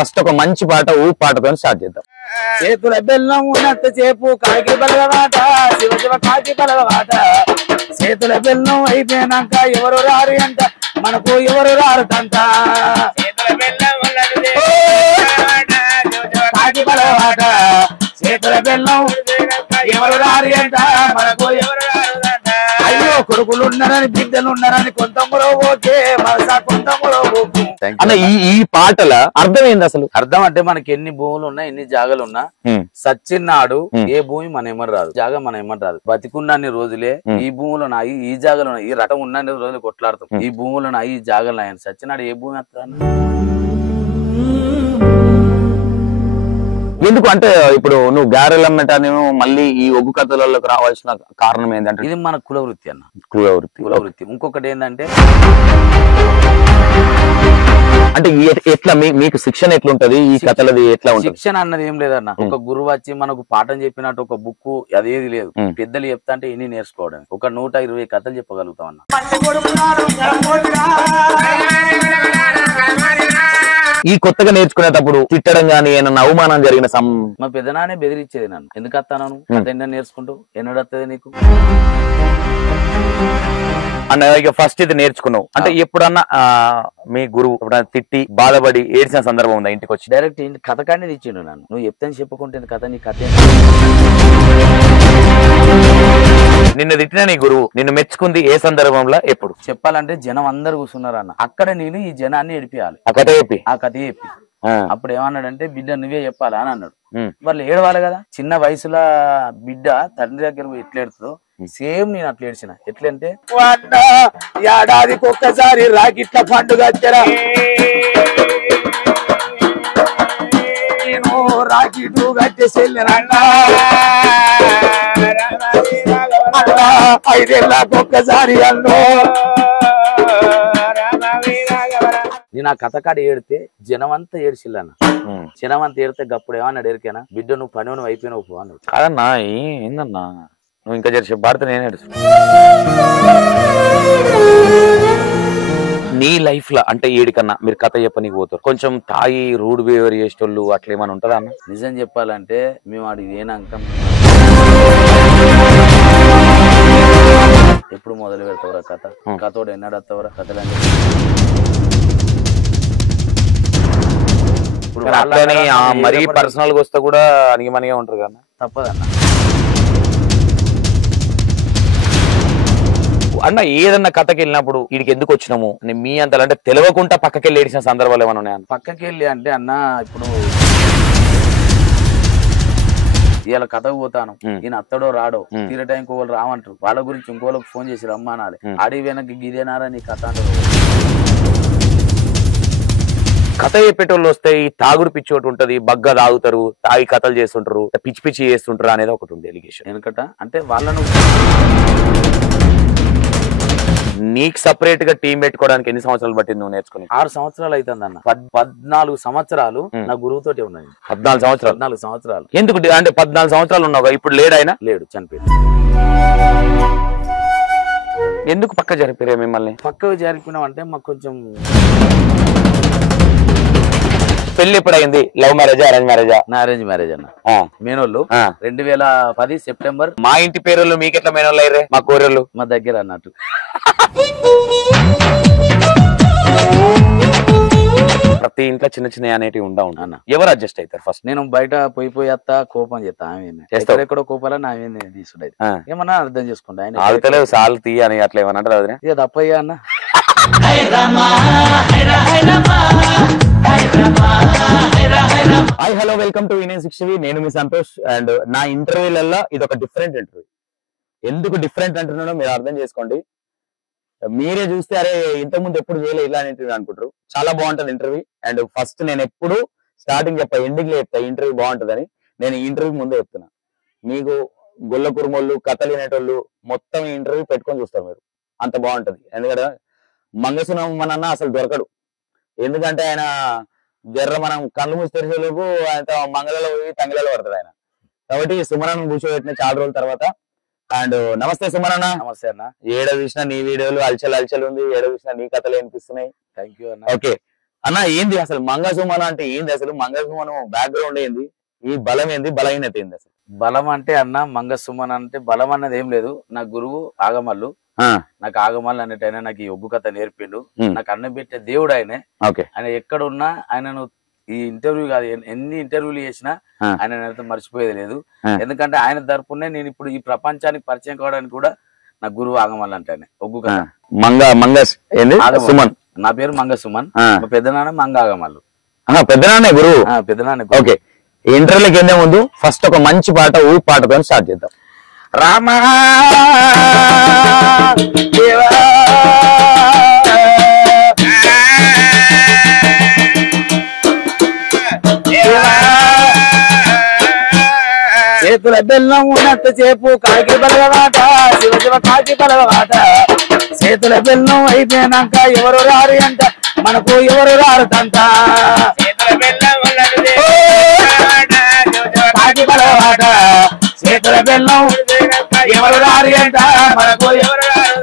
First ఒక మంచి పాట ఊ పాటతో స్టార్ట్ చేద్దాం. చేతుల బెల్లం ఉన్నంత చేపు కాకి బలవాట, శివ శివ కాకి బలవాట. చేతుల బెల్లం అయిపోయినాక ఎవరు రారు అంట, మనకు ఎవరు రారు తంట. చేతుల బెల్లం కాకి బలవాట, చేతుల బెల్లం ఎవరు రారు అంట, మనకు ఎవరు రారు తంట. అయ్యో కొడుకులు ఉన్నారని బిడ్డలు ఉన్నారని కొంతములో ఓకే, మనసా కొంతములో ఓకే. అన్న ఈ పాటల అర్థం ఏంది అసలు? అర్థం అంటే మనకి ఎన్ని భూములు ఉన్నా ఎన్ని జాగాలు ఉన్నా సచ్చిన్నాడు ఏ భూమి మన ఏమని రాదు, జాగా మన ఏమని రాదు. బతికున్నన్ని రోజులే ఈ భూములు నాయి, ఈ జాగాలు ఉన్నాయి, ఈ రకం ఉన్నన్ని రోజులు కొట్లాడతాం. ఈ భూములు నాయి, ఈ జాగాలు నాయని. సచ్చినాడు ఏ భూమి వస్తా ఎందుకు అంటే ఇప్పుడు నువ్వు గారెలమ్మట నేను మళ్ళీ ఈ ఒగ్గు కథలలోకి రావాల్సిన కారణం ఏంటంటే ఇది మన కుల వృత్తి అన్న. కుల వృత్తి. ఇంకొకటి ఏంటంటే అంటే ఎట్లా మీకు శిక్షణ ఎట్లుంటది ఈ కథలది ఎట్లా ఉంటుంది? శిక్షణ అన్నది ఏం లేదన్న. ఒక గురువు వచ్చి మనకు పాఠం చెప్పినట్టు ఒక బుక్ అదేది లేదు. పెద్దలు చెప్తా అంటే ఇన్ని నేర్చుకోవడం. ఒక 120 కథలు చెప్పగలుగుతాం అన్న. ఈ కొత్తగా నేర్చుకునేటప్పుడు తిట్టడం గానీ ఏమన్నా అవమానం జరిగిన మా పెద్దనానే బెదిరించేది నన్ను. ఎందుకు వస్తాను కథ ఎన్న నేర్చుకుంటూ ఎన్నడు వస్తుంది నీకు అన్న. ఇక ఫస్ట్ ఇది నేర్చుకున్నావు అంటే ఎప్పుడన్నా మీ గురువు ఎప్పుడన్నా తిట్టి బాధపడి ఏడ్చిన సందర్భం ఉందా? ఇంటికి వచ్చి డైరెక్ట్ కథ కానీ ఇచ్చిండు నన్ను. నువ్వు చెప్తాను చెప్పుకుంటే కథ నీ కథ. నిన్ను తిట్టిన నీ గురువు నిన్ను మెచ్చుకుంది ఏ సందర్భంలో ఎప్పుడు? చెప్పాలంటే జనం అందరు కూర్చున్నారు అన్న. అక్కడ నేను ఈ జనాన్ని ఏడిపియాలి. ఆ కథ చెప్పి అప్పుడు ఏమన్నాడంటే బిడ్డ నువ్వే చెప్పాలా అని అన్నాడు. వాళ్ళు ఏడవాలి కదా. చిన్న వయసులో బిడ్డ తండ్రి దగ్గర ఎట్లా ఏడుతుందో సేమ్ నేను అట్లా ఏడ్చిన. ఎట్లంటే ఏడాదికి ఒక్కసారి రాకిట్ల పండుగ వచ్చరా, నేను రాకిటు కట్టేసెళ్ళినా, 5 ఏళ్ళకి ఒక్కసారి అన్నో. నేను ఆ కథకాడ ఏడితే జనం అంతా ఏడ్చిల్లన్న. జనం అంతా ఏడితే గప్పుడు ఏమన్నాడు ఎరికేనా, బిడ్డ నువ్వు పని నువ్వు అయిపోయినావు పో అన్నాడు. కాదన్నా ఏందన్నా నువ్వు ఇంకా జరిసి భారత నేను ఏడుచు. నీ లైఫ్ లో అంటే ఏడికన్నా మీరు కథ చెప్పనీకి పోతారు, కొంచెం తాయి రూడ్ బిహేవియర్ చేసేటోళ్ళు అట్లా ఏమైనా ఉంటుందా అన్న? నిజం చెప్పాలంటే మేము ఆడు ఏనాక ఎప్పుడు మొదలు పెడతావురా కథ, కథోడు ఎన్నడు వస్తావురా కథలని. మరీ పర్సనల్ గా వస్తే కూడా అనిగమనిగా ఉంటారు కదా. తప్పదన్న. అన్న ఏదన్నా కథకి వెళ్ళినప్పుడు వీడికి ఎందుకు వచ్చినాము మీ అంత అంటే తెలియకుండా పక్కకి వెళ్ళి ఏడిసిన సందర్భాలు ఏమైనా ఉన్నాయా? పక్కకి వెళ్ళి అంటే అన్న ఇప్పుడు ఇలా కథకు పోతాను, ఈయన అత్తడో రాడో, తీరే టైం ఇంకోళ్ళు రావంటారు, వాళ్ళ గురించి ఇంకోళ్ళకి ఫోన్ చేసి రమ్మనాలి. అడిగి వెనక్కి గిదేనారా నీ కథ అంటారు. కథ చెప్పేటోళ్ళు వస్తే ఈ తాగుడు పిచ్చి ఒకటి ఉంటది, బగ్గ తాగుతారు, తాగి కథలు చేస్తుంటారు, పిచ్చి పిచ్చి చేస్తుంటారు అనేది ఒకటి ఉంది ఎలిగేషన్. ఎందుకట అంటే వాళ్ళను నీకు సపరేట్ గా టీం పెట్టుకోవడానికి ఎన్ని సంవత్సరాలు పట్టింది నువ్వు నేర్చుకుని? 6 సంవత్సరాలు అవుతుంది అన్న. 14 సంవత్సరాలు నా గురువుతోటి ఉన్నాయి. 14 సంవత్సరాలు ఎందుకు అంటే 14 సంవత్సరాలు ఉన్నావు ఇప్పుడు లేడు ఆయన? లేడు, చనిపోయాడు. ఎందుకు పక్క జరిపారే మిమ్మల్ని? పక్కకు జరిపినాం అంటే మాకు కొంచెం పెళ్లి ఎప్పుడైంది? లవ్ మ్యారేజా అరేంజ్ మ్యారేజా? నా అరేంజ్ మ్యారేజ్ అన్న. మేనోళ్ళు 2010 సెప్టెంబర్. మా ఇంటి పేరోళ్ళు మీకెట్లా మేనోళ్ళు అయ్యారే? మా కోరోళ్ళు మా దగ్గర అన్నట్టు. ప్రతి ఇంట్లో చిన్న చిన్న అనేటివి అన్న. ఎవరు అడ్జస్ట్ అవుతారు ఫస్ట్? నేను బయట పోయి వస్తా, కోపం చేస్తా. ఎక్కడెక్కడో కోపాల నావేంది తీసుకుంటాయి ఏమన్నా అర్థం చేసుకుంటా. ఆయన ఆగుతలేదు సాల్ తీ అని అట్లా ఏమన్నా అంటారు. ఇక తప్పయ్యా అన్న. Hi hello welcome to Vinay 60. నేను మీ సంతోష్. అండ్ నా ఇంటర్వ్యూలలో ఇది ఒక డిఫరెంట్ ఇంటర్వ్యూ. ఎందుకు డిఫరెంట్ అంటున్నాడో మీరు అర్థం చేసుకోండి. మీరే చూస్తే అరే ఇంతకుముందు ఎప్పుడు చేయలే ఇలా ఇంటర్వ్యూ అనుకుంటారు. చాలా బాగుంటది ఇంటర్వ్యూ. అండ్ ఫస్ట్ నేను ఎప్పుడు స్టార్టింగ్ చెప్పా, ఎండింగ్ లో చెప్తా ఇంటర్వ్యూ బాగుంటదని. నేను ఈ ఇంటర్వ్యూ ముందే చెప్తున్నా. మీకు గొల్ల కురుమోళ్ళు, కథలు వినేటోళ్ళు మొత్తం ఈ ఇంటర్వ్యూ పెట్టుకొని చూస్తారు మీరు. అంత బాగుంటది. ఎందుకంటే మంగసునమ్మనన్న అసలు దొరకడు. ఎందుకంటే ఆయన జర్ర మనం కళ్ళు మూసి తెరిచేలోపు ఆయన మంగళలో పోయి తంగిలలో పడతాడు ఆయన. కాబట్టి సుమనను కూర్చోబెట్టిన చాలా రోజుల తర్వాత. అండ్ నమస్తే సుమనన్న. నమస్తే అన్న. ఏడ చూసినా నీ వీడియోలు అల్చల్ ఉంది, ఏడ చూసినా నీ కథలు అనిపిస్తున్నాయి. థ్యాంక్ యూ అన్న. ఓకే, అన్న ఏంది అసలు మంగసుమన అంటే ఏంది అసలు మంగసుమనం బ్యాక్గ్రౌండ్ ఏంది ఈ బలం ఏంది బలహీనత ఏంది అసలు బలం అంటే అన్న మంగసుమన్ అంటే బలం అన్నది ఏం లేదు నా గురువు ఆగమల్లు నాకు ఆగమల్లు అనేటైనా నాకు ఈ ఒగ్గు కథ నేర్పిండు నాకు అన్నం పెట్టే దేవుడు ఆయనే ఆయన ఎక్కడున్నా ఆయనను ఈ ఇంటర్వ్యూ కాదు ఎన్ని ఇంటర్వ్యూలు చేసినా ఆయన మర్చిపోయేది లేదు ఎందుకంటే ఆయన తరపునే నేను ఇప్పుడు ఈ ప్రపంచానికి పరిచయం కావడానికి కూడా నా గురువు ఆగమల్లు అంటే ఒగ్గు కథ సుమన్ నా పేరు మంగ సుమన్ మా పెద్దనాన్న మంగ ఆగమల్లు పెద్దనాన్నే గురువు పెద్దనాన్న ఓకే ఇంటర్వ్యూకి వెళ్ళే ముందు ఫస్ట్ ఒక మంచి పాట ఊ పాటతో స్టార్ట్ చేద్దాం రామా చేతుల బెల్లం ఉన్నంత చేపు కాకి బలవాట శివ శివ కాకి బలవాట చేతుల బెల్లం అయిపోయినాక ఎవరు రారు అంట మనకు ఎవరు రారు తంట కాకి బలవాట చేతుల బెల్లం ఎవరు రారు అంట మనకు ఎవరు రారు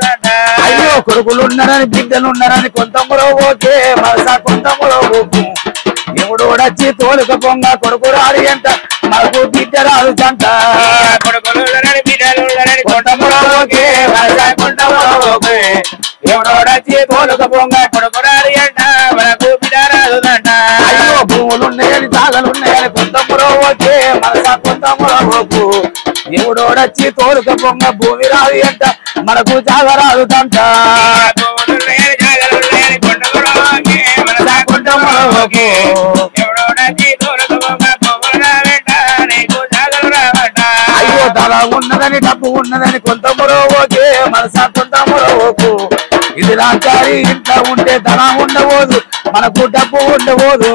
అయ్యో కొడుకులు ఉన్నారని బిడ్డలు ఉన్నారని కొంతములో ఓకే మనసా కొంతములో ఓకే ఎవడోడొచ్చి తోలుక పొంగ కొడుకు రాడు అంట మనకు బిడ్డ రాదు జంట ఎవడోడొచ్చి తోలుక పొంగ కొడుకు రాడు అంట మనకు బిడ్డ రాదు జంట అయ్యో భూములు ఉన్నాయని జాగలు ఉన్నాయని కొంతములో ఓకే మనసా కొంతములో ఓకు ఎవడోడొచ్చి తోలుక పొంగ భూమి రాదు అంట మనకు జాగ రాదు జంట అయ్యో ధర ఉన్నదని డబ్బు ఉన్నదని కొంతములో ఓకే మనసా కొంతములో ఓకు ఇది రాకారి ఇంట్లో ఉంటే ధన ఉండబోదు మనకు డబ్బు ఉండబోదు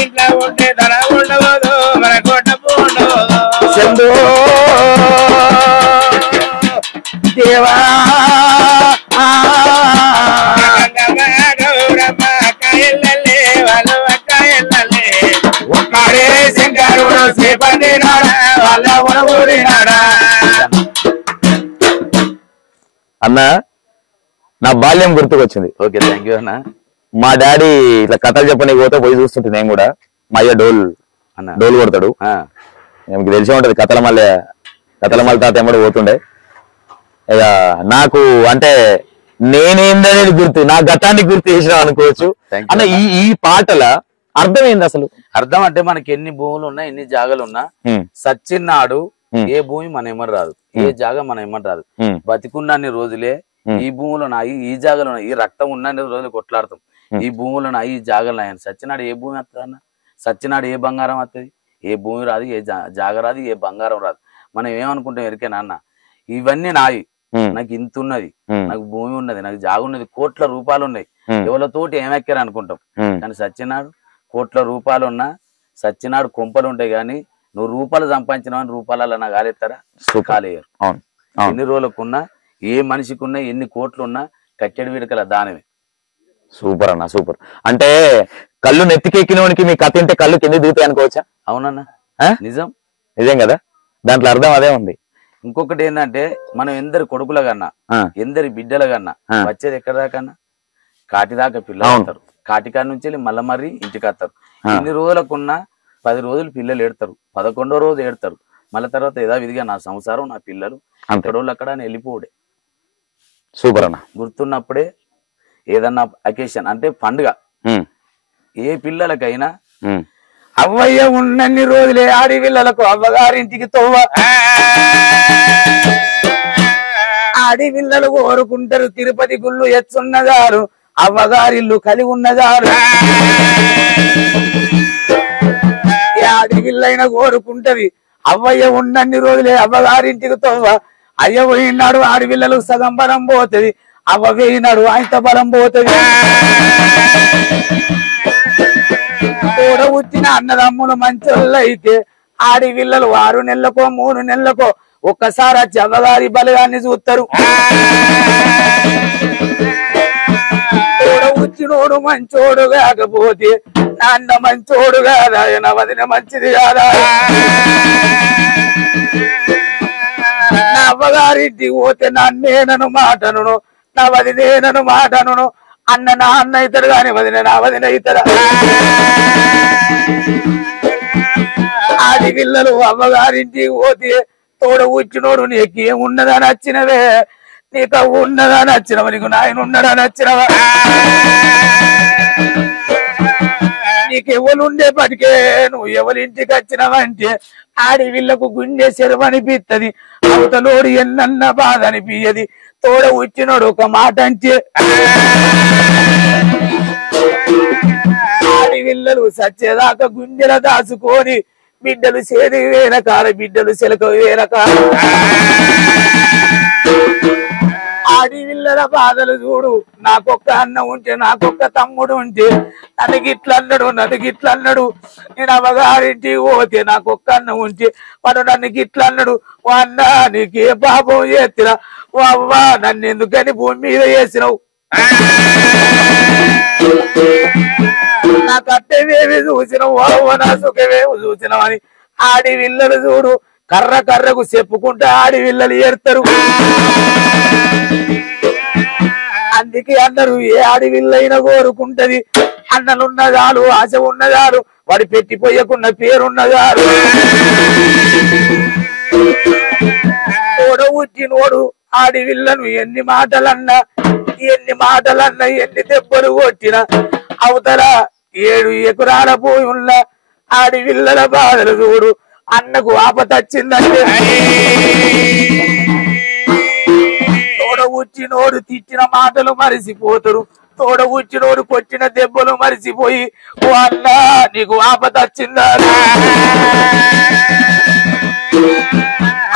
ఇంట్లో ఉంటే ధన ఉండబోదు మనకు డబ్బు ఉండబోదు దేవా శంకరుడు అన్న నా బాల్యం గుర్తుకొచ్చింది ఓకే థ్యాంక్ యూ అన్న మా డాడీ ఇట్లా కథలు చెప్పని పోతే పోయి చూస్తుంటే నేను కూడా మా అయ్య డోల్ కొడతాడు మీకు తెలిసే ఉంటది కథల మళ్ళీ తాత ఏమో పోతుండే ఇక నాకు అంటే నేనేందనేది గుర్తు నా గతాన్ని గుర్తు చేసినా అనుకోవచ్చు అన్న ఈ పాటల అర్థం ఏంది అసలు అర్థం అంటే మనకి ఎన్ని భూములు ఉన్నా ఎన్ని జాగాలు ఉన్నా సచ్చిన్నాడు ఏ భూమి మన ఏమని రాదు ఏ జాగా మన ఏమని రాదు బతికున్నన్ని రోజులే ఈ భూములు నాయి ఈ జాగాలు ఉన్నాయి ఈ రక్తం ఉన్నన్ని రోజులు కొట్లాడతాం ఈ భూములు నాయి ఈ జాగాలు నాయని సచ్చినాడు ఏ భూమి వస్తుంది అన్న సచ్చినాడు ఏ బంగారం వస్తుంది ఏ భూమి రాదు ఏ జాగ రాదు ఏ బంగారం రాదు మనం ఏమనుకుంటాం ఎరికేనా అన్న ఇవన్నీ నాయి నాకు ఇంత ఉన్నది నాకు భూమి ఉన్నది నాకు జాగ ఉన్నది కోట్ల రూపాయలు ఉన్నాయి ఎవరితోటి ఏమెక్కారు అనుకుంటాం కానీ సచ్చినాడు కోట్ల రూపాయలు ఉన్నా సచ్చినాడు కొంపలు ఉంటాయి కానీ నువ్వు రూపాయలు సంపాదించిన రూపాయల నాకు కాలేస్తారా కాలేయరు ఎన్ని రోజులకున్నా ఏ మనిషికి ఉన్నా ఎన్ని కోట్లు ఉన్నా కట్టెడు విడకల దానమే సూపర్ అన్న సూపర్ అంటే కళ్ళు నెత్తికెక్కినోనికి మీ కథ ఇంటే కళ్ళు కింద దిగుతాయి అనుకోవచ్చా అవునన్నా నిజం నిజం కదా దాంట్లో అర్థం అదే ఉంది ఇంకొకటి ఏంటంటే మనం ఎందరి కొడుకుల కన్నా ఎందరి బిడ్డల కన్నా వచ్చేది ఎక్కడ దాకన్నా కాటిదాకా పిల్లలు అవుతారు కాటికాడ నుంచి మళ్ళీ మర్రి ఇంటికి వస్తారు ఎన్ని రోజులకున్నా 10 రోజులు పిల్లలు ఏడతారు 11వ రోజు ఏడతారు మళ్ళీ తర్వాత యథావిధిగా నా సంసారం నా పిల్లలు అంతరోళ్ళు అక్కడ వెళ్ళిపోడే సూపర్ అన్న గుర్తున్నప్పుడే ఏదన్నా అకేషన్ అంటే పండుగ ఏ పిల్లలకైనా అవ్వయ్య ఉన్నన్ని రోజులే ఆడి పిల్లలకు అవ్వగారింటికి తోవ ఆడి పిల్లలు కోరుకుంటారు తిరుపతి గుళ్ళు ఎచ్చున్నదారు అవ్వగారిల్లు కలిగి ఉన్నదారు ఆడి పిల్లైన కోరుకుంటది అవ్వయ్య ఉన్నన్ని రోజులే అవ్వగారింటికి తోవ అయ్య పోయినాడు ఆడి పిల్లలకు సగం బలం పోతుంది అవ్వ వేయినాడు ఆయన బలం పోతుంది తోడ వచ్చిన అన్నదమ్ములు మంచోళ్ళు అయితే ఆడి పిల్లలు 6 నెలలకో 3 నెలలకో ఒక్కసారి వచ్చి అవ్వగారి బలగాన్ని చూస్తారు తోడ వచ్చినోడు మంచోడు కాకపోతే నాన్న మంచోడు కాదా నా వదిన మంచిది కాదా నా అవ్వగారింటికి పోతే నన్నేనను మాటను నా వదినేనను మాటను అన్న నా అన్న ఇతడు గాని వదిన నా వదిన ఇతర ఆడి పిల్లలు అవ్వగారింటికి పోతే తోడ వచ్చినోడు నీకేమున్నదా నచ్చినవే నీకు ఉన్నదా నచ్చినవా నీకు నాయన ఉన్నదా నచ్చినవా నీకు ఎవరుండే పటికే నువ్వు ఎవరింటికి వచ్చినవంటే ఆడి వీళ్ళకు గుండె చెరువనిపిత్తది అవతలోడు ఎన్నన్న బాధ అనిపించది తోడ వచ్చినోడు ఒక మాట అంటే ఆడి పిల్లలు సచ్చేదాకా గుండెల దాచుకొని బిడ్డలు చేరి వేనకాల బిడ్డలు చెలక వేనకాల ఆడి పిల్లల బాధలు చూడు నాకొక్క అన్న ఉంటే నాకొక్క తమ్ముడు ఉంటే నన్ను గిట్ల అన్నాడు నేను అవ్వగారింటికి పోతే నాకొక్క అన్న ఉంటే వాడు నన్ను గిట్ల అన్నాడు అన్న నీకే పాపం చేతిరా అవ్వా నన్ను ఎందుకని భూమి మీద వేసినావు నా కట్టేవేమి చూసినావు అవ్వ నా సుఖమేమి చూసినావు అని ఆడి పిల్లలు చూడు కర్రకు చెప్పుకుంటే ఆడి పిల్లలు ఏడతారు అందుకే అన్నారు ఏ ఆడి పిల్లైనా కోరుకుంటది అన్నలున్నదాలు ఆశ ఉన్నదాలు వాడి పెట్టిపోయకున్న పేరున్నదాలు తోడ ఉట్టినోడు ఆడి పిల్లను ఎన్ని మాటలన్నా ఎన్ని దెబ్బలు కొట్టినా అవతల 7 ఎకరాల పోయున్న ఆడి పిల్లల బాధలు చూడు అన్నకు ఆపతచ్చిందంటే తోడ ఉచ్చినోడు తిట్టిన మాటలు మరిసిపోతారు తోడ ఉచ్చినోడు కొట్టిన దెబ్బలు మరిసిపోయి ఓ అన్న నీకు ఆపతచ్చిందా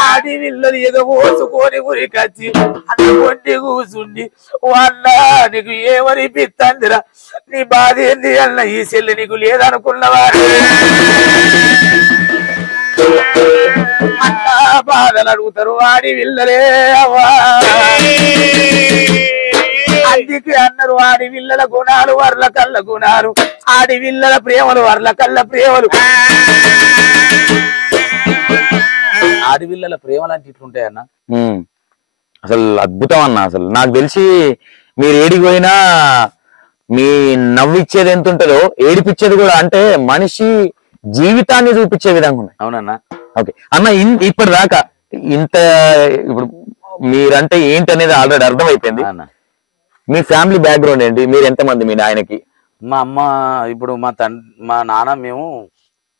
ఆడి పిల్లలు ఏదో పోసుకొని ఉరికొచ్చి అన్న కొంటి కూర్చుండి ఓ అన్న నీకు ఏమనిపిస్తుందిరా నీ బాధ ఏంది అన్న ఈ చెల్లి నీకు లేదనుకున్నవా అన్న బాధలు అడుగుతారు ఆడి పిల్లలే అవ్వా అందుకే అన్నారు ఆడి పిల్లల గుణాలు వర్ల కళ్ళ గుణాలు ఆడి పిల్లల ప్రేమలు వర్ల కళ్ళ ప్రేమలు ఆడి పిల్లల ప్రేమలు అంటే ఇట్లుంటాయన్న అసలు అద్భుతం అన్న అసలు నాకు తెలిసి మీరు ఏడికి పోయినా మీ నవ్విచ్చేది ఎంత ఉంటుందో ఏడిపించేది కూడా అంటే మనిషి జీవితాన్ని చూపించే విధంగా ఉన్నాయి అవునన్నా ఓకే అన్న ఇప్పటిదాకా ఇంత ఇప్పుడు మీరంటే ఏంటి అనేది ఆల్రెడీ అర్థమైపోయింది మీ ఫ్యామిలీ బ్యాక్గ్రౌండ్ ఏంటి మీరు ఎంతమంది మీ నాయనకి మా అమ్మ ఇప్పుడు మా నాన్న మేము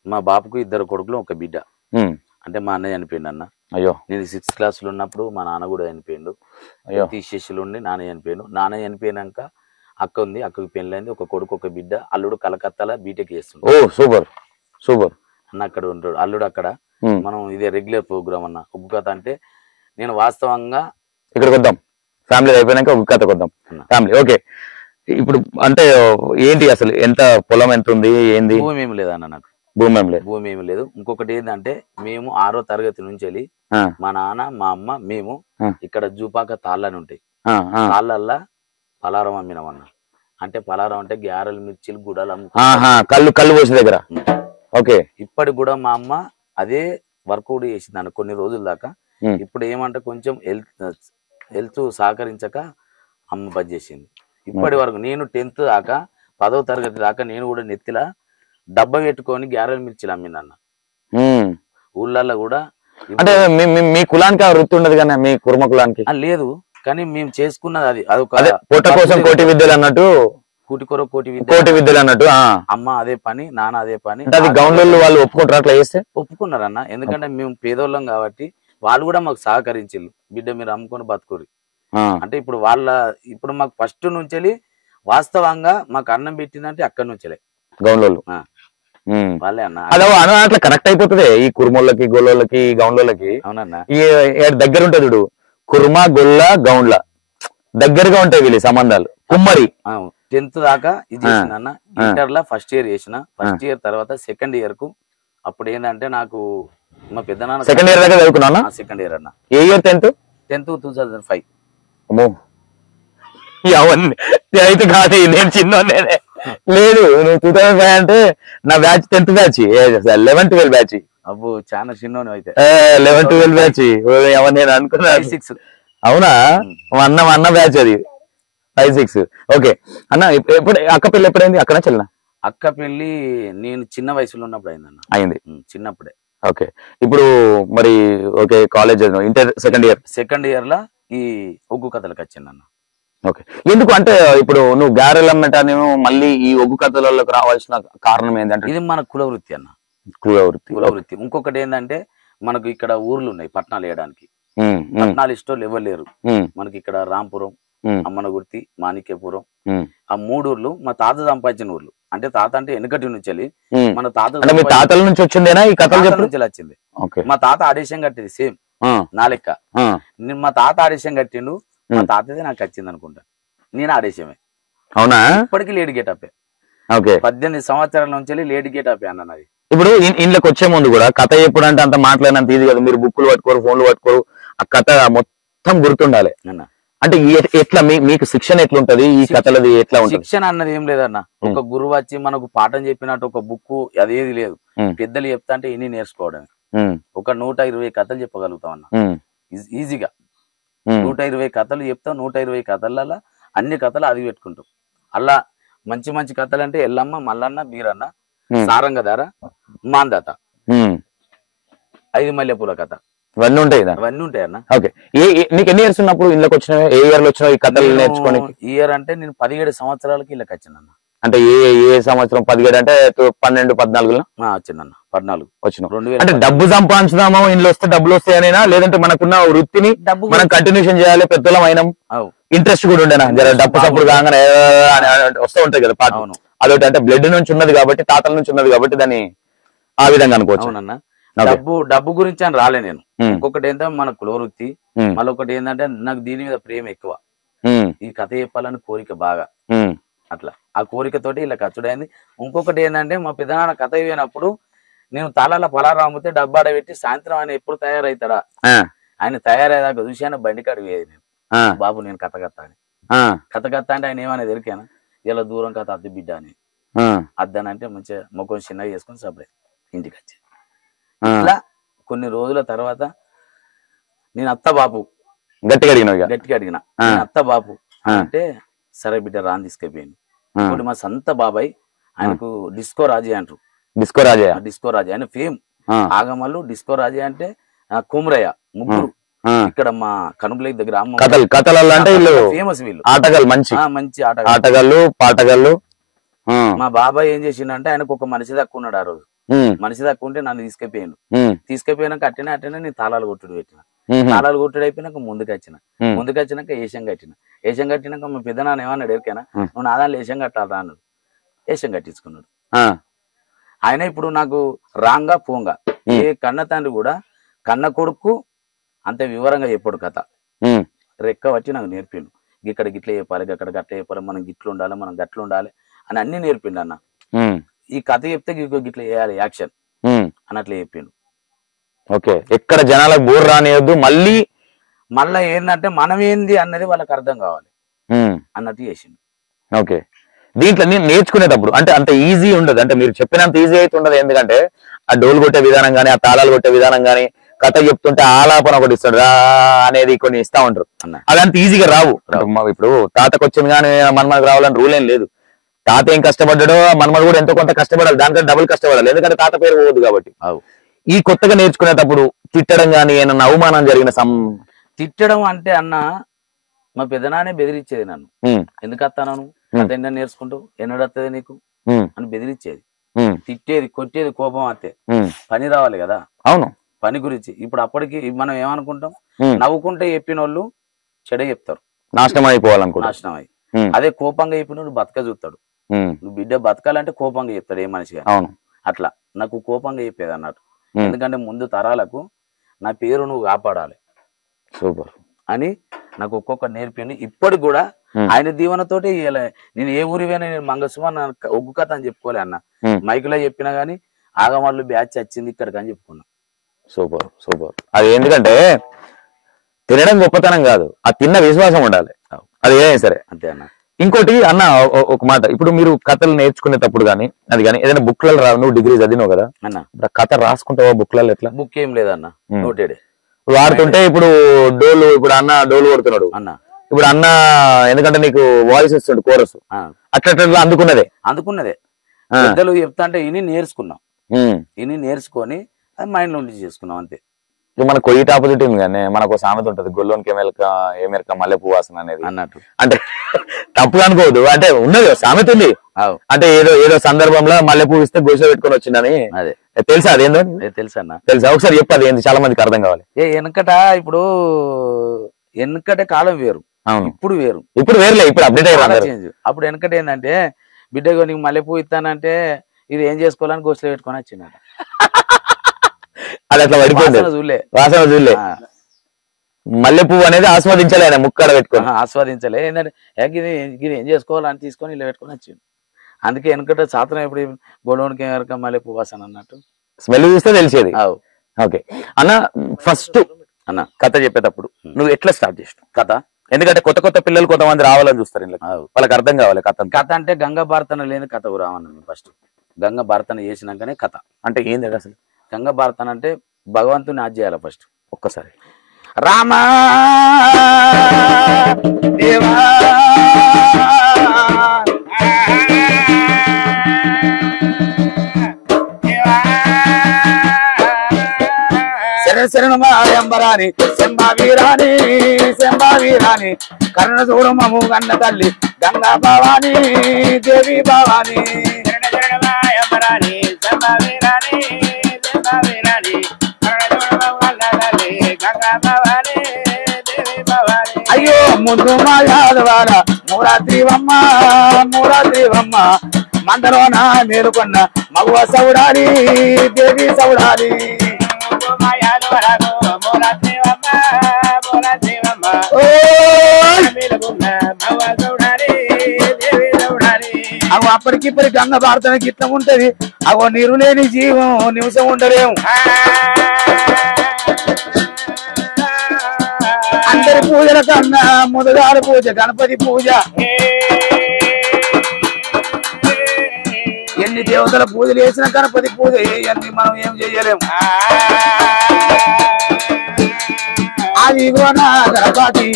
మా బాపుకు 2 కొడుకులు ఒక బిడ్డ అంటే మా అన్నయ్య చనిపోయిండు అన్న అయ్యో నేను 6th క్లాస్లో ఉన్నప్పుడు మా నాన్న కూడా చనిపోయిండు అయ్యో తీసేసిలు ఉండి నాన్న చనిపోయిండు నాన్న చనిపోయినాక అక్క ఉంది అక్కకి పెళ్ళైంది ఒక కొడుకు ఒక బిడ్డ అల్లుడు కలకత్తాలో బీటెక్ చేస్తుండు ఓ సూపర్ సూపర్ అన్న అక్కడ ఉంటాడు అల్లుడు అక్కడ మనం ఇదే రెగ్యులర్ ప్రోగ్రామ్ అన్న ఉప్పు కథ అంటే నేను వాస్తవంగా ఇక్కడికి వద్దాం ఫ్యామిలీ అయిపోయినాక ఉప్పు కథకు వద్దాం ఫ్యామిలీ ఓకే ఇప్పుడు అంటే ఏంటి అసలు ఎంత పొలం ఎంత ఉంది ఏంది భూమి ఏమి లేదన్న నాకు భూమి ఏమి లేదు ఇంకొకటి ఏంటంటే మేము 6వ తరగతి నుంచి వెళ్ళి మా నాన్న మా అమ్మ మేము ఇక్కడ జూపాక తాళ్ళని ఉంటాయి తాళ్ళల్లా పలారం అమ్మినామన్న అంటే పలారం అంటే గ్యారెలు మిర్చిలు గుడాలు కళ్ళు పోసే దగ్గర ఓకే ఇప్పటికి కూడా మా అమ్మ అదే వర్క్ కూడా చేసింది అన్న కొన్ని రోజుల దాకా ఇప్పుడు ఏమంటే కొంచెం హెల్త్ సహకరించక అమ్మ బంద్ చేసింది ఇప్పటి వరకు నేను 10th దాకా 10వ తరగతి దాకా నేను కూడా నెత్తిలా డబ్బా పెట్టుకొని గ్యారెలు మిర్చిలు అమ్మిందన్న ఊళ్ళల్లో కూడా అంటే మీ కులానికి ఆ వృత్తి ఉండదు కానీ మీ కుర్మ కులానికి లేదు కానీ మేము చేసుకున్నది అది అదొక పొట్ట కోసం కోటి విద్యలు అన్నట్టు కూటికొర కోటి విద్యలు అన్నట్టు అమ్మ అదే పని నాన్న అదే పని అది గౌండ్లు వాళ్ళు ఒప్పుకుంటారు అట్లా చేస్తే ఒప్పుకున్నారన్న ఎందుకంటే మేము పేదోళ్ళం కాబట్టి వాళ్ళు కూడా మాకు సహకరించారు బిడ్డ మీరు అమ్ముకొని బతుకోరు అంటే ఇప్పుడు మాకు ఫస్ట్ నుంచి వాస్తవంగా మాకు అన్నం పెట్టిందంటే అక్కడి నుంచే గౌండ్లు వాళ్ళే అన్న అట్లా కనెక్ట్ అయిపోతుంది ఈ కుర్మోళ్ళకి గొల్లోళ్ళకి గౌండ్లకి అవునన్నా ఈ దగ్గర ఉంటుంది చూడు కుర్మ గొల్ల గౌండ్ల దగ్గరగా ఉంటాయి వీళ్ళు సంబంధాలు కుమ్మరి 10th దాకా ఇది చేసిన అన్న ఇంటర్ లో ఫస్ట్ ఇయర్ చేసిన ఫస్ట్ ఇయర్ తర్వాత సెకండ్ ఇయర్ కు అప్పుడు ఏంటంటే నాకు మా పెద్ద నాన్న సెకండ్ ఇయర్ దాకా చదువుకున్నా సెకండ్ ఇయర్ అన్న ఏ ఇయర్ 10th 2005 అమ్మో అయితే కాదు నేను చిన్నోనే లేదు నువ్వు 2005 అంటే నా batch 10th batch 11th 12 batch అబ్బో చాలా చిన్న అయితే 11-12 బ్యాచ్ నేను అనుకున్నా 6. అవునా మా అన్న బ్యాచ్ అది 5-6. ఓకే అన్న ఎప్పుడు అక్క పెళ్లి ఎప్పుడైంది అక్కడ చెల్లిన అక్క పెళ్లి నేను చిన్న వయసులో ఉన్నప్పుడు అయిందన్న. అయింది చిన్నప్పుడే. ఓకే ఇప్పుడు మరి okay college inter second year లా ఈ ఒగ్గు కథలకు వచ్చిందన్న. ఓకే ఎందుకు అంటే ఇప్పుడు నువ్వు గారెలమ్మటానేమో మళ్ళీ ఈ ఒగ్గు కథలలోకి రావాల్సిన కారణం ఏంటంటే ఇది మన కుల వృత్తి అన్న. కుల వృత్తి. ఇంకొకటి ఏంటంటే మనకు ఇక్కడ ఊర్లు ఉన్నాయి పట్నాలు వేయడానికి. పట్నాలు ఇష్టోళ్ళు ఎవరు లేరు మనకి ఇక్కడ. రాంపురం, అమ్మనగుర్తి, మాణిక్యపురం, ఆ 3 ఊర్లు మా తాత సంపాదించిన ఊర్లు. అంటే తాత అంటే వెనకటి నుంచి మన తాతల నుంచి వచ్చిందేనా ఈ కథ నుంచి వచ్చింది. మా తాత ఆదేశం కట్టేది సేమ్ నా లెక్క. మా తాత ఆదేశం కట్టిండు, మా తాతదే నాకు వచ్చింది అనుకుంటా. నేను ఆదేశమే. అవునా? ఇప్పటికీ లేట్ గేటప్. 18 సంవత్సరాల నుంచి లేట్ గేటప్ అన్న నాది. ఇప్పుడు ఇంట్లోకి వచ్చే ముందు కూడా కథ ఎప్పుడు అంటే అంత మాట్లాడినంత ఇది కదా. మీరు బుక్కులు పట్టుకోరు, ఫోన్లు పట్టుకోరు, ఆ కథ మొత్తం గుర్తుండాలి అన్న. అంటే ఎట్లా మీకు శిక్షణ ఎట్లుంటది ఈ కథలది ఎట్లా ఉంటుంది? శిక్షణ అన్నది ఏం లేదన్న. ఒక గురువు వచ్చి మనకు పాఠం చెప్పినట్టు ఒక బుక్ అదేది లేదు. పెద్దలు చెప్తా అంటే ఇన్ని నేర్చుకోవడమే. ఒక 120 కథలు చెప్పగలుగుతాం అన్న ఈజీగా. 120 కథలు చెప్తాం. 120 కథలలో అన్ని కథలు అది పెట్టుకుంటాం. అలా మంచి మంచి కథలు అంటే ఎల్లమ్మ, మల్లన్న, బీరన్న, సారంగధార, మాందాత, 5 మల్లెపూల కథ, ఇవన్నీ ఉంటాయి అన్న. ఓకే నీకు ఎన్ని ఇయర్స్ ఉన్నప్పుడు ఇంట్లోకి వచ్చిన ఏ ఇయర్ లో వచ్చిన ఈ కథలు నేర్చుకోని? ఇయర్ అంటే నేను 17 సంవత్సరాలకి ఇళ్ళకి వచ్చిన. అంటే ఏ సంవత్సరం? 17 అంటే 12-14 వచ్చిందన్న. 14 వచ్చిన. అంటే డబ్బు సంపాదించుదామో ఇంట్లో వస్తే డబ్బులు వస్తాయనేనా, లేదంటే మనకున్న వృత్తిని మనం కంటిన్యూషన్ చేయాలి పెద్దలం అయినా ఇంట్రెస్ట్ కూడా ఉండేనా? డబ్బు సప్పుడు కాగానే వస్తూ ఉంటాయి కదా పాట. అదొకటి అంటే బ్లడ్ నుంచి ఉన్నది కాబట్టి, తాతల నుంచి ఉన్నది కాబట్టి దాన్ని ఆ విధంగా అనుకోవచ్చు. డబ్బు గురించి అని రాలే నేను. ఇంకొకటి ఏంటంటే మన కుల వృత్తి, మళ్ళొకటి ఏంటంటే నాకు దీని మీద ప్రేమ ఎక్కువ. ఈ కథ చెప్పాలని కోరిక బాగా. అట్లా ఆ కోరికతోటి ఇలా ఖర్చుడైంది. ఇంకొకటి ఏంటంటే మా పెద్దనాన్న కథ అయినప్పుడు నేను తాళాల పలారా అమ్మితే డబ్బాడ పెట్టి సాయంత్రం ఆయన ఎప్పుడు తయారవుతాడా, ఆయన తయారయ్యేదాకా చూసి ఆయన బండి కాడికి పోయేది. నేను బాబు నేను కథ అని అంటే ఆయన ఏమనేది ఎరికేనా, ఇలా దూరం కథ అద్దె బిడ్డ అని. అద్దనంటే మంచిగా మొక్కని చిన్నగా చేసుకుని సపడే ఇంటికి వచ్చి. ఇట్లా కొన్ని రోజుల తర్వాత నేను అత్త బాపు గట్టిగా అడిగిన అత్త బాపు అంటే సరే బిడ్డ రాని తీసుకెళ్ళిపోయింది. ఇప్పుడు మా సొంత బాబాయ్, ఆయనకు డిస్కో రాజే అంటారు. డిస్కో రాజే ఆయన ఫేమ్. ఆగమల్లు డిస్కో రాజే అంటే కుమరయ్య, ముగ్గురు ఇక్కడ మా కనుబులకి దగ్గర ఫేమస్ వీళ్ళు. మంచి ఆటగాళ్ళు, పాటగాళ్ళు. మా బాబాయ్ ఏం చేసిండంటే ఆయనకు ఒక మనిషి తక్కువ ఉన్నాడు. ఆ రోజు మనిషి తక్కువ ఉంటే నన్ను తీసుకెళ్ళిపోయాక అట్టనే నేను తాళాలు కొట్టుడు పెట్టిన. తాళాలు కొట్టుడు అయిపోయినాక ముందుకు వచ్చినాక ఏషం కట్టినాక మా పెద్ద నాన్న ఏమన్నాడు ఎరికైనా, నువ్వు నా దాంట్లో ఏషం కట్టాలి అన్నాడు. ఏషం కట్టించుకున్నాడు ఆయన. ఇప్పుడు నాకు రాంగా పోంగా ఏ కన్న తండ్రి కూడా కన్న కొడుకు అంత వివరంగా చెప్పాడు కథ. రెక్క వచ్చి నాకు నేర్పిండు. ఇక్కడ గిట్ల చెప్పాలి, అక్కడ గట్ల చెప్పాలి, మనం గిట్లు ఉండాలి, మనం గట్ల ఉండాలి అని అన్ని నేర్పిండు అన్న. ఈ కథ చెప్తే గిట్ల చేయాలి యాక్షన్ అన్నట్లు చెప్పిండు. ఓకే ఎక్కడ జనాలకు బోర్ రానియద్దు, మళ్ళా ఏంటంటే మనం ఏంది అన్నది వాళ్ళకి అర్థం కావాలి అన్నట్టు చేసిండు. ఓకే దీంట్లో నేను నేర్చుకునేటప్పుడు అంటే అంత ఈజీ ఉండదు, అంటే మీరు చెప్పినంత ఈజీ అయితే ఉండదు. ఎందుకంటే ఆ డోలు కొట్టే విధానం గానీ, ఆ తాళాలు కొట్టే విధానం గానీ, కథ చెప్తుంటే ఆలాపన ఒకటి ఇస్తాడు అనేది కొన్ని ఇస్తా ఉంటారు. అదంత ఈజీగా రావు. ఇప్పుడు తాతకు వచ్చింది కానీ మనకు రావాలని రూల్ ఏం లేదు. తాత ఏం కష్టపడ్డాడో మనమడు కూడా ఎంతో కొంత కష్టపడాలి, దానికంటే డబుల్ కష్టపడాలి. ఎందుకంటే తాత పేరు పోవద్దు కాబట్టి. ఈ కొత్తగా నేర్చుకునేటప్పుడు తిట్టడం కానీ ఏమన్నా అవమానం జరిగిన తిట్టడం అంటే అన్న మా పెద్దనానే బెదిరించేది నన్ను. ఎందుకు వస్తాను కథ ఎన్న నేర్చుకుంటావు, ఎన్నడు వస్తుంది నీకు అని బెదిరించేది. తిట్టేది, కొట్టేది, కోపం వస్తే పని రావాలి కదా. అవును, పని గురించి. ఇప్పుడు అప్పటికి మనం ఏమనుకుంటాం, నవ్వుకుంటే చెప్పిన వాళ్ళు చెడ చెప్తారు, నాశనం అయిపోవాలనుకో. నాశనం అయ్యి అదే కోపంగా చెప్పినోడు బతక చూస్తాడు. నువ్వు బిడ్డ బతకాలంటే కోపంగా చెప్తాడు ఏ మనిషిగా. అట్లా నాకు కోపంగా చెప్పేది అన్నట్టు. ఎందుకంటే ముందు తరాలకు నా పేరు నువ్వు కాపాడాలి సూపర్ అని నాకు ఒక్కొక్క నేర్పిండి. ఇప్పటికి కూడా ఆయన దీవెనతోటి నేను ఏ ఊరివైనా నేను మంగసుమ ఒగ్గు కథ అని చెప్పుకోలే అన్న. మైకులో చెప్పినా గానీ ఆగమాళ్ళు బ్యాచ్ వచ్చింది ఇక్కడికి అని చెప్పుకున్నా. Super super. అది ఎందుకంటే తినడం గొప్పతనం కాదు, ఆ తిన్న విశ్వాసం ఉండాలి. అది ఏదైనా సరే అంతే అన్న. ఇంకోటి అన్న ఒక మాట, ఇప్పుడు మీరు కథలు నేర్చుకునేటప్పుడు గానీ అది కానీ ఏదైనా బుక్లలో రావు, నువ్వు డిగ్రీ చదివినావు కదా అన్న, ఇప్పుడు కథ రాసుకుంటావా బుక్లలో ఎట్లా? బుక్ ఏం లేదన్న, నోటెడ్ వాడుతుంటే ఇప్పుడు డోలు, ఇప్పుడు అన్న డోలు కొడుతున్నాడు అన్న, ఇప్పుడు అన్న ఎందుకంటే నీకు వాయిస్ వస్తుండు కోరస్ అట్లా అందుకున్నదే పెద్దలు చెప్తా అంటే ఇని నేర్చుకున్నాం, ఇని నేర్చుకొని అది మైండ్ లో ఉండి చేసుకున్నాం అంతే. మన కొయ్యి ఆపోజిట్ ఉంది కానీ మనకు సామెత ఉంటది, గొల్లోనికి ఏమెరక మల్లెపూ వాసన అనేది అన్నట్టు. అంటే తప్పుగా అనుకోవద్దు, అంటే ఉన్నది సామెత ఉంది. అంటే ఏదో సందర్భంలో మల్లెపూ ఇస్తే గోస పెట్టుకొని వచ్చిందని అదే తెలుసా? అదేందో తెలుసా? తెలుసా? ఒకసారి చెప్పది ఏంది, చాలా మందికి అర్థం కావాలి. వెనకట ఇప్పుడు వెనకటే కాలం వేరు, ఇప్పుడు వేరు, ఇప్పుడు వేరులే, ఇప్పుడు అప్డేట్ అయ్యారు. అప్పుడు వెనకట ఏంటంటే బిడ్డగా నీకు మల్లెపూ ఇస్తానంటే ఇది ఏం చేసుకోవాలని గోసలో పెట్టుకొని వచ్చిండ. అది అట్లా పడిపోయింది, వాసన చూడలే. మల్లె పువ్వు అనేది ఆస్వాదించలే, ఆయన ముక్కడ పెట్టుకొని ఆస్వాదించలే. ఏంటంటే ఇది ఏం చేసుకోవాలని తీసుకొని ఇలా పెట్టుకొని వచ్చిండు. అందుకే వెనకట సాత్రం ఎప్పుడు గొడవనికి మల్లె పువ్వు వాసన అన్నట్టు స్మెల్ చూస్తే తెలిసేది. ఓకే అన్న, ఫస్ట్ అన్న కథ చెప్పేటప్పుడు నువ్వు ఎట్లా స్టార్ట్ చేసినావు కథ? ఎందుకంటే కొత్త పిల్లలు కొంతమంది రావాలని చూస్తారు, వాళ్ళకి అర్థం కావాలి కథ. కథ అంటే గంగా భారతన లేని కథ రావన్న. ఫస్ట్ గంగా భారతన చేసినాకనే కథ. అంటే ఏంది అసలు గంగా భారతన అంటే భగవంతుని ఆజ్ చేయాలి ఫస్ట్. ఒక్కసారి రామా దేవా శరణు మాయంబరాని శంభావీరాని కర్ణ చూడమము గన్న తల్లి గంగా భవాని దేవి భవాని అయ్యో ముందు మా యాదవాల మూరాత్రివమ్మ మందలోన మేలుకొన్న మగువ సౌడాలి దేవి సౌడాలి. అవి అప్పటికిప్పటి గంగ భారతానికి ఇట్లా ఉంటది. అవో నీరు లేని జీవం నిమిషం ఉండలేము. అందరి పూజల కన్నా మొదగారు పూజ గణపతి పూజ. ఎన్ని దేవతల పూజలు చేసిన గణపతి పూజ అన్ని మనం ఏం చెయ్యలేము. ఆదిగోన గణపతి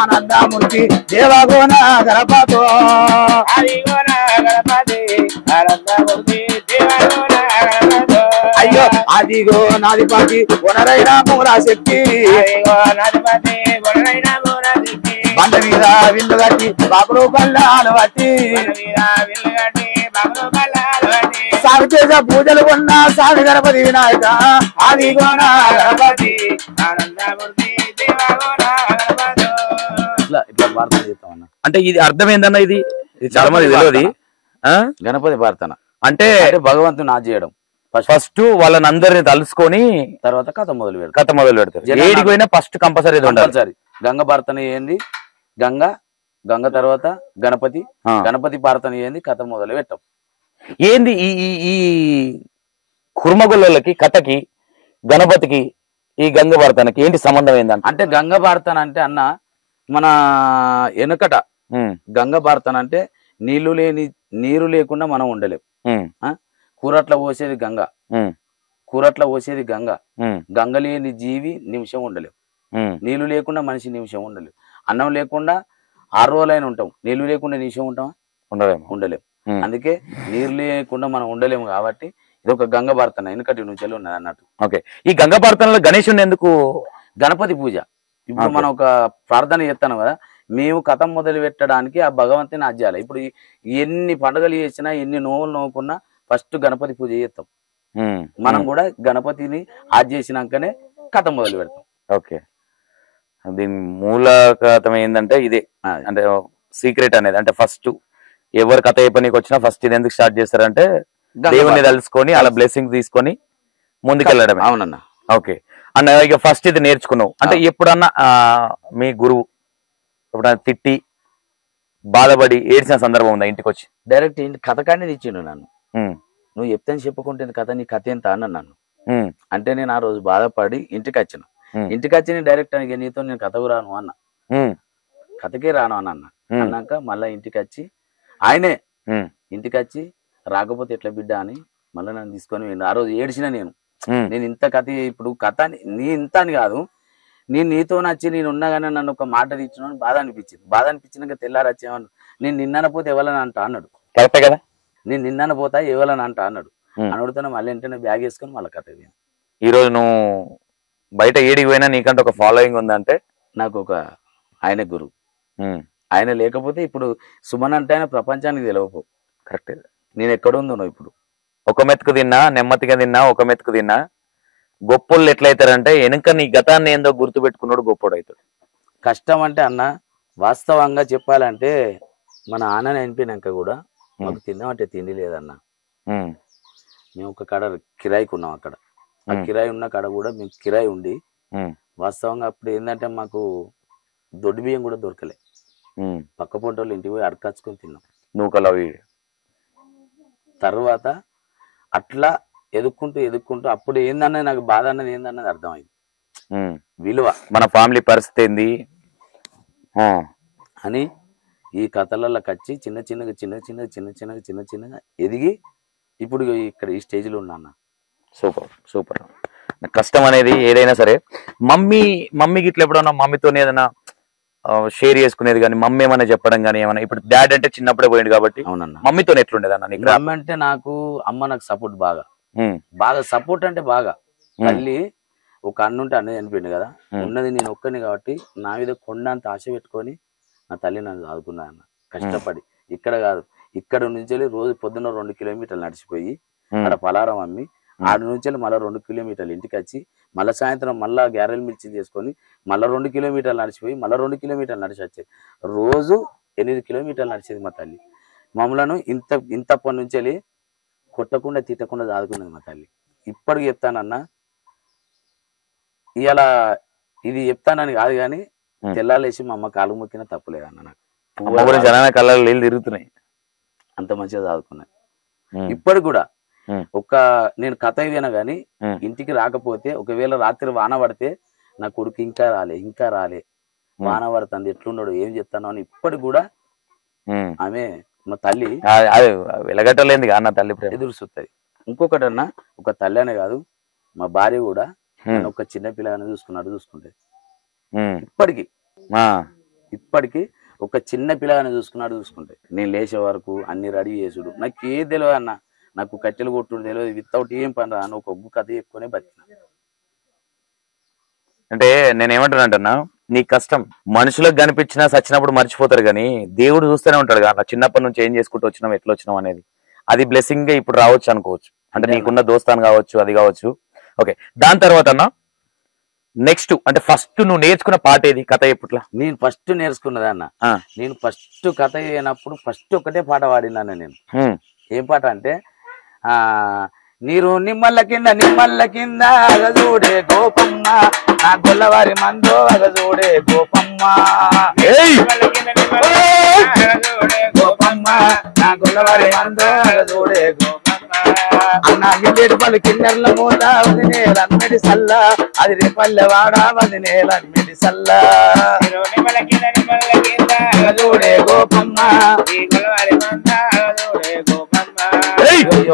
ఆనందమూర్తి దేవగోన గణపతో అయ్యో అదిగో నాదిపతి గుణరైన మూలాశక్తి బండ మీద విల్లు కట్టి బాబులు బల్లాలు బట్టి సావితేజ పూజలు ఉన్న సావి గణపతి వినాయక ఆదిగో నా గణపతి అంటే ఇది అర్థం ఏందన్న? ఇది చాలా మంది తెలియదు. గణపతి ప్రార్థన అంటే భగవంతుని ఆజ్ చేయడం. ఫస్ట్ వాళ్ళని అందరిని తలుసుకొని తర్వాత కథ మొదలు పెడతారు. ఏడికి పోయినా ఫస్ట్ కంపల్సరీ గంగ ప్రార్థన ఏంది, గంగ తర్వాత గణపతి ప్రార్థన ఏంది, కథ మొదలు పెట్టాం. ఏంది ఈ కుర్మగొల్లకి కథకి గణపతికి ఈ గంగ భారతానికి ఏంటి సంబంధం ఏందంటే? అంటే గంగ భారతన అంటే అన్న మన వెనుకట గంగ భారతన అంటే నీరు లేకుండా మనం ఉండలేం. కూరట్ల పోసేది గంగ, గంగ లేని జీవి నిమిషం ఉండలేం. నీళ్లు లేకుండా మనిషి నిమిషం ఉండలేం. అన్నం లేకుండా 6 రోజులైనా ఉంటాం, నీళ్లు లేకుండా నిమిషం ఉంటామా? ఉండలేం. అందుకే నీరు లేకుండా మనం ఉండలేము. కాబట్టి ఇది ఒక గంగ భారతన వెనుకటి నుంచి ఉన్నది అన్నట్టు. ఓకే, ఈ గంగ భారతంలో గణేశుని ఎందుకు? గణపతి పూజ. ఇప్పుడు మనం ఒక ప్రార్థన చేస్తాను కదా, మేము కథ మొదలు పెట్టడానికి ఆ భగవంతుని ఆజ్యాలి. ఇప్పుడు ఎన్ని పండుగలు చేసినా ఎన్ని నోవులు నోవుకున్నా ఫస్ట్ గణపతి పూజ చేస్తాం. మనం కూడా గణపతిని ఆజ్ చేసినాకనే కథ మొదలు పెడతాం. ఓకే, దీని మూల కథం ఏంటంటే ఇదే, అంటే సీక్రెట్ అనేది. అంటే ఫస్ట్ ఎవరు కథ ఏ పనికి వచ్చినా ఫస్ట్ ఇది ఎందుకు స్టార్ట్ చేస్తారంటే దేవుని తెలుసుకొని అలా బ్లెస్సింగ్ తీసుకొని ముందుకెళ్ళడమే. అవునన్న. ఓకే అన్న, ఇక ఫస్ట్ ఇది నేర్చుకున్నావు అంటే ఎప్పుడన్నా మీ గురువు ఎప్పుడన్నా తిట్టి బాధపడి ఏడ్చిన సందర్భం ఉందా ఇంటికి వచ్చి? డైరెక్ట్ కథ కానీ ఇచ్చిండు నన్ను. నువ్వు చెప్తాను చెప్పుకుంటే కథ, నీ కథ ఎంత అన్న నన్ను. అంటే నేను ఆ రోజు బాధపడి ఇంటికి వచ్చి డైరెక్ట్ నీతో నేను కథకు రాను అన్న, కథకే రాను అని అన్న. అన్నాక మళ్ళా ఇంటికి వచ్చి ఆయనే ఇంటికి వచ్చి రాకపోతే ఎట్లా బిడ్డ అని మళ్ళీ నన్ను తీసుకొని పోయిండు. ఆ రోజు ఏడ్చిన నేను ఇంత కథ ఇప్పుడు కథ నీ ఇంత అని కాదు, నేను నీతో నచ్చి నేను ఉన్నా కానీ నన్ను ఒక మాట తీర్చున్నాను బాధ అనిపించింది. బాధ అనిపించినాక తెల్లారు వచ్చేవాడు నేను నిన్నపోతే ఎవరని అంట అన్నాడు. కరెక్టే కదా, నేను నిన్న పోతా ఎవరని అంట అన్నాడు. అనుడితోనే మళ్ళీ వెంటనే బ్యాగ్ వేసుకొని మళ్ళీ కథ. ఈ రోజు నువ్వు బయట ఏడికి పోయినా నీకంటే ఒక ఫాలోయింగ్ ఉందంటే నాకు ఒక ఆయన గురువు. ఆయన లేకపోతే ఇప్పుడు సుమన్ అంటే ఆయన ప్రపంచానికి తెలియపో. కరెక్ట్. నేను ఎక్కడుందో ఇప్పుడు ఒక మెతుకు తిన్నా నెమ్మదిగా తిన్నా ఒక మెతుకు తిన్నా గొప్పోళ్ళు ఎట్లయితారంటే వెనుక నీ గతాన్ని ఏందో గుర్తు పెట్టుకున్నాడు గొప్పోడు అవుతాడు. కష్టం అంటే అన్న వాస్తవంగా చెప్పాలంటే మన ఆనని అనిపోయినాక కూడా మాకు తిన్నామంటే తిండి లేదన్న. మేము ఒక కాడ కిరాయికి ఉన్నాం. అక్కడ ఆ కిరాయి ఉన్న కాడ కూడా మేము కిరాయి ఉండి వాస్తవంగా అప్పుడు ఏంటంటే మాకు దొడ్డు బియ్యం కూడా దొరకలే. పక్క పొంటోళ్ళు ఇంటికి పోయి అడకచ్చుకొని తిన్నాం నూకలో. తర్వాత అట్లా ఎదుక్కుంటూ అప్పుడు ఏందన్నది నాకు బాధ అన్నది ఏందన్నది అర్థమైంది. విలువ మన ఫ్యామిలీ పరిస్థితి ఏంది అని ఈ కథలలో కచ్చి చిన్న చిన్నగా ఎదిగి ఇప్పుడు ఇక్కడ ఈ స్టేజ్ లో ఉన్నా. Super super. కష్టం అనేది ఏదైనా సరే మమ్మీకి ఇట్లా ఎప్పుడన్నా మమ్మీతో ఏదైనా షేర్ చేసుకునేది కానీ మమ్మీ ఏమైనా చెప్పడం కానీ ఏమైనా. ఇప్పుడు డాడ్ అంటే చిన్నప్పుడే పోయింది కాబట్టి అవునన్నా. మమ్మీతో ఎట్లుండేది అన్న నీకు? అమ్మ అంటే నాకు నాకు సపోర్ట్ బాగా సపోర్ట్ అంటే బాగా. తల్లి ఒక అన్నుంటే అన్నది చనిపోయింది కదా, ఉన్నది నేను ఒక్కని కాబట్టి నా మీద కొండంత ఆశ పెట్టుకొని నా తల్లి నన్ను చదువుకున్నా అన్న. కష్టపడి ఇక్కడ కాదు ఇక్కడ నుంచి రోజు పొద్దున్న 2 కిలోమీటర్లు నడిచిపోయి అక్కడ పలారం అమ్మి ఆడ నుంచి మళ్ళీ 2 కిలోమీటర్లు ఇంటికి వచ్చి మళ్ళీ సాయంత్రం మళ్ళా గ్యారెల్ మిర్చి చేసుకొని మళ్ళీ 2 కిలోమీటర్లు నడిచిపోయి మళ్ళీ 2 కిలోమీటర్లు నడిచి వచ్చేది. రోజు 8 కిలోమీటర్లు నడిచేది మా తల్లి. మమ్మలను ఇంతప్పటి నుంచి కొట్టకుండా తిట్టకుండా చదువుకున్నది మా తల్లి. ఇప్పటికి చెప్తానన్నా, ఇవాళ ఇది చెప్తానని కాదు కానీ తెల్లాలేసి మా అమ్మ కాలు మొక్కినా తప్పులేదన్న. నాకు కళ్ళలో నీళ్ళు తిరుగుతున్నాయి. అంత మంచిగా చదువుకున్నాయి. ఇప్పటికి కూడా నేను కథ ఇదేనా గాని ఇంటికి రాకపోతే ఒకవేళ రాత్రి వాన పడితే నా కొడుకు ఇంకా రాలే వాన పడుతుంది ఎట్లున్నాడు ఏం చెప్తాను అని ఇప్పటికి కూడా ఆమె మా తల్లి వెలగట్టలేదు అన్న తల్లి ఎదురు చూస్తుంది. ఇంకొకటి అన్న, ఒక తల్లి అనే కాదు మా భార్య కూడా ఒక చిన్న పిల్లగానే చూసుకుంటది. ఇప్పటికి ఒక చిన్న పిల్లగానే చూసుకుంటది. నేను లేచే వరకు అన్ని రెడీ చేసుడు నాకు ఏది తెలియదు అన్న. నాకు కట్టెలు కొట్టుడు తెలియదు. వితౌట్ ఏం పని రా ఒక ఒగ్గు కథ చెప్పుకునే బతికిన. అంటే నేను ఏమంటానంటన్నా, నీ కష్టం మనుషులకు కనిపించినా సచ్చినప్పుడు మర్చిపోతారు కానీ దేవుడు చూస్తూనే ఉంటాడు కదా. చిన్నప్పటి నుంచి ఏం చేసుకుంటూ వచ్చినాం ఎట్లా వచ్చినాం అనేది అది బ్లెస్సింగ్ గా ఇప్పుడు రావచ్చు అనుకోవచ్చు. అంటే నీకున్న దోస్తాను కావచ్చు అది కావచ్చు. ఓకే, దాని తర్వాత అన్న నెక్స్ట్ అంటే ఫస్ట్ నువ్వు నేర్చుకున్న పాట ఏది కథ ఎప్పుట్లా? నేను ఫస్ట్ నేర్చుకున్నది అన్న, నేను ఫస్ట్ కథ అయినప్పుడు ఫస్ట్ ఒకటే పాట పాడినాను నేను. ఏం పాట అంటే నీరు నిమ్మల్ల కింద అగజూడే గోపమ్మ నా గొల్లవారి మందో అగజూడే గోపమ్మ గోపమ్మ నా గొల్లవారి మందో అగజూడే గోపమ్మ అన్న గిల్లేడు పళ్ళు కిన్నెర్ల మూల వదినే రన్మెడి సల్ల అది రేపల్లె వాడ వదినే రన్మెడి సల్ల అగజూడే గోపమ్మ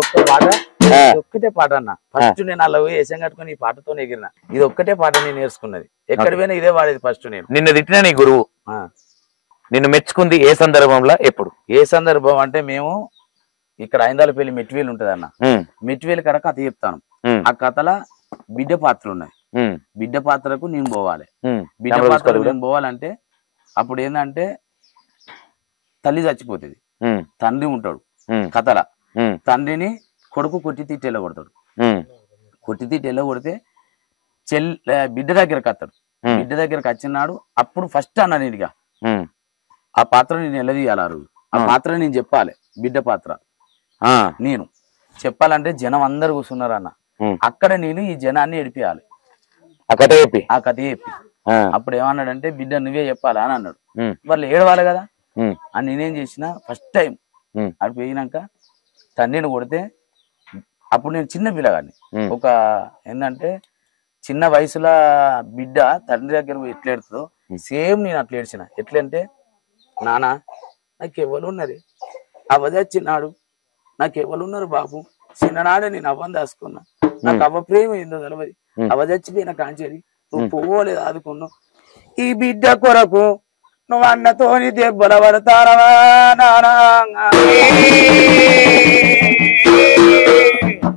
ఒక్క పాట ఒక్కటే పాట అన్న. ఫస్ట్ నేను అలా వేసం కట్టుకుని ఈ పాటతో ఎగిరిన. ఇది ఒక్కటే పాట నేను నేర్చుకున్నది. ఎక్కడ పోయినా ఇదే వాడేది ఫస్ట్. నేను నిన్ను తిట్టిన నీ గురువు నిన్ను మెచ్చుకుంది ఏ సందర్భంలో ఎప్పుడు? ఏ సందర్భం అంటే మేము ఇక్కడ ఐందాలపల్లి మెట్వేలు ఉంటది అన్న. మెట్వేలు కాడ కథ చెప్తాను. ఆ కథల బిడ్డ పాత్రలు ఉన్నాయి. బిడ్డ పాత్రకు నేను పోవాలి. బిడ్డ పాత్రకు నేను పోవాలంటే అప్పుడు ఏంటంటే తల్లి చచ్చిపోతుంది, తండ్రి ఉంటాడు కథల. తండ్రిని కొడుకు కొట్టి తిట్టి వెళ్ళగొడతాడు. కొట్టి తిట్టి వెళ్ళగొడితే బిడ్డ దగ్గరకు వస్తాడు. బిడ్డ దగ్గరకు వచ్చినాడు అప్పుడు ఫస్ట్ అన్న నేనుగా ఆ పాత్ర నేను ఎల్లదీయాలి. ఆ పాత్ర నేను చెప్పాలి. బిడ్డ పాత్ర నేను చెప్పాలంటే జనం అందరు కూర్చున్నారు అన్న. అక్కడ నేను ఈ జనాన్ని ఏడిపియాలి. ఆ కథ చెప్పి అప్పుడు ఏమన్నాడంటే బిడ్డ నువ్వే చెప్పాలి అని అన్నాడు. వాళ్ళు ఏడవాలి కదా అని నేనేం చేసిన ఫస్ట్ టైం అటు పోయినాక తండ్రిని కొడితే అప్పుడు నేను చిన్న పిల్లగాడిని. ఒక ఏంటంటే చిన్న వయసులో బిడ్డ తండ్రి దగ్గర ఎట్లా ఏడుతుందో సేమ్ నేను అట్లా ఏడ్చిన. ఎట్లంటే నానా నాకెవరున్నది అవ్వ చచ్చినాడు, నాకెవరున్నారు బాబు, చిన్ననాడే నేను అవ్వని దాసుకున్నా, నాకు అవ్వ ప్రేమ ఏందో తెలవది, అవ్వ చచ్చిపోయిన కాంచెలి నువ్వు పోలేదు ఆదుకున్నావు, ఈ బిడ్డ కొరకు నువ్వు అన్నతోని దెబ్బల పడతానవా నానా,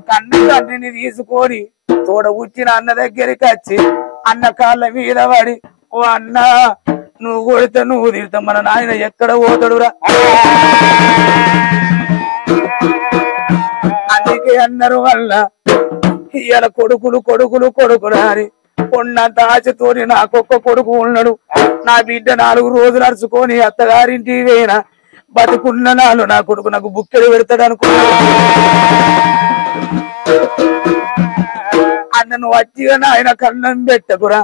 కన్ను తండ్రిని తీసుకొని తోడ ఉచ్చిన అన్న దగ్గరికి వచ్చి అన్న కాళ్ళ మీద పడి, ఓ అన్న నువ్వు కొడితే నువ్వు తిడతా మన నాయన ఎక్కడ పోతాడురా, అందుకే అన్నారు వల్ల ఇవాళ కొడుకులు కొడుకులు కొడుకులు అని కొన్నంత ఆశతోని నాకొక్క కొడుకు ఉన్నాడు, నా బిడ్డ 4 రోజులు అరుచుకొని అత్తగారింటికి పోయినా బతుకున్న నాలు నా కొడుకు నాకు బుక్కెడు పెడతాడు అనుకున్నాడు, అన్న నువ్వు వచ్చిగా నాయన కన్నం పెట్టకురా,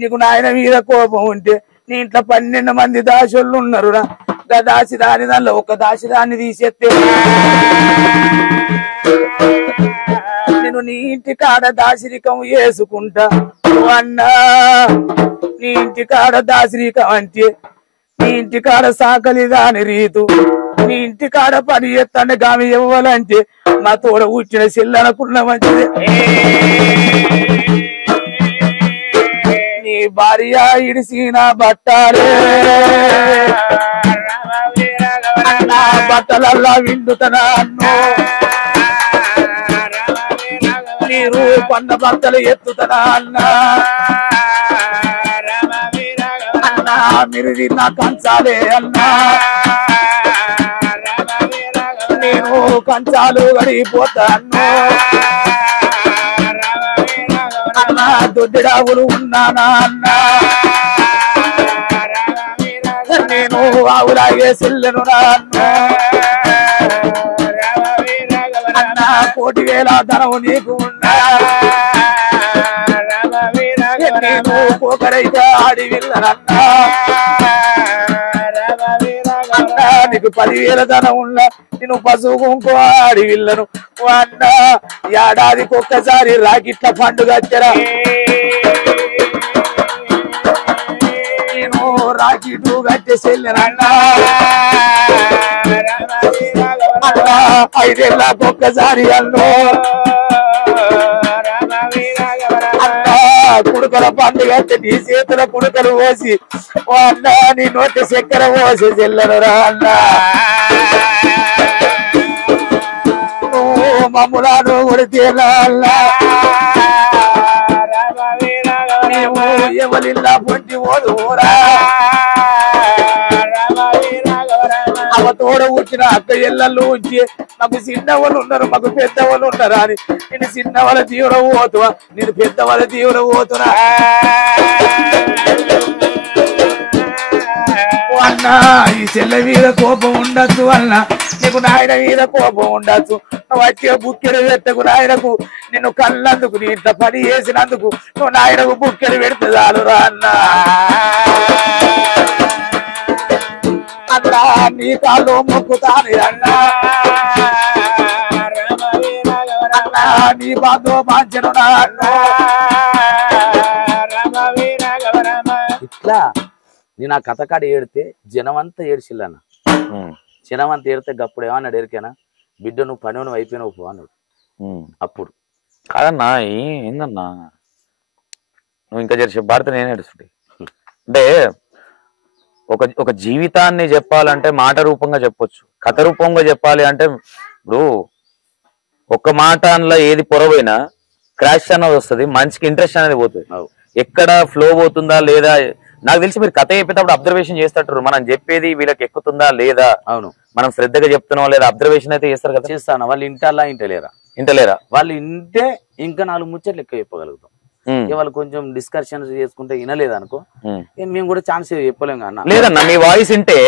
నీకు నాయన మీద కోపం ఉంటే నీ ఇంట్లో 12 మంది దాసోళ్ళు ఉన్నారురా, గా దాసిదాని దానిలో ఒక దాసిదాన్ని తీసేస్తే నేను నీ ఇంటి కాడ దాసిరికం వేసుకుంటా అన్నా, నీ ఇంటి కాడ దాసిరికం అంటే నీ ఇంటి కాడ సాకలి దాని రీతు, నీ ఇంటి కాడ పని చేస్తాను గామి ఇవ్వాలంటే నా తోడ కూర్చిన చెల్లనుకున్న మంచిది, నీ భార్య ఇడిసిన బట్టాలే నా బట్టలల్లా విండుతనా అన్నో, నీరు పన్న బట్టలు ఎత్తుతనా అన్నా, అన్నా మీరు నా కంచాలే అన్నా, నేను కంచాలు గడిపోతాను అన్నా, దొడ్డిడావులు ఉన్నానా అన్నా, నేను ఆవులాగే చెల్లెను అన్నా, 1,000,000 ధనం నీకు ఉన్నా, నేను పోకరైతే ఆడి వెళ్ళనన్నా, నీకు 10,000 ధనం ఉన్నా నేను పశువు ఇంకో ఆడి వెళ్ళను అన్నా, ఏడాదికి ఒక్కసారి రాకిట్ల పండుగ వచ్చరా, నేను రాకిటు కట్టే చెల్లెనన్నా, 5 ఏళ్ళకి ఒక్కసారి అన్నో అన్నా, కుడుకల పండుగ నీ చేతుల కుడుకలు పోసి అన్నా నీ నోటి చక్కెర పోసి చెల్లనురా అన్నా, నువ్వు మమ్ములను కొడితేనా అన్నా, నీవు ఎవరిల్లా పొంటి ఓదురా, అవ తోడ వచ్చిన అక్క ఇళ్ళల్లో ఉంచి నాకు చిన్నవాళ్ళు ఉన్నారు మాకు పెద్దవాళ్ళు ఉన్నారా అని నేను చిన్నవాళ్ళ తీవ్ర పోతువా నేను పెద్దవాళ్ళ తీవ్ర పోతున్నా అన్నా, ఈ చెల్ల మీద కోపం ఉండొచ్చు అన్న, నీకు నాయన మీద కోపం ఉండొచ్చు, నువ్వు వచ్చే బుక్కెలు పెట్టకు నాయనకు, నిన్ను కళ్ళందుకు నీ ఇంత పని చేసినందుకు నువ్వు నాయనకు బుక్కెలు పెడితే చాలురా అన్నా, అన్నా నీ కాళ్ళు మొక్కుతాను అన్నా, అన్నా నీ బాధో బాధ్యను అన్నా, ఇట్లా నేను ఆ కథకాడ ఏడితే జనమంతా ఏడ్చిల్లన్న, జనమంతా ఏడితే గప్పుడు ఏమన్నాడు ఎరికేనా, బిడ్డ నువ్వు పని నువ్వు అయిపోయినావు పో అన్నాడు, అప్పుడు కాదన్నా ఏందన్నా నువ్వు ఇంకా చేసి భారత నేను ఏడుస్తుంటే అంటే ఒక జీవితాన్ని చెప్పాలంటే మాట రూపంగా చెప్పొచ్చు, కథ రూపంగా చెప్పాలి అంటే ఇప్పుడు ఒక్క మాట అందులో ఏది పొరపోయినా క్రాష్ అన్నది వస్తుంది, మనిషికి ఇంట్రెస్ట్ అనేది పోతుంది, ఎక్కడ ఫ్లో పోతుందా లేదా, నాకు తెలిసి మీరు కథ చెప్పేటప్పుడు అబ్జర్వేషన్ చేస్తారు, మనం చెప్పేది వీళ్ళకి ఎక్కుతుందా లేదా, అవును మనం శ్రద్ధగా చెప్తున్నాం లేదా అబ్జర్వేషన్ అయితే చేస్తారు కదా, చేస్తాను వాళ్ళు ఇంటల్లా ఇంటలేరా వాళ్ళు ఇంటే ఇంకా 4 ముచ్చట్లు ఎక్కువ చెప్పగలుగుతాం, వాళ్ళు కొంచెం డిస్కషన్ చేసుకుంటే వినలేదు అనుకో మేము కూడా ఛాన్స్ చెప్పలేం అన్న, లేదన్నా మీ వాయిస్ వింటే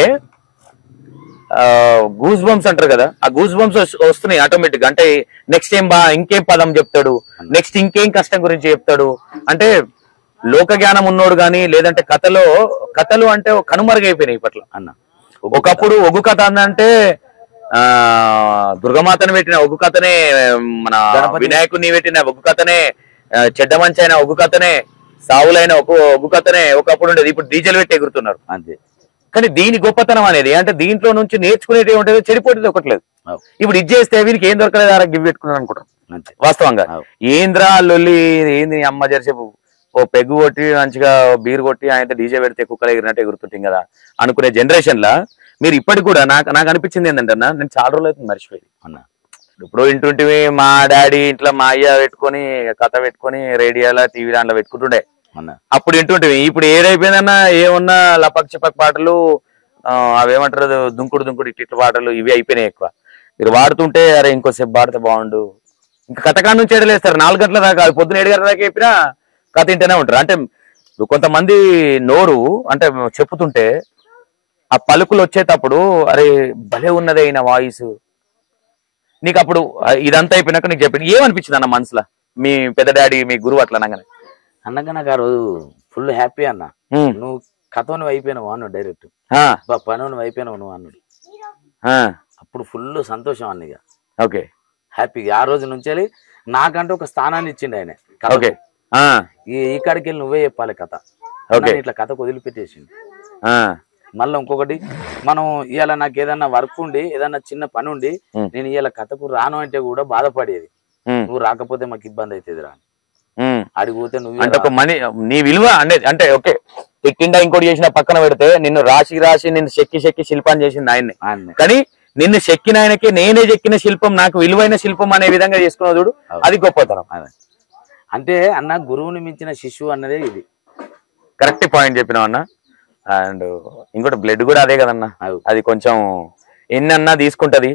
గూస్ బంప్స్ అంటారు కదా, ఆ గూస్ బంప్స్ వస్తున్నాయి ఆటోమేటిక్, అంటే నెక్స్ట్ ఏం ఇంకేం పదం చెప్తాడు, నెక్స్ట్ ఇంకేం కష్టం గురించి చెప్తాడు, అంటే లోక జ్ఞానం ఉన్నోడు గాని లేదంటే కథలు అంటే కనుమరుగైపోయినాయి ఇప్పట్లో అన్న, ఒకప్పుడు ఒగ్గు కథ అంటే దుర్గమాతను పెట్టిన ఒగ్గు కథనే, మన వినాయకుడిని పెట్టిన ఒగ్గు కథనే, చెడ్డ మంచి అయిన ఒగ్గు కథనే, సావులైన ఒగ్గు కథనే ఒకప్పుడు ఉండేది, ఇప్పుడు డీజేలు పెట్టి ఎగురుతున్నారు అంతే, కానీ దీని గొప్పతనం అనేది అంటే దీంట్లో నుంచి నేర్చుకునేది ఏముంటుందో చెడిపోయేది ఒకటి లేదు. ఇప్పుడు ఇది చేస్తే వీరికి ఏం దొరకలేదు అలా గివ్ పెట్టుకున్నాను అనుకుంటాం వాస్తవంగా. ఏంద్రా లొల్లి ఏంది అమ్మ జరిసేపు ఓ పెగ్గు కొట్టి మంచిగా బీర్ కొట్టి ఆయన డీజే పెడితే కుక్కలు ఎగిరినట్టు ఎగురుతుంటాం కదా అనుకునే జనరేషన్ లా మీరు ఇప్పటికి కూడా నాకు అనిపించింది ఏంటంటే అన్న, నేను చాలా రోజులు అయితే మర్చిపోయింది అన్న. ఇప్పుడు ఇంటుంటివి మా డాడీ ఇంట్లో మా అయ్య పెట్టుకొని కథ పెట్టుకొని రేడియోలో టీవీ దాంట్లో పెట్టుకుంటుండే అప్పుడు వింటుంటివి. ఇప్పుడు ఏడైపోయిందన్నా ఏమన్నా లపక్ చిపక్ పాటలు అవేమంటారు దుంకుడు ఇట్ల పాటలు ఇవి అయిపోయినాయి ఎక్కువ. మీరు వాడుతుంటే అరే ఇంకోసేపు పాడితే బాగుండు ఇంకా కథకాడ నుంచి ఏడలేస్తారు 4 గంటల దాకా, పొద్దున 7 గంటల దాకా చెప్పినా కథ ఇంటనే ఉంటారు. అంటే కొంతమంది నోరు అంటే చెప్పుతుంటే ఆ పలుకులు వచ్చేటప్పుడు అరే భలే ఉన్నదే అయిన వాయిస్ నీకు అప్పుడు ఇదంతా అయిపోయినాక నీకు చెప్పి ఏమనిపించింది అన్న మనసులో మీ పెద్ద డాడీ మీ గురువు అట్లా అనగానే? అన్నగా నాకు ఆ రోజు ఫుల్ హ్యాపీ అన్న. నువ్వు కథను అయిపోయినావు అన్నాడు డైరెక్ట్, పని అయిపోయినావు నువ్వు అన్నాడు. అప్పుడు ఫుల్ సంతోషం అన్నగా. ఓకే హ్యాపీగా ఆ రోజు నుంచి నాకంటే ఒక స్థానాన్ని ఇచ్చిండు ఆయన. ఇక్కడికి వెళ్ళి నువ్వే చెప్పాలి కథ, ఇట్లా కథకు వదిలిపెట్టేసిండు. మళ్ళీ ఇంకొకటి మనం ఇవాళ నాకు ఏదన్నా వర్క్ ఉండి ఏదన్నా చిన్న పని ఉండి నేను ఇవాళ కథకు రాను అంటే కూడా బాధపడేది, నువ్వు రాకపోతే మాకు ఇబ్బంది అవుతుంది రా అడిగిపోతే నువ్వు అంటే ఒక మనీ నీ విలువ అంటే ఓకే తిట్టిండా ఇంకోటి చేసిన పక్కన పెడితే నిన్ను రాసి నిన్ను చెక్కి శిల్పాన్ని చేసింది ఆయన్ని, కానీ నిన్ను చెక్కిన ఆయనకి నేనే చెక్కిన శిల్పం నాకు విలువైన శిల్పం అనే విధంగా చేసుకున్న చూడు అది గొప్పతనం. అంటే అన్న గురువుని మించిన శిశువు అన్నదే ఇది. కరెక్ట్ పాయింట్ చెప్పినావు అన్న. అండ్ ఇంకోటి బ్లడ్ కూడా అదే కదన్నా, అది కొంచెం ఎన్నన్నా తీసుకుంటది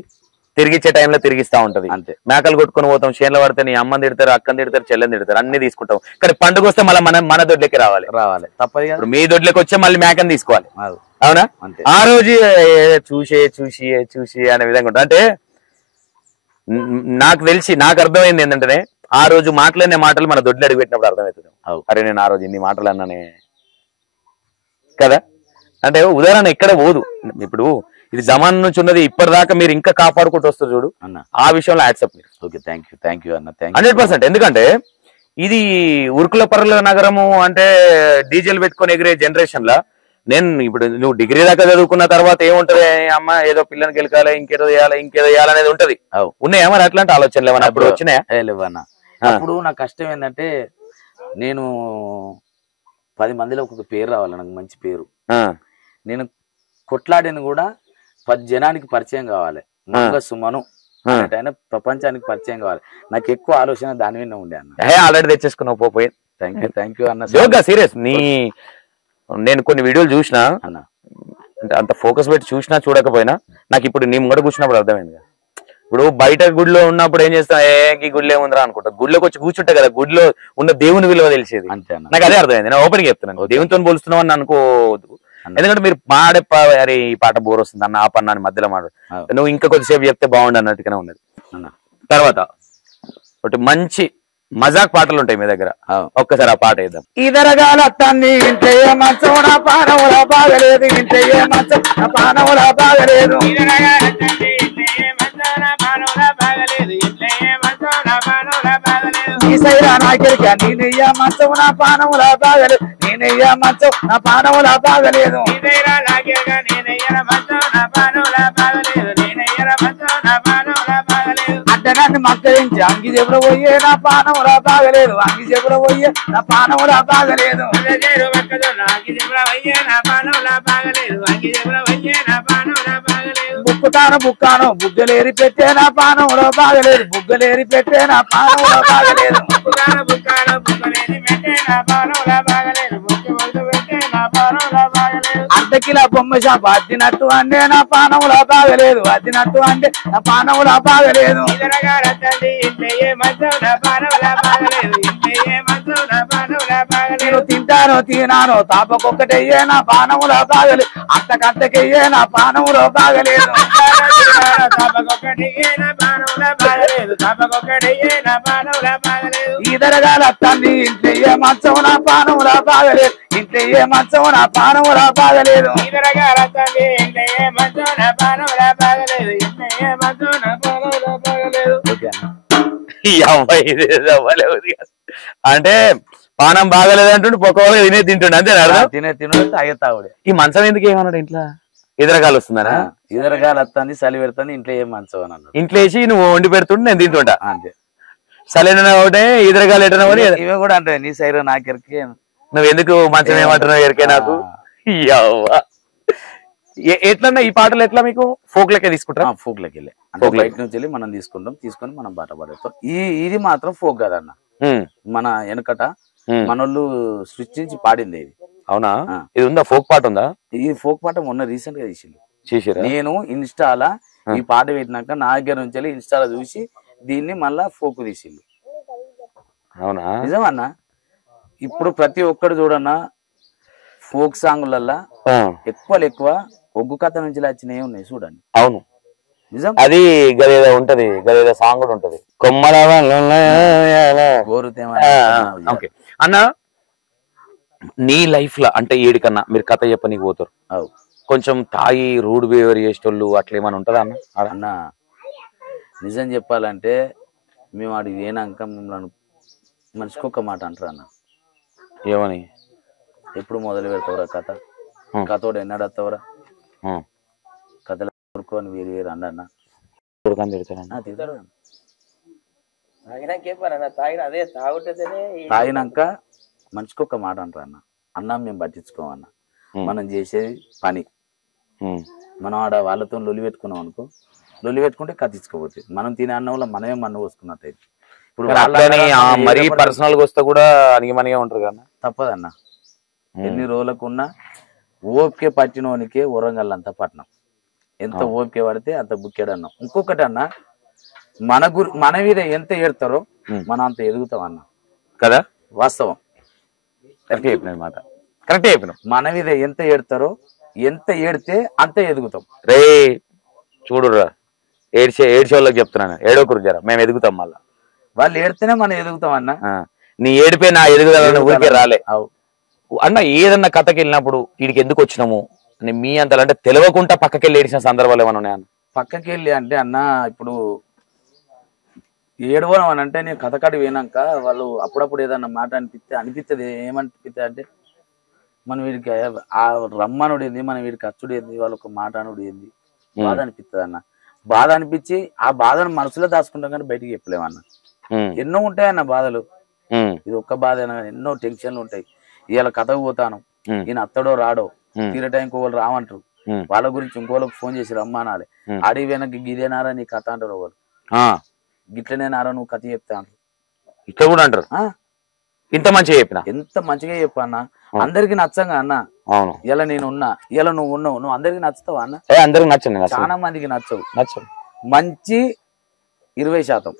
తిరిగిచ్చే టైంలో తిరిగిస్తా ఉంటది. అంతే మేకలు కొట్టుకుని పోతాం చేనులో పడితే నీ అమ్మని తిడతారు అక్కని తిడతారు చెల్లెని తిడతారు అన్ని తీసుకుంటాం, కానీ పండుగ వస్తే మళ్ళీ మన దొడ్లకి రావాలి తప్పదు. మీ దొడ్లకి వచ్చే మళ్ళీ మేకని తీసుకోవాలి అవునా? ఆ రోజు చూసి అనే విధంగా ఉంటుంది. అంటే నాకు అర్థమైంది ఏంటంటే ఆ రోజు మాట్లాడిన మాటలు మన దొడ్లు అడిగి పెట్టినప్పుడు అర్థమవుతుంది. అరే నేను ఆ రోజు ఇన్ని మాటలు అన్నానే కదా. అంటే ఉదాహరణ ఎక్కడ పోదు. ఇప్పుడు ఇది జమాన్ నుంచి ఉన్నది ఇప్పటిదాకా మీరు ఇంకా కాపాడుకుంటూ వస్తారు చూడు అన్న, ఆ విషయంలో యాక్సెప్ట్. ఓకే థ్యాంక్ యూ అన్న 100%. ఎందుకంటే ఇది ఉరుకుల పరుల నగరము అంటే డీజిల్ పెట్టుకొని ఎగిరే జనరేషన్ లా ఇప్పుడు నువ్వు డిగ్రీ దాకా చదువుకున్న తర్వాత ఏముంటది అమ్మ ఏదో పిల్లని గెలకాలి ఇంకేదో చేయాలనేది ఉంటది. ఉన్నాయా మరి అట్లాంటి ఆలోచనలు ఏమన్నా అప్పుడు వచ్చినాయా? లేవన్నా. అప్పుడు నా కష్టం ఏంటంటే నేను 10 మందిలో ఒక పేరు రావాలి, నాకు మంచి పేరు. నేను కొట్లాడిన కూడా 10 జనానికి పరిచయం కావాలి, మంగ సుమను ఆయన ప్రపంచానికి పరిచయం కావాలి. నాకు ఎక్కువ ఆలోచన దాని మీద ఉండే అన్న. ఆల్రెడీ తెచ్చేసుకున్నావు పోయి. థ్యాంక్ యూ అన్న. సీరియస్ నేను కొన్ని వీడియోలు చూసినా అన్న, అంటే అంత ఫోకస్ పెట్టి చూసినా చూడకపోయినా నాకు ఇప్పుడు నీ ముంగడ కూర్చున్నప్పుడు అర్థమైంది. ఇప్పుడు బయట గుడిలో ఉన్నప్పుడు ఏం చేస్తా ఈ గుడిలో ఏముందిరా అనుకుంటా, గుడిలోకి వచ్చి కూర్చుంటా కదా గుడిలో ఉన్న దేవుని విలువ తెలిసేది. నాకు అదే అర్థమైంది. నేను ఓపెన్ చెప్తున్నాను, దేవునితో పోలుస్తున్నావు అని అనుకోవద్దు. ఎందుకంటే మీరు పాడే అరే ఈ పాట బోర్ వస్తుంది అన్న ఆ పన్నాని మధ్యలో నువ్వు ఇంకా కొద్దిసేపు చెప్తే బాగుండు అన్నట్టుగానే ఉన్నది. తర్వాత ఒకటి మంచి మజాక్ పాటలు ఉంటాయి మీ దగ్గర, ఒక్కసారి ఆ పాట వేద్దాం. ఇదరగాల తండ్రి ఇంటే మంచం నా పానముల బాగలేదు, ఇంటే మంచం నా పానముల బాగలేదు, నాకెరిక నేనయ్య మంచం నా పానముల బాగలేదు, నేనయ్య మంచం నా పానముల బాగలేదు, అడ్డనాన్ని మక్కరించి అంగి చెప్పుడు పోయే నా పానములా బాగలేదు, అంగి చెప్పుడు పోయే నా పానములా బాగలేదు, బుక్కాను బుగ్గలేరి పెట్టే నా పానములో బాగలేదు, బుగ్గలేరి పెట్టే నా పానములో బాగలేదు, అర్ధకిలా బొమ్మ షాప్ అద్దినట్టు అంటే నా పానములా బాగలేదు, అద్దినట్టు అంటే నా పానములా బాగలేదు, తింటానో తినానో తాపకొక్కటయ్యే నా పానములో బాగలేదు, అంతకంతకయ్యే నా పానములో బాగలేదు, ఈదరగాల తండ్రి ఇంట్లో మంచం నా పానములా బాగలేదు, ఇంట్లో మంచం నా పానములా బాగలేదు, ఈదరగాల తండ్రి ఇంట్లో మంచం నా పానములా బాగలేదు, ఇంట్లో మంచం నా పానములా బాగలేదు. అంటే పానం బాగాలేదంటుండే పొక్కవాళ్ళు తినే తింటుండే అంతే తినే తినే తాగే తాగుడే. ఈ మంచం ఎందుకు ఏమన్నాడు ఇంట్లో ఎదురగాలు వస్తుందనా? ఎదురగాలు వస్తుంది, చలి పెడుతుంది, ఇంట్లో ఏం మంచం అని అన్నాడు. ఇంట్లో వేసి నువ్వు వండి పెడుతుంటే నేను తింటుంటా అంతే. చలిన ఒకటే ఎదురగాలు ఎటనా ఇవే కూడా అంటే నీ సైడ్ నాకెరికి నువ్వు ఎందుకు మంచం ఏమంటున్నావు ఎరికే నాకు. ఎట్లన్నా ఈ పాటలు ఎట్లా మీకు ఫోక్ లెక్క తీసుకుంటారా? ఫోక్ లెక్క వెళ్ళి అంటే బయట నుంచి వెళ్ళి మనం తీసుకొని మనం పాట పాడేస్తాం. ఇది మాత్రం ఫోక్ కదన్న, మన వెనకట మనోళ్ళు సృష్టించి పాడింది ఇది. అవునా? ఇది ఉందా ఫోక్ పాట ఉందా? ఈ ఫోక్ పాట మొన్న రీసెంట్ గా చేసిరా. నేను ఇన్స్టాలా ఈ పాట పెట్టినాక నా దగ్గర నుంచి వెళ్ళి ఇన్స్టాలా చూసి దీన్ని మళ్ళా ఫోక్ తీసిల్లు. అవునా? నిజమన్నా. ఇప్పుడు ప్రతి ఒక్కడు చూడన్నా ఫోక్ సాంగ్లల్లా ఎక్కువ ఒగ్గు కథ నుంచి వచ్చినవి ఉన్నాయి చూడండి. అవును నిజం. అది గదేదో ఉంటది, గదేదో సాంగ్ కూడా ఉంటది కొమ్మల ఓకే అన్న. నీ లైఫ్ లో అంటే ఏడికన్నా మీరు కథ చెప్పనీకి పోతారు, కొంచెం తాయి రూడ్ బిహేవియర్ చేసేటోళ్ళు అట్లా ఏమైనా ఉంటదా అన్న? అన్న నిజం చెప్పాలంటే మేము ఆడి ఏనాక మిమ్మల్ని మనిషికి ఒక్క మాట అంటారు అన్న. ఏమని? ఎప్పుడు మొదలు పెడతావురా కథ, కథోడు ఎన్నాడు వస్తావురా, కథలు కొనుక్కొని వేరు వేరు అన్న తాగినాక మనిషికి ఒక్క మాట అంటారు అన్న. అన్నం మేము పట్టించుకోమన్నా, మనం చేసేది పని. మనం ఆడ వాళ్ళతో లొలి పెట్టుకున్నాం అనుకో, లొలి పెట్టుకుంటే కత్తించుకోపోతుంది. మనం తినే అన్నంలో మనమే మన్ను పోసుకున్నట్టు అయితే. ఇప్పుడు మరీ పర్సనల్ గా వస్తే కూడా అనిగిమనిగా ఉంటారు కదా. తప్పదన్న. ఎన్ని రోజులకున్నా ఓపికే పట్టినోనికే ఊరంగల్లంతా పట్నం. ఎంత ఓపిక పడితే అంత బుక్కెడు అన్నాం. ఇంకొకటి అన్న, మన మీద ఎంత ఏడతారో మనం అంత ఎదుగుతాం అన్న కదా. వాస్తవం. కరెక్ట్ చెప్పిన మాట, కరెక్ట్ చెప్పిన. మన మీద ఎంత ఏడతారో, ఎంత ఏడితే అంత ఎదుగుతాం. రే చూడురా, ఏడ్చేవాళ్ళకి చెప్తున్నాను, ఏడోకురు జర మేము ఎదుగుతాం. మళ్ళా వాళ్ళు ఏడితేనే మనం ఎదుగుతాం అన్న. నీ ఏడిపే నా ఎదుగుదల ఊరికే రాలే అన్న. ఏదన్నా కథకి వెళ్ళినప్పుడు వీడికి ఎందుకు వచ్చినాము అని మీ అంతలో అంటే తెలియకుండా పక్కకి వెళ్ళి ఏడిచిన సందర్భాలు ఏమైనా ఉన్నాయన్న? పక్కకి వెళ్ళి అంటే అన్న, ఇప్పుడు ఏడవడం అని అంటే నేను కథకాడి పోయినాక వాళ్ళు అప్పుడప్పుడు ఏదన్నా మాట అనిపిస్తుంది. ఏమనిపిస్తుంది అంటే మనం వీడికి ఆ రమ్మనుడు ఏంది, మనం వీడికి అచ్చుడు ఏంది, వాళ్ళు ఒక మాట అనుడు ఏంది, బాధ అనిపిస్తుంది అన్న. బాధ అనిపించి ఆ బాధను మనసులో దాచుకుంటాం కానీ బయటికి చెప్పలేమన్న. ఎన్నో ఉంటాయన్న బాధలు. ఇది ఒక్క బాధ ఎన్నో టెన్షన్లు ఉంటాయి. ఇవాళ కథకు పోతాను, ఈయన అత్తడో రాడో, తీరే టైంకి వాళ్ళు రామంటారు, వాళ్ళ గురించి ఇంకోళ్ళకి ఫోన్ చేసి రమ్మనాలి. అడిగి వెనక్కి గిదేనారా నీ కథ అంటారు వాళ్ళు, గిట్లనేనారా నువ్వు కథ చెప్తా అంటారు. ఇట్లా కూడా అంటారు. ఇంత మంచిగా చెప్పిన, ఎంత మంచిగా చెప్పన్నా అందరికి నచ్చంగా అన్న. ఇలా నేను ఉన్నా, ఇలా నువ్వు ఉన్నావు, నువ్వు అందరికి నచ్చుతావా అన్న? అందరికి నచ్చండి, చాలా మందికి నచ్చవు. మంచి 20%,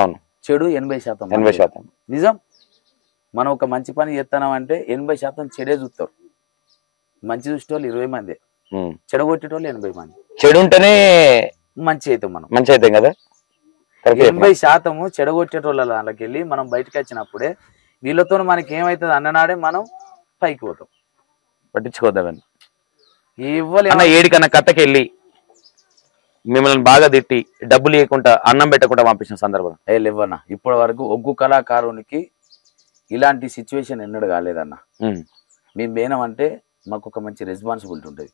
అవును, చెడు 80%. 80% నిజం. మనం ఒక మంచి పని చేస్తున్నామంటే 80% చెడే చూస్తారు. మంచి చూసేటోళ్ళు 20 మంది, చెడగొట్టేటోళ్ళు 80 మంది. చెడు ఉంటేనే మంచి అవుతాం మనం, మంచి అవుతాం కదా. 80% చెడగొట్టేటోళ్ళ వాళ్ళకి వెళ్ళి మనం బయటకు వచ్చినప్పుడే వీళ్ళతో మనకి ఏమవుతుంది అన్ననాడే మనం పైకి పోతాం. పట్టించుకోద్దామని ఇవ్వలే. ఏడికన్నా కథకి వెళ్ళి మిమ్మల్ని బాగా తిట్టి డబ్బులు ఇవ్వకుండా అన్నం పెట్టకుండా పంపించిన సందర్భం లేవన్నా. ఇప్పటి వరకు ఒగ్గు కళాకారునికి ఇలాంటి సిచ్యువేషన్ ఎన్నడూ కాలేదన్న. మేము పోయినామంటే మాకు ఒక మంచి రెస్పాన్సిబిలిటీ ఉంటుంది.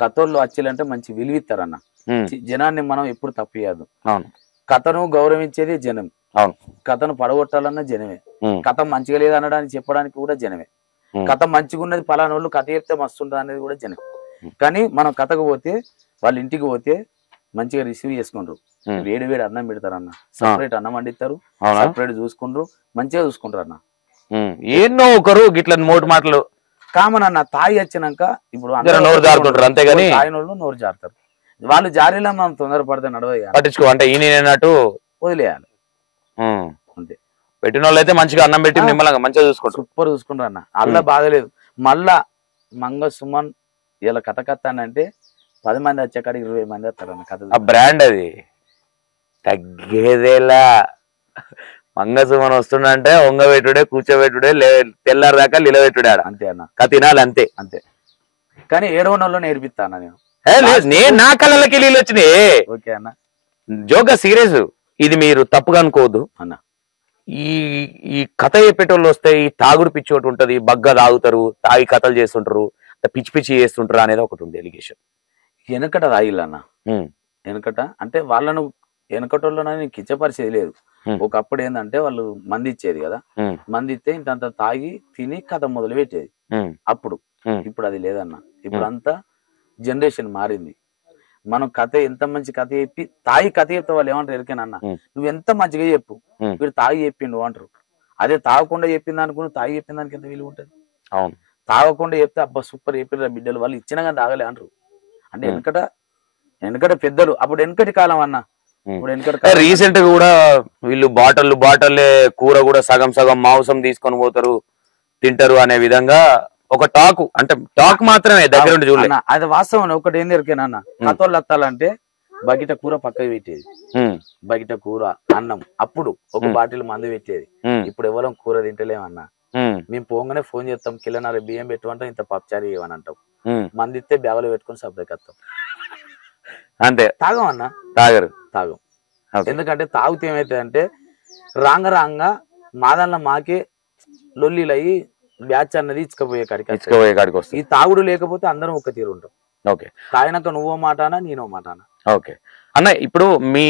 కథల్లో వచ్చిలంటే మంచి విలువిస్తారన్న. జనాన్ని మనం ఎప్పుడు తప్పియద్దు. కథను గౌరవించేది జనం. కథను పడగొట్టాలన్న జనమే. కథ మంచిగా లేదు అనడానికి చెప్పడానికి కూడా జనమే. కథ మంచిగా ఉన్నది పలానోళ్ళు కథ చెప్తే మస్తుంటది అనేది కూడా జనమే. కానీ మనం కథకు పోతే వాళ్ళ ఇంటికి పోతే మంచిగా రిసీవ్ చేసుకుంటారు. వేడి వేడి అన్నం పెడతారు అన్న, సపరేట్ అన్నం వండిస్తారు, సపరేట్ చూసుకుంటారు, మంచిగా చూసుకుంటారు అన్న. ఎన్నో ఒకరు గిట్ల మోటు మాటలు కామన్ అన్న. తాయి వచ్చినాక ఇప్పుడు నోరు జారుతుంటారు, అంతేగాని తాయినోళ్ళు నోరు జారుతారు. వాళ్ళు జారీలో మనం తొందరపడితే నడవదు, పట్టించుకో అంటే ఈయనట్టు వదిలేయాలి అంతే. పెట్టిన వాళ్ళు అయితే మంచిగా అన్నం పెట్టి నిమ్మలంగా మంచిగా చూసుకుంటారు, సూపర్ చూసుకుంటారు అన్న. అల్ల బాధలేదు. మళ్ళా మంగ సుమన్ ఇలా కథ అంటే 10 మంది వచ్చేకాడికి 20 మంది వస్తారన్న కథ. ఆ బ్రాండ్ అది తగ్గేదేలా. మంగసుమన్ వస్తుండంటే ఒంగబెట్టుడే, కూర్చోబెట్టుడే, తెల్లారి దాకా నిలబెట్టుడే ఆడ. అంతే అన్న, తినాలి అంతే. అంతే. కానీ ఏడవనోళ్ళు నేర్పిస్తా అన్న నేను. నేను నా కళ్ళకి నీళ్ళు వచ్చినాయి. ఓకే అన్న, జోగా సీరియస్. ఇది మీరు తప్పుగా అనుకోవద్దు అన్న. ఈ ఈ కథ చెప్పేటోళ్ళు వస్తే ఈ తాగుడు పిచ్చి ఒకటి ఉంటది, బగ్గ తాగుతారు, తాగి కథలు చేస్తుంటారు, పిచ్చి పిచ్చి చేస్తుంటారు అనేది ఒకటి ఉంది ఎలిగేషన్. వెనకట రాయిల్లన్న, వెనకట అంటే వాళ్ళను వెనకటోళ్ళని కించపరిచేది లేదు. ఒకప్పుడు ఏంటంటే వాళ్ళు మంది ఇచ్చేది కదా, మంది ఇస్తే ఇంత తాగి తిని కథ మొదలు పెట్టేది అప్పుడు. ఇప్పుడు అది లేదన్న, ఇప్పుడు అంతా జనరేషన్ మారింది. మనం కథ ఎంత మంచి కథ చెప్పి తాగి కథ చెప్తే వాళ్ళు ఏమంటారు ఎరికేనన్న, నువ్వు ఎంత మంచిగా చెప్పు, వీడు తాగి చెప్పిండు అంటారు. అదే తాగకుండా చెప్పింది అనుకుని తాగి చెప్పిన దానికి ఎంత విలువ ఉంటుంది. అవును, తాగకుండా చెప్తే అబ్బా సూపర్ చెప్పిన బిడ్డలు వాళ్ళు ఇచ్చినా కానీ తాగలే అంటారు. అంటే వెనకట పెద్దలు అప్పుడు వెనకటి కాలం అన్న. ఇప్పుడు వెనకటి రీసెంట్ గా కూడా వీళ్ళు బాటల్లే కూర కూడా సగం సగం మాంసం తీసుకొని పోతారు, తింటారు అనే విధంగా ఒక టాక్, అంటే టాక్ మాత్రమే, దగ్గర ఉండి చూడలేదు. అది వాస్తవం. ఒకటి ఏం దొరికేనన్న, కథోళ్ళు అత్తాలంటే బగిట కూర పక్కకి పెట్టేది, బగిట కూర అన్నం, అప్పుడు ఒక బాటిల్ మందు పెట్టేది. ఇప్పుడు ఎవరం కూర తింటలేమన్నా, మేము పోగానే ఫోన్ చేస్తాం, కిలోన్నర బియ్యం పెట్టుకుంటాం, ఇంత పప్పుచారి ఇవ్వని అంటాం, మంది ఇస్తే బ్యాగులు పెట్టుకుని సపరేట్ వస్తాం అంతే. తాగం అన్న, తాగం. ఎందుకంటే తాగితే ఏమైతుంది అంటే రాంగ మాదన్న మాకే లొల్లిలు అయ్యి బ్యాచ్ అన్నది ఇచ్చుకపోయే కాడికి వస్తుంది. ఈ తాగుడు లేకపోతే అందరం ఒక తీరు ఉంటాం. ఓకే, తాగినాక నువ్వో మాటానా నేనో మాటానా. ఓకే అన్న, ఇప్పుడు మీ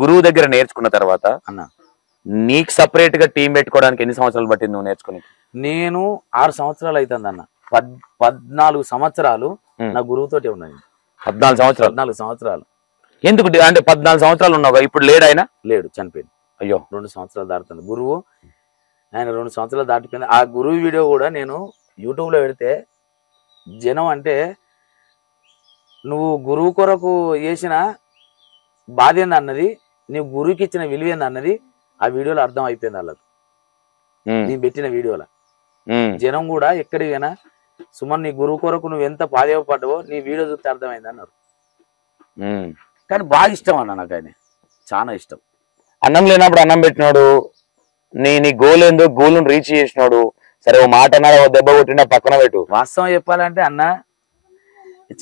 గురువు దగ్గర నేర్చుకున్న తర్వాత అన్న నీకు సపరేట్ గా టీం పెట్టుకోవడానికి ఎన్ని సంవత్సరాలు పట్టింది నువ్వు నేర్చుకుని? నేను 6 సంవత్సరాలు అవుతుంది అన్న. 14 సంవత్సరాలు నా గురువుతోటే ఉన్నాయి. 14 సంవత్సరాలు. ఎందుకు అంటే 14 సంవత్సరాలు ఉన్నావు, ఇప్పుడు లేడు ఆయన? లేడు, చనిపోయింది. అయ్యో, 2 సంవత్సరాలు దాటుతుంది గురువు. ఆయన 2 సంవత్సరాలు దాటిపోయింది. ఆ గురువు వీడియో కూడా నేను యూట్యూబ్ లో పెడితే జనం అంటే నువ్వు గురువు కొరకు చేసిన బాధ ఏంది అన్నది, నువ్వు గురువుకి ఇచ్చిన విలువ ఏంది అన్నది ఆ వీడియోలో అర్థం అయిపోయింది వాళ్ళకు. నేను పెట్టిన వీడియోలో జనం కూడా ఎక్కడికైనా సుమన్ నీ గురువు కొరకు నువ్వు ఎంత బాధపడ్డావో నీ వీడియో చూస్తే అర్థమైంది అన్నారు. కానీ బాగా ఇష్టం అన్న నాకు, ఆయన చాలా ఇష్టం. అన్నం లేనప్పుడు అన్నం పెట్టినాడు, నీ గోల్ ఏందో గోల్ రీచ్ చేసినాడు. సరే ఓ మాట అన్నా, ఓ దెబ్బ కొట్టినా పక్కన పెట్టు. వాస్తవం చెప్పాలంటే అన్న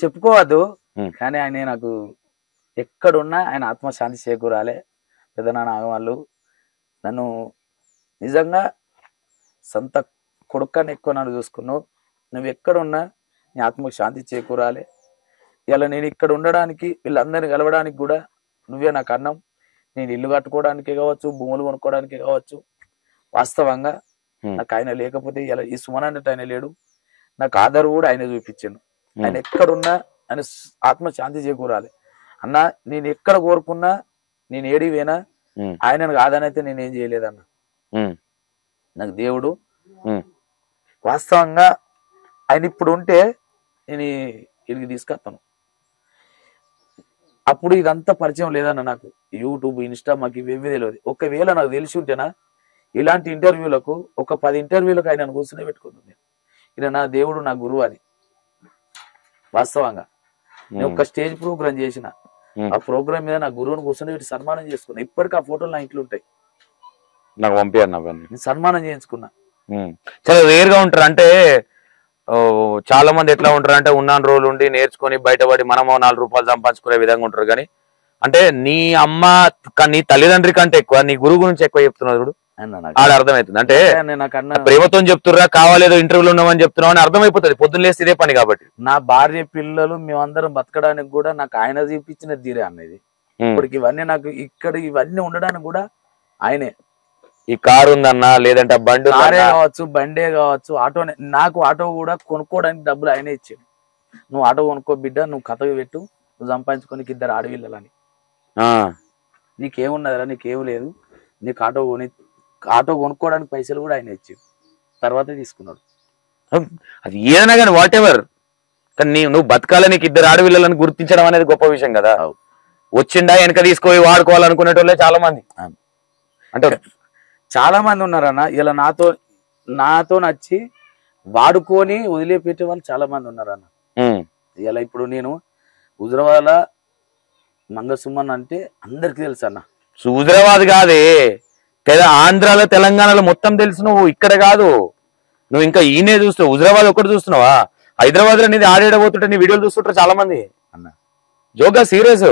చెప్పుకోవద్దు, కానీ ఆయన నాకు ఎక్కడున్నా ఆయన ఆత్మశాంతి చేకూరాలే. పెద్దనాన్న ఆగవాళ్ళు నన్ను నిజంగా సొంత కొడుకని ఎక్కువ నన్ను చూసుకున్నావు. నువ్వు ఎక్కడున్నా నీ ఆత్మకు శాంతి చేకూరాలి. ఇలా నేను ఇక్కడ ఉండడానికి, వీళ్ళందరినీ కలవడానికి కూడా నువ్వే నాకు అన్నం. నేను ఇల్లు కట్టుకోవడానికి కావచ్చు, భూములు కొనుక్కోవడానికి కావచ్చు. వాస్తవంగా నాకు ఆయన లేకపోతే ఇలా ఈ సుమన్ అన్నట్టు ఆయన లేడు. నాకు ఆధార్ కూడా ఆయన చూపించాను. ఆయన ఎక్కడున్నా ఆయన ఆత్మ శాంతి చేకూరాలి అన్న. నేను ఎక్కడ కోరుకున్నా, నేను ఏడివేనా ఆయనను కాదనైతే నేనేం చేయలేదన్న. నాకు దేవుడు వాస్తవంగా ఆయన ఇప్పుడు ఉంటే నేను ఇడికి తీసుకొస్తాను. అప్పుడు ఇదంతా పరిచయం లేదన్న నాకు. యూట్యూబ్, ఇన్స్టా మాకు ఇవేమీ తెలియదు. ఒకవేళ నాకు తెలిసి ఉంటేనా ఇలాంటి ఇంటర్వ్యూలకు ఒక 10 ఇంటర్వ్యూలకు ఆయన కూర్చునే పెట్టుకుంటుంది. ఇలా నా దేవుడు, నా గురువు అని. వాస్తవంగా నేను ఒక స్టేజ్ ప్రోగ్రామ్ చేసిన, ఆ ప్రోగ్రామ్ మీద నా గురువుని కూర్చొని వీటి సన్మానం చేసుకున్నా. ఇప్పటికీ ఆ ఫోటోలు నా ఇంట్లో ఉంటాయి. నాకు పంపించాను, సన్మానం చేయించుకున్నా. చాలా రేర్ గా ఉంటారు. అంటే చాలా మంది ఎట్లా ఉంటారు అంటే ఉన్న రోజులు ఉండి నేర్చుకొని బయటపడి మనమో 4 రూపాయలు సంపాదించుకునే విధంగా ఉంటారు. కానీ అంటే నీ అమ్మ, నీ తల్లిదండ్రి కంటే ఎక్కువ నీ గురువు గురించి ఎక్కువ చెప్తున్నాడు ఆడ అర్థమవుతుంది. అంటే ప్రేమతో చెప్తుర్రా, కావాలేదో ఇంటర్వ్యూలు ఉన్నామని చెప్తున్నావు అని అర్థమైపోతుంది. పొద్దున్న లేస్తే ఇదే పని కాబట్టి. నా భార్య, పిల్లలు, మేమందరం బతకడానికి కూడా నాకు ఆయన చూపించిన తీరే అన్నది. ఇప్పటికి ఇవన్నీ నాకు ఇక్కడ ఇవన్నీ ఉండడానికి కూడా ఆయనే. ఈ కారు ఉందన్నా, లేదంటే బండి కావచ్చు, బండే కావచ్చు, ఆటోనే. నాకు ఆటో కూడా కొనుక్కోవడానికి డబ్బులు ఆయనే ఇచ్చాడు. నువ్వు ఆటో కొనుక్కో బిడ్డ, నువ్వు కథకు పెట్టు, నువ్వు సంపాదించుకొని 2 ఆడపిల్లలని. నీకేమున్నదిరా, నీకేం లేదు, నీకు ఆటో కొనుక్కోవడానికి పైసలు కూడా ఆయన ఇచ్చాడు. తర్వాత తీసుకున్నాడు. అది ఏదైనా కానీ వాట్ ఎవర్, కానీ నువ్వు బతకాలని, నీకు 2 ఆడపిల్లలని గుర్తించడం అనేది గొప్ప విషయం కదా. వచ్చిండా వెనక తీసుకొని వాడుకోవాలనుకునేటోళ్ళే చాలా మంది. అంటే చాలా మంది ఉన్నారన్న ఇలా నాతో నచ్చి వాడుకొని వదిలిపెట్టే వాళ్ళు చాలా మంది ఉన్నారన్న. ఇలా ఇప్పుడు నేను హుజరాబాద్ మంగసుమన్ అంటే అందరికి తెలుసు అన్న. హుజరాబాద్ కాదే, ఆంధ్రాలో, తెలంగాణలో మొత్తం తెలుసు. నువ్వు ఇక్కడ కాదు, నువ్వు ఇంకా ఈయనే చూస్తావు. హుజరాబాద్ ఒకటి చూస్తున్నావా? హైదరాబాద్ లో అనేది ఆడేడబోతుంటే నీ వీడియోలు చూస్తుంటారు చాలా మంది అన్న. జోగా సీరియస్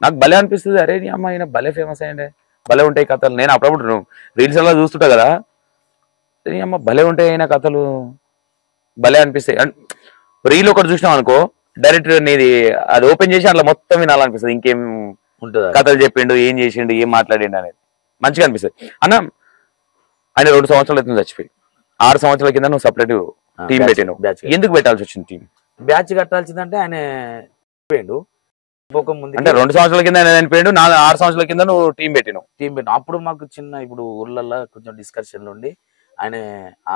నాకు భలే అనిపిస్తుంది. అరే నీ అమ్మ ఈయన భలే ఫేమస్ అయ్యండి, భలే ఉంటాయి కథలు. నేను అప్పుడప్పుడు రీల్స్ అలా చూస్తుంటా కదా, అమ్మ భలే ఉంటాయి అయినా కథలు, భలే అనిపిస్తాయి. రీల్ ఒకటి చూసినాం అనుకో డైరెక్ట్ నీది అది ఓపెన్ చేసి అట్లా మొత్తం వినాలనిపిస్తుంది. ఇంకేం ఉంటుంది కథలు చెప్పిండు, ఏం చేసిండు, ఏం మాట్లాడిండు అనేది మంచిగా అనిపిస్తుంది. అన్న ఆయన 2 సంవత్సరాలు అయితే చచ్చిపోయి 6 సంవత్సరాల కింద నువ్వు సపరేట్ టీం పెట్టినావు. ఎందుకు పెట్టాల్సి వచ్చింది టీం? బ్యాచ్ కట్టాల్సిందంటే ఆయన పోయిండు. అంటే 2 సంవత్సరాల కింద ఆయన చనిపోయిండు, 6 సంవత్సరాల కింద నువ్వు టీం పెట్టినావు. అప్పుడు మాకు చిన్న ఇప్పుడు ఊర్లలో కొంచెం డిస్కషన్లు ఉండి ఆయన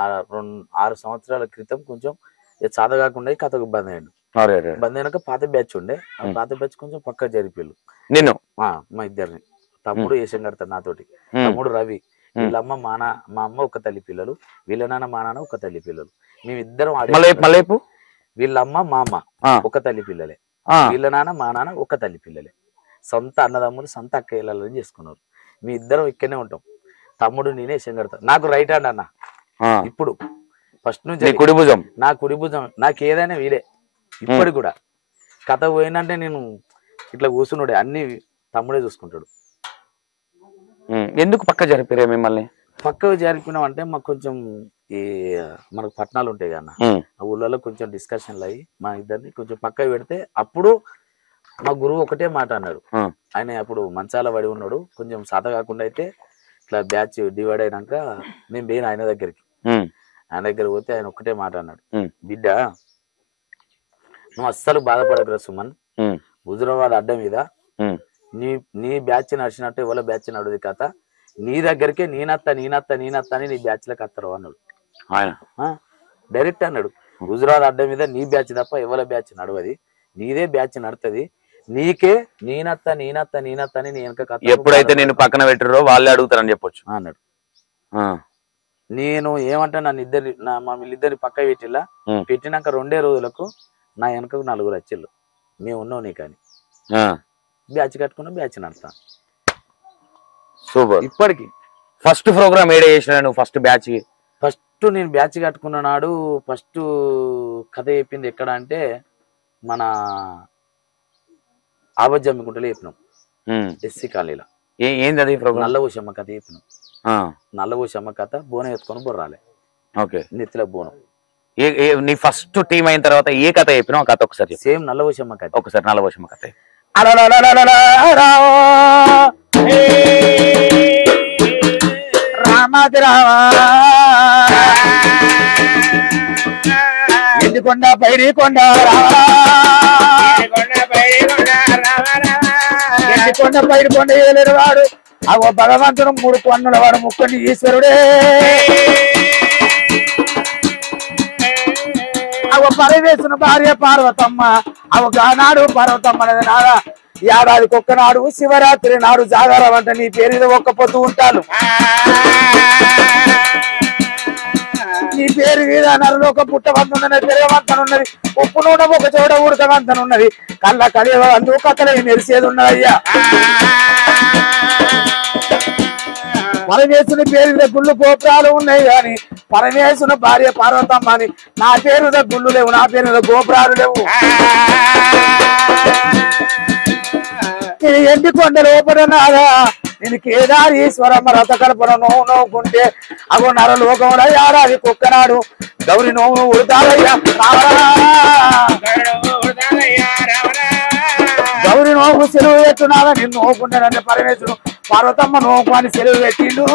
6 సంవత్సరాల క్రితం కొంచెం చాద కాకుండా కథకు బంద్ అయ్యాడు. బంద్ అయినాక పాత బ్యాచ్ ఉండే, ఆ పాత బ్యాచ్ కొంచెం పక్క జరిపిల్లు నిన్ను మా ఇద్దరిని. తమ్ముడు ఏషం కడతాడు నాతోటి, తమ్ముడు రవి. వీళ్ళమ్మ మా అమ్మ ఒక తల్లి పిల్లలు, వీళ్ళ నాన్న మా నాన్న ఒక తల్లి పిల్లలు. మేమిద్దరం వీళ్ళమ్మ మా అమ్మ ఒక తల్లి పిల్లలే, వీళ్ళ నాన్న మా నాన్న ఒక తల్లి పిల్లలే. సొంత అన్నదమ్ములు సొంత అక్కయ్యలని చేసుకున్నారు. మీ ఇద్దరం ఇక్కడనే ఉంటాం. తమ్ముడు నేనే ఏషం కడతాను. నాకు రైట్ హ్యాండ్ అన్న. ఇప్పుడు ఫస్ట్ నుంచి కుడి భుజం, నా కుడి భుజం. నాకు ఏదైనా వీడే ఇప్పటికి కూడా. కథ పోయినంటే నేను ఇట్లా కూర్చున్నాడు, అన్ని తమ్ముడే చూసుకుంటాడు. ఎందుకు పక్క జరిపారే మిమ్మల్ని? పక్కకు జరిపినాం అంటే మాకు కొంచెం ఈ మనకు పట్టణాలు ఉంటాయి కదా, ఆ ఊళ్ళలో కొంచెం డిస్కషన్లు అయ్యి మా ఇద్దరిని కొంచెం పక్కకు పెడితే అప్పుడు మా గురువు ఒకటే మాట అన్నాడు. ఆయన అప్పుడు మంచాల పడి ఉన్నాడు, కొంచెం సాత కాకుండా అయితే ఇట్లా బ్యాచ్ డివైడ్ అయినాక నేను పోయిన ఆయన దగ్గరికి. ఆయన దగ్గర పోతే ఆయన ఒక్కటే మాట అన్నాడు, బిడ్డ నువ్వు అస్సలు బాధపడకురా సుమన్, హుజురాబాద్ అడ్డ మీద నీ బ్యాచ్ నడిచినట్టు ఎవరి బ్యాచ్ నడుది కథ, నీ దగ్గరికే నేనత్త అని నీ బ్యాచ్ లకు వస్తారు అన్నాడు. డైరెక్ట్ అన్నాడు, హుజురాబాద్ అడ్డ మీద నీ బ్యాచ్ తప్ప ఎవరి బ్యాచ్ నడవది, నీదే బ్యాచ్ నడుతుంది, నీకే నేనత్త అని నీ వెనక కథ. ఎప్పుడైతే నేను పక్కన పెట్టారో వాళ్ళే అడుగుతారని చెప్పొచ్చు అన్నాడు. నేను ఏమంటా మమ్మల్ని ఇద్దరిని పక్క పెట్టిలా, పెట్టినాక 2 రోజులకు నా వెనకకు 4 వచ్చేళ్ళు మేము ఉన్నావు నీ కానీ బ్యాచ్ కట్టుకున్నా, బ్యాచ్ నడతా. సూపర్. ఇప్పటికి ఫస్ట్ ప్రోగ్రామ్ ఏడే చేసిన ఫస్ట్ బ్యాచ్? ఫస్ట్ నేను బ్యాచ్ కట్టుకున్న నాడు ఫస్ట్ కథ చెప్పింది ఎక్కడ అంటే మన ఆబజ్జమ్మికుంటలో చెప్పినాం, ఎస్సీ కాలనీలో. ఏంది అది ప్రోగ్రామ్? నల్లవోషమ్మ కథ చెప్పినాం. నల్లవోషమ్మ కథ బోనం ఎత్తుకొని బొర్రాలే, నెత్తిలో బోనం. నీ ఫస్ట్ టీం అయిన తర్వాత ఏ కథ చెప్పినావు? కథ ఒకసారి సేమ్ నల్లవోషమ్మ కథ. ఒకసారి నల్లవోషమ్మ కథ. రామాది రావా ఎండికొండ పైడి కొండ ఎండికొండ పైడి కొండ ఏలేరు వాడు అగో భగవంతుడు 3 కొన్నుల వాడు ముక్కండి ఈశ్వరుడే. అవ పరమేశ్వరుని భార్య పార్వతమ్మ, అవ గానాడు పార్వతమ్మ అనేది నాడా ఏడాదికి ఒక్కనాడు శివరాత్రి నాడు జాగారం అంటే నీ పేరు మీద ఒక్క పొద్దు ఉంటాను. నీ పేరు మీద నరలోక పుట్టవంతున్నది, తిరగవంతనున్నది, ఉప్పు నూనె ఒక చోట ఉడకవంతనున్నది, కళ్ళ కలియ అందుకు కథలే మెరిసేది ఉన్నదయ్యా. పరమేశ్వరుని పేరు మీద గుళ్ళు గోపురాలు ఉన్నాయి కానీ పరమేశ్వరుని భార్య పార్వతమ్మ అని నా పేరు మీద గుళ్ళు లేవు, నా పేరు మీద గోపురాలు లేవు. నేను ఎండికొండ లోపల నాదా నేను కేదారీశ్వరమ్మ రథ కల్పన నోవు నవ్వుకుంటే అగో నరలోకంలో ఏడాది కుక్కనాడు గౌరి నోవు ఉడతారయ్యా. గౌరి నోవు సెలవు పెట్టున్నారా నిన్ను నోవుకుంటానని పరమేశ్వరుడు పార్వతమ్మ నోకు అని సెలవు పెట్టిండు.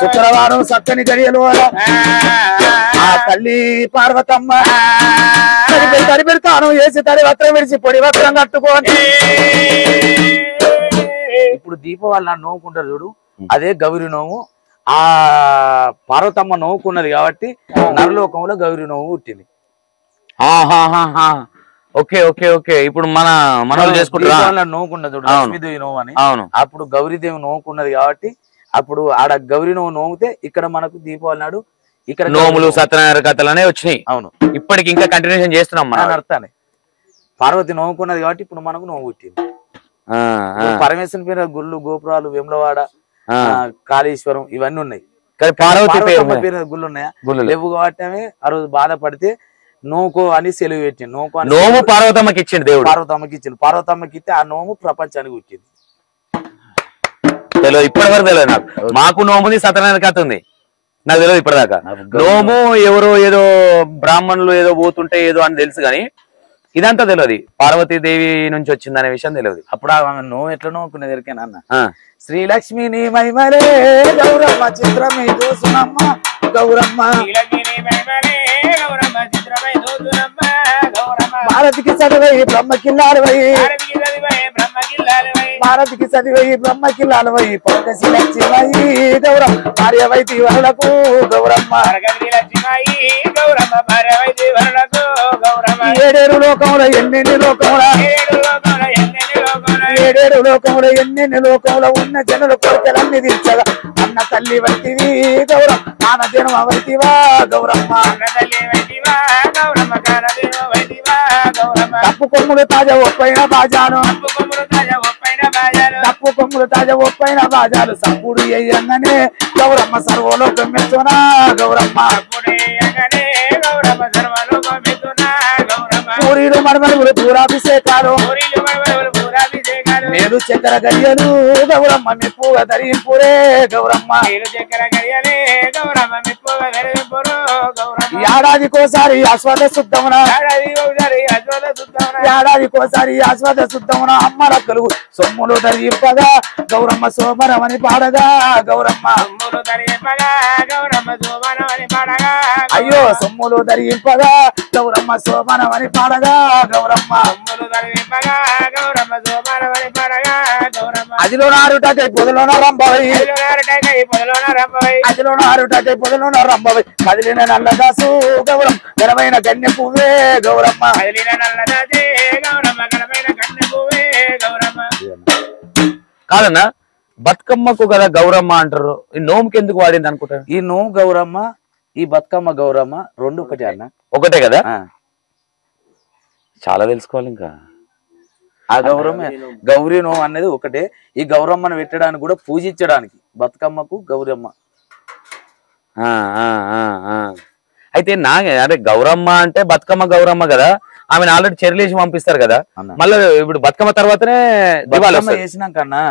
శుక్రవారం సత్తని గడియలు ఆ తల్లి పార్వతమ్మ తడిపెడతాను వేసి తడి వస్త్రం విడిచి పొడి వస్త్రం కట్టుకోని. ఇప్పుడు దీపావళి నాడు నోవుకుంటారు చూడు, అదే గౌరి నోవు. ఆ పార్వతమ్మ నోవుకున్నది కాబట్టి నరలోకంలో గౌరి నోవు పుట్టింది. Okay okay okay. ఇప్పుడు మన చేసుకుంటారు నోవుకున్నది చూడు లక్ష్మీదేవి నోవు అని. అప్పుడు గౌరీదేవి నోవుకున్నది కాబట్టి అప్పుడు ఆడ గౌరి నోవు నోవుతే ఇక్కడ మనకు దీపావళి నాడు ఇక్కడ నోములు సత్యనారాయణ కథలు అనేవి వచ్చినాయి. అవును, ఇప్పటికి ఇంకా కంటిన్యూషన్ చేస్తున్నాం మన అర్థాన్ని. పార్వతి నోవుకున్నది కాబట్టి ఇప్పుడు మనకు నోవు పుట్టింది. పరమేశ్వరుని పేరు గుళ్ళు గోపురాలు వేములవాడ కాళేశ్వరం ఇవన్నీ ఉన్నాయి. పార్వతి పేరు గుళ్ళు ఉన్నాయా? లేవు కాబట్టి ఆ రోజు బాధపడితే నోకో అని సెలవు పెట్టింది. నోకో అని నోము పార్వతమ్మకి ఇచ్చిండు దేవుడు. పార్వతమ్మకి ఇచ్చింది. పార్వతమ్మకి ఇస్తే ఆ నోము ప్రపంచానికి వచ్చింది. తెలియదు, ఇప్పటి వరకు తెలియదు నాకు. మాకు నోముది సత్యనారాయణ కథ ఉంది, నాకు తెలియదు ఇప్పటిదాకా. నోము ఎవరో ఏదో బ్రాహ్మణులు ఏదో పోతుంటే ఏదో అని తెలుసు కానీ ఇదంతా తెలియదు, పార్వతీదేవి నుంచి వచ్చిందనే విషయం తెలియదు. అప్పుడు ఆమె నోము ఎట్లా నోముకునేది ఎరికేనా అన్న? శ్రీలక్ష్మిని మైమలే గౌరమ్మ చిత్రమే దోసునమ్మ గౌరమ్మ, భారతికి చదివై బ్రహ్మకిల్లాలవై, భారతికి చదివై బ్రహ్మకిల్లాలవై, పరగసి లక్ష్మై గౌరమ్మ భార్యవైతి వరులకు గౌరమ్మ, ఏడేడు లోకముల ఎన్నెన్ని లోకముల, ఏడేడు లోకముల ఎన్నెన్ని లోకముల ఉన్న జనుల కోరికలన్నీ తీర్చగా అన్న తల్లి వైతివి గౌరమ్మ, నాన్న జన్మ వైతివా గౌరమ్మ, తప్పు కొమ్ములు తాజా ఒప్పైన బాజాను, తప్పు కొమ్ములు తాజా ఒప్పైన బాజాలు సప్పుడు అయ్యన్ననే గౌరమ్మ సర్వలోకం మెచ్చునా గౌరమ్మ, పూరీలు మరమరుగులు పూరాభిషేకాలు మేలు చక్కెర గడియలు గౌరమ్మ మెప్పుగా ధరింపురే గౌరమ్మ, ఏడాదికోసారి ఆస్వాద శుద్ధమున, ఏడాదికోసారి ఆస్వాద శుద్ధమున అమ్మల కలుగు సొమ్ములు ధరింపగా గౌరమ్మ సోమరమని పాడగా గౌరమ్మ, అయ్యో సొమ్ములు ధరింపగా గౌరమ్మ సోమరమని పాడగా గౌరమ్మ, అదిలో నారుటకై పొదలోన రంభవై, అదిలో నారుటకై పొదలోన రంభవై, కదిలిన నల్లదాసు గౌరమ్మ ఘనమైన గణ్య పువ్వే గౌరమ్మ, కాదన్నా బతుకమ్మకు కదా గౌరమ్మ అంటారు, ఈ నోముకి ఎందుకు వాడింది అనుకుంటారు? ఈ నోము గౌరమ్మ ఈ బతుకమ్మ గౌరమ్మ రెండు ఒకటే అన్న, ఒకటే కదా, చాలా తెలుసుకోవాలి ఇంకా. ఆ గౌరమ్మ గౌరీ నోము అనేది ఒకటే. ఈ గౌరమ్మను పెట్టడానికి కూడా పూజించడానికి బతుకమ్మకు గౌరమ్మ. అయితే అదే గౌరమ్మ అంటే బతుకమ్మ గౌరమ్మ కదా, ఆమెను ఆల్రెడీ చెర్లేసి పంపిస్తారు కదా, మళ్ళీ ఇప్పుడు బతుకమ్మ తర్వాతనే బతుకమ్మ వేసినాకన్నా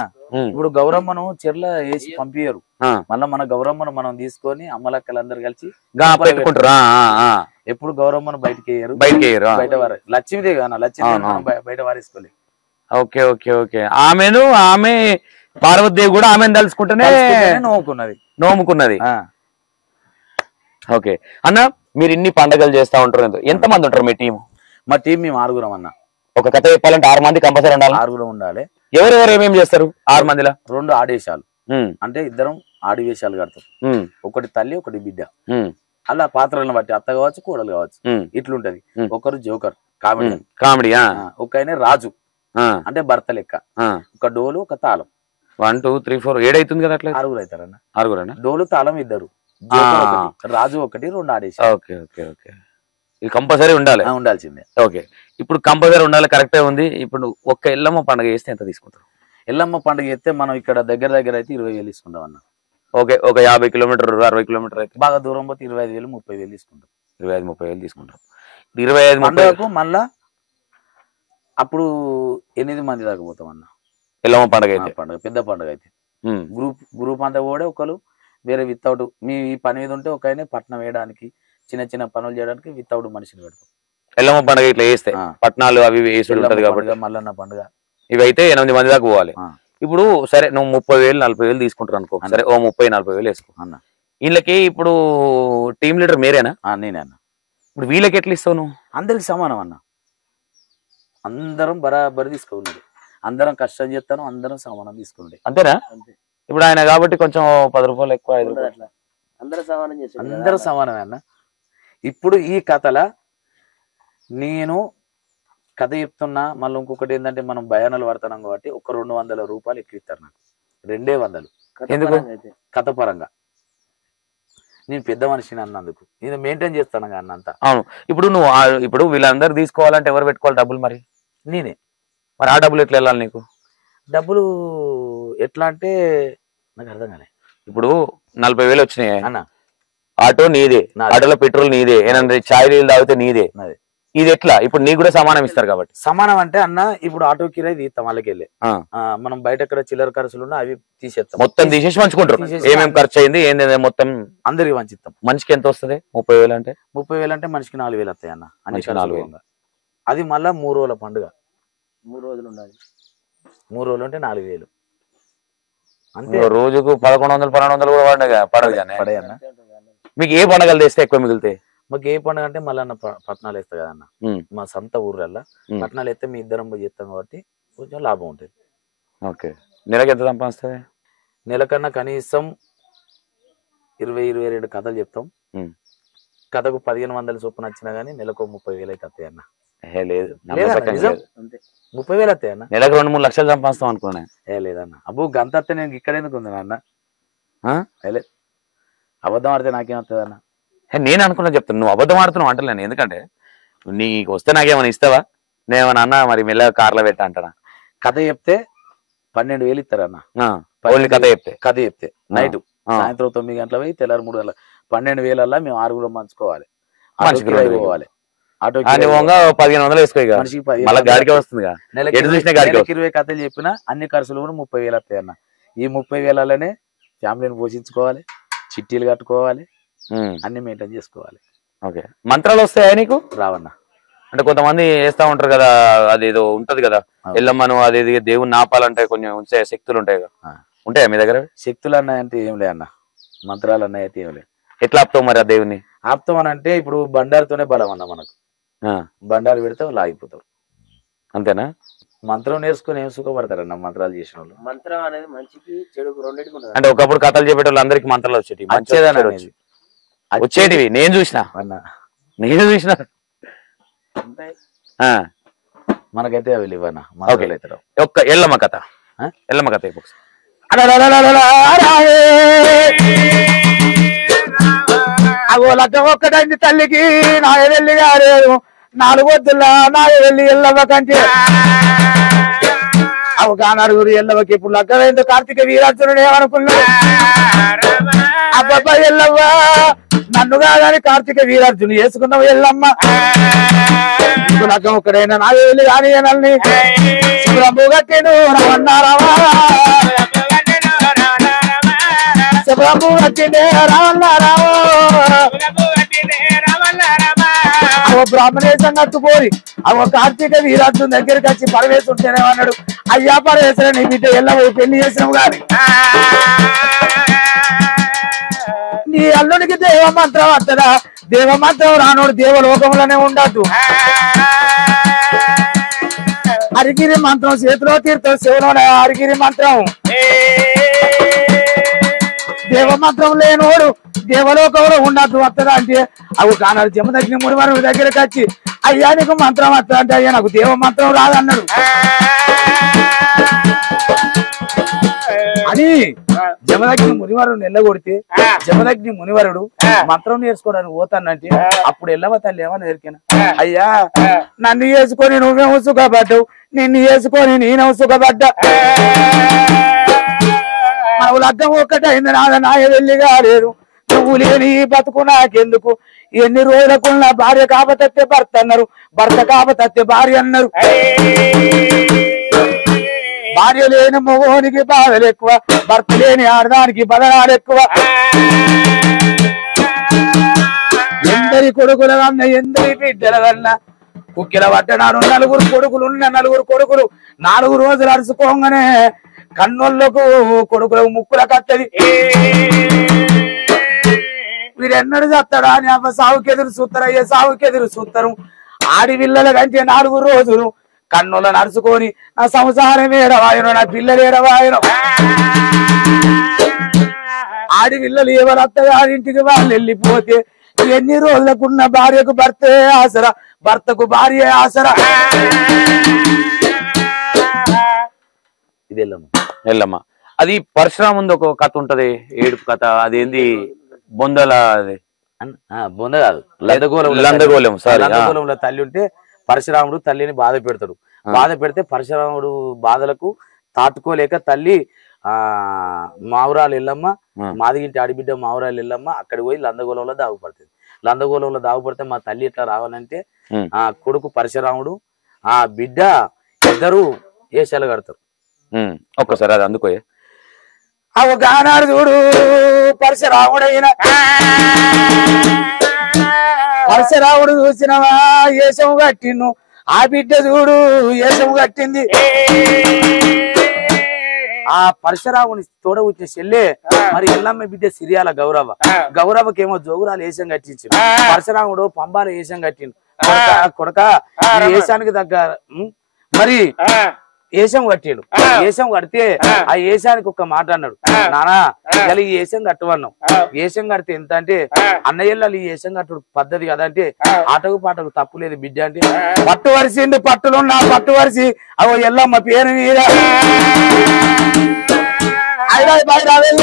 ఇప్పుడు గౌరమ్మను చెర్ల వేసి పంపించరు, మళ్ళీ మన గౌరమ్మను మనం తీసుకొని అమ్మలక్కలందరూ కలిసి పెట్టుకుంటారు. ఎప్పుడు గౌరమ్మను బయటకి వేయరు, బయట వారు లక్ష్మీదే కదా, లక్ష్మీ బయట వారేసుకోలేదు. ఓకే ఓకే ఓకే, ఆమె పార్వతీదేవి కూడా ఆమెను తలుచుకుంటేనే నోముకున్నది. ఓకే అన్న, మీరు ఇన్ని పండుగలు చేస్తా ఉంటారు, ఎంత మంది ఉంటారు మీ టీం? మా టీం మేము 6 అన్న. ఒక కథ చెప్పాలంటే 6 మంది కంపల్సరీ ఉండాలి. 6 ఉండాలి. ఎవరెవరు ఏమేమి చేస్తారు 6 మందిలో? 2 ఆడేశాలు, అంటే ఇద్దరం ఆడి వేషాలు కడతారు, ఒకటి తల్లి ఒకటి బిడ్డ. అలా పాత్రలను బట్టి అత్త కావచ్చు కోడలు కావచ్చు ఇట్లుంటది. ఒకరు జోకర్ కామెడీ, ఒక ఆయన రాజు అంటే భర్త లెక్క, ఒక డోలు ఒక తాళం. 1 2 3 4 7 అవుతుంది కదా, అట్లా 6 అవుతారన్న. 6 డోలు తాళం ఇద్దరు, రాజు ఒకటి 2 ఆడేసి. ఓకే ఓకే ఓకే, ఇది కంపల్సరీ ఉండాలి, ఉండాల్సిందే. ఓకే, ఇప్పుడు కంపల్సరీ ఉండాలి, కరెక్టే ఉంది. ఇప్పుడు ఒక్క ఎల్లమ్మ పండుగ చేస్తే ఎంత తీసుకుంటారు? ఎల్లమ్మ పండుగ చేస్తే మనం ఇక్కడ దగ్గర అయితే 20,000 తీసుకుంటాం అన్న. ఓకే, ఒక 50 కిలోమీటర్ 60 కిలోమీటర్ అయితే బాగా దూరం పోతే 25,000 30,000 తీసుకుంటాం. 25-30,000 తీసుకుంటాం. 25-30 మళ్ళా అప్పుడు 8 మంది దాకా పోతాం అన్న. ఎల్లమ్మ పండుగ అయితే పెద్ద పండుగ అయితే గ్రూప్ అంతా కూడా ఒకరు వేరే వితౌట్ మీ పని మీద ఉంటే ఒక ఆయన పట్నం వేయడానికి చిన్న చిన్న పనులు చేయడానికి వితౌట్ మనిషిని పెడతాం. ఎల్లమ్మ పండుగ ఇట్లా వేస్తే పట్నాలు అవి వేసుడు ఉంటది కాబట్టి మల్లన్న పండుగ ఇవి అయితే 8 మంది దాకా పోవాలి. ఇప్పుడు సరే నువ్వు 30,000-40,000 తీసుకుంటారు అనుకో, సరే ఓ 30,000-40,000 వేసుకో అన్న. వీళ్ళకి ఇప్పుడు టీమ్ లీడర్ మీరేనా? నేనే అన్న. ఇప్పుడు వీళ్ళకి ఎట్లా ఇస్తావు నువ్వు? అందరికి సమానం అన్న, అందరం బరాబరి తీసుకున్నది, అందరం కష్టం చేస్తాను, అందరం సమానం తీసుకున్నది. అంతేనా? ఇప్పుడు ఆయన కాబట్టి కొంచెం 10 రూపాయలు ఎక్కువ 5 రూపాయలు అందరూ సమానమే అన్న. ఇప్పుడు ఈ కథల నేను కథ చెప్తున్నా, మళ్ళీ ఇంకొకటి ఏంటంటే మనం భయానాలు పడుతున్నాం కాబట్టి ఒక 200 రూపాయలు ఎక్కువ ఇస్తారు నాకు, 200. ఎందుకు? కథ పరంగా నేను పెద్ద మనిషిని అన్నందుకు నేను మెయింటైన్ చేస్తాను అన్నంత. అవును, ఇప్పుడు నువ్వు ఇప్పుడు వీళ్ళందరూ తీసుకోవాలంటే ఎవరు పెట్టుకోవాలి డబ్బులు? మరి నేనే. మరి ఆ డబ్బులు ఎట్లా వెళ్ళాలి నీకు? డబ్బులు ఎట్లా అంటే నాకు అర్థం కాలే. ఇప్పుడు 40,000 వచ్చినాయి అన్న, ఆటో నీదే, ఆటోలో పెట్రోల్ నీదే, ఏనంటే చాయ్ నీళ్ళు తాగితే నీదే. ఇది ఎట్లా ఇప్పుడు నీకు కూడా సమానం ఇస్తారు కాబట్టి? సమానం అంటే అన్న ఇప్పుడు ఆటో కిరాయి తీస్తాం వాళ్ళకి వెళ్ళి, మనం బయట ఎక్కడ చిల్లర ఖర్చులు ఉన్నా అవి తీసేస్తాం, మొత్తం తీసేసి పంచుకుంటారు. ఏమేమి ఖర్చు అయింది ఏంది మొత్తం అందరికి పంచిస్తాం. మనిషికి ఎంత వస్తుంది? 30,000 అంటే 30,000 అంటే మనిషికి 4,000 వస్తాయి అన్న. అన్ని 4,000. అది మళ్ళా 3 రోజుల పండుగ, 3 రోజులు ఉండాలి. 3 రోజులు అంటే 4,000 అంతే. రోజుకు 1,100-1,200 కూడా పడగ. మీకు ఏ పండుగలు తెస్తే ఎక్కువ మిగులుతాయి? మాకు ఏ పండుగ అంటే మళ్ళీ పట్నాలు వేస్తా కదన్న, మా సొంత ఊర్లల్లో పట్నాలు వేస్తే మీ ఇద్దరం పోయి చేస్తాం కాబట్టి కొంచెం లాభం ఉంటుంది. ఓకే. నెలకు ఎంత సంపాదిస్తుంది? నెలకన్నా కనీసం 20-22 కథలు చెప్తాం. కథకు 1,500 చొప్పున వచ్చినా గానీ నెలకు 30,000 అయితే వస్తాయి అన్న. లేదు 30,000 వస్తాయి అన్న. నెలకు 2-3 లక్షలు సంపాదిస్తాం అనుకున్నా. లేదన్న, అబ్బు గంత వస్తే నేను ఇక్కడ ఎందుకు ఉంది అన్న. అబద్ధం ఆడితే నాకేం వస్తుంది అన్న? నేను అనుకున్నా చెప్తాను, నువ్వు అబద్ధం ఆడుతున్నావు అంటలేను. ఎందుకంటే నీకు వస్తే నాకేమైనా ఇస్తావా? నేనేమన్నా అన్నా మరి మెల్లగా కార్లో పెట్టా అంటానా? కథ చెప్తే 12,000 ఇస్తారన్న. కథ చెప్తే నైట్ సాయంత్రం 9 గంటల పోయి తెల్లారి 3 గంటల 12,000 మేము 6 పంచుకోవాలి. పోవాలి ఆటో 1,500 వేసుకో, గాడికే వస్తుంది. నెలకి 20 కథలు చెప్పినా అన్ని ఖర్చులు కూడా 30,000 వస్తాయి అన్న. ఈ 30,000లోనే ఫ్యామిలీని పోషించుకోవాలి, చిట్టీలు కట్టుకోవాలి, అన్ని మెయింటైన్ చేసుకోవాలి. ఓకే. మంత్రాలు వస్తాయా నీకు? రావన్నా. అంటే కొంతమంది వేస్తా ఉంటారు కదా, అది ఏదో ఉంటది కదా ఎల్లమ్మను, అది దేవుని నాపాలంటే కొంచెం ఉంచే శక్తులు ఉంటాయి కదా, ఉంటాయా మీ దగ్గర? శక్తులు అన్నాయంటే ఏం లే అన్న, మంత్రాలు అన్నాయితే ఏం లేదు. ఎట్లా ఆపుతావు మరి ఆ దేవుని? ఆపుతాం అని అంటే ఇప్పుడు బండారుతోనే బలం అన్న మనకు. బండారు పెడితే లాగిపోతారు అంతేనా? మంత్రం నేర్చుకుని ఏం సుఖపడతారన్న మంత్రాలు చేసిన వాళ్ళు. మంత్రం అనేది మంచికి చెడుకు రెండింటికి ఉంటుంది. అంటే ఒకప్పుడు కథలు చెప్పేటోళ్ళు అందరికి మంత్రాలు వచ్చేటివి, వచ్చేటివి. నేను చూసిన మనకైతే అవి లేవన్నా. ఒక్క ఎల్లమ్మ కథ, ఎల్లమ్మ కథ ఒక్కటైంది తల్లికి నాయవెల్లి గారు 4 వద్దులా నాయవెల్లి ఎల్లమ్మ కంటే అవగానరుగురు ఎల్లమ్మకి ఇప్పుడు లగ్గమైంది. కార్తీక వీరార్జునుడు ఏమనుకున్నాడు? అబ్బబ్బా ఎల్లవ్వ నన్ను కాదని కార్తీక వీరార్జును వేసుకున్నావు ఎల్లమ్మ. లగ్గం ఒక్కడైనా నాయవెల్లి కానీ నల్ని శుభ్రము కట్టిను రావన్నారావా, శుభ్రము కట్టినే రావన్నారావో. అవో బ్రాహ్మణేశం కట్టుకోరి అవో కార్తీక వీరార్జున దగ్గరికి వచ్చి పరవేశం ఉంటేనేమన్నాడు, అయ్యా పరవేశం నీ బిడ్డ ఎల్లవ పెళ్లి చేసినావు గాని నీ అల్లునికి దేవమంత్రం వస్తుందా? దేవమంత్రం రానోడు దేవలోకంలోనే ఉండద్దు. అరిగిరి మంత్రం చేతిలో తీర్థం శివలోనే అరిగిరి మంత్రం. దేవమంత్రం లేనోడు దేవలోకంలో ఉండద్దు వస్తుందా అంటే అవి కానాడు జమదగ్ని మునివరుడి దగ్గరికి వచ్చి అయ్యా నీకు మంత్రం వస్తా అంటే అయ్యా నాకు దేవ మంత్రం రాదన్నాడు అని జమదగ్ని మునివరుడు ఎల్లగొడితే జమదగ్ని మునివరుడు మంత్రం నేర్చుకోవడానికి పోతానంటే అప్పుడు ఎల్లవ తల్లి ఏమో నేర్కినా, అయ్యా నన్ను వేసుకొని నువ్వేమో సుఖపడ్డావు, నిన్ను వేసుకొని నేనేమో సుఖపడ్డా, మనకు లగ్గం ఒక్కటైంది నాయవెల్లి గారు, నువ్వు లేని బతుకు నాకెందుకు, ఎన్ని రోజులకున్న భార్య కాపతత్తే భర్త అన్నారు, భర్త కాపతత్తే భార్య అన్నారు. భార్య లేని మగోనికి బాధలు ఎక్కువ, భర్త లేని ఆడదానికి బదనాలు ఎక్కువ. ఎందరి కొడుకుల కన్నా ఎందరి బిడ్డల కన్నా కుక్కిల పట్టణాలు 4 కొడుకులున్న 4 కొడుకులు 4 రోజులు అరుచుకోగానే కన్నోళ్లకు కొడుకులకు ముక్కుల కత్తది. వీరెన్నడు చేస్తాడా అని అమ్మ సావుకి ఎదురు చూస్తారు, అయ్యే సావుకి ఎదురు చూస్తారు. ఆడిపిల్లల కంటే 4 రోజులు కన్నుల నడుచుకొని నా సంసారం ఏడవాయను, నా పిల్లలు ఏడవాయను. ఆడిపిల్లలు ఎవరు అత్తగారింటికి వాళ్ళు వెళ్ళిపోతే ఎన్ని రోజులకున్న భార్యకు భర్తే ఆసరా, భర్తకు భార్య ఆసరా. ఇది ఎల్లమ్మ. అది పరశురాముంది ఒక కథ ఉంటది, ఏడుపు కథ, అదేంది బొందల, బొంద కాదు లందగోళం. లందగోళంలో తల్లి ఉంటే పరశురాముడు తల్లిని బాధ పెడతాడు. బాధ పెడితే పరశురాముడు బాధలకు తాటుకోలేక తల్లి మావురాలు ఎల్లమ్మ మాదిగింటి ఆడిబిడ్డ మావురాలు ఎల్లమ్మ అక్కడికి పోయి లందగోళంలో దాగుపడుతుంది. లందగోళంలో దాగుపడితే మా తల్లి ఎట్లా రావాలంటే ఆ కొడుకు పరశురాముడు ఆ బిడ్డ ఇద్దరు ఏషాలు కడతారు. ఒక్కసారి అది అందుకో. అవగానాడు చూడు పరశురాముడైన పరశురాముడు చూసినవా ఏషం కట్టిను, ఆ బిడ్డ చూడు ఏషం కట్టింది. ఆ పరశురాముని తోడ వచ్చిన చెల్లె మరి ఎల్లమ్మ బిడ్డ సిరియాల గౌరవ. గౌరవకేమో జోగురాలు ఏషం కట్టించు, పరశురాముడు పంబాల ఏషం కట్టిండు. కొడక ఈ ఏషానికి దగ్గర మరి ఏషం కట్టాడు. ఏషం కడితే ఆ ఏషానికి ఒక మాట అన్నాడు, నానా ఇలా ఈ ఏషం కట్టవన్నావు, ఏషం కడితే ఎంత అంటే అన్నయ్యలు ఈ ఏషం కట్టుడు పద్ధతి కదా అంటే ఆటకు పాటకు తప్పు లేదు బిడ్డ అంటే పట్టు వరిసిండు. పట్టులున్నా పట్టు వరిసి అవో ఎల్లమ్మ పేరు మీద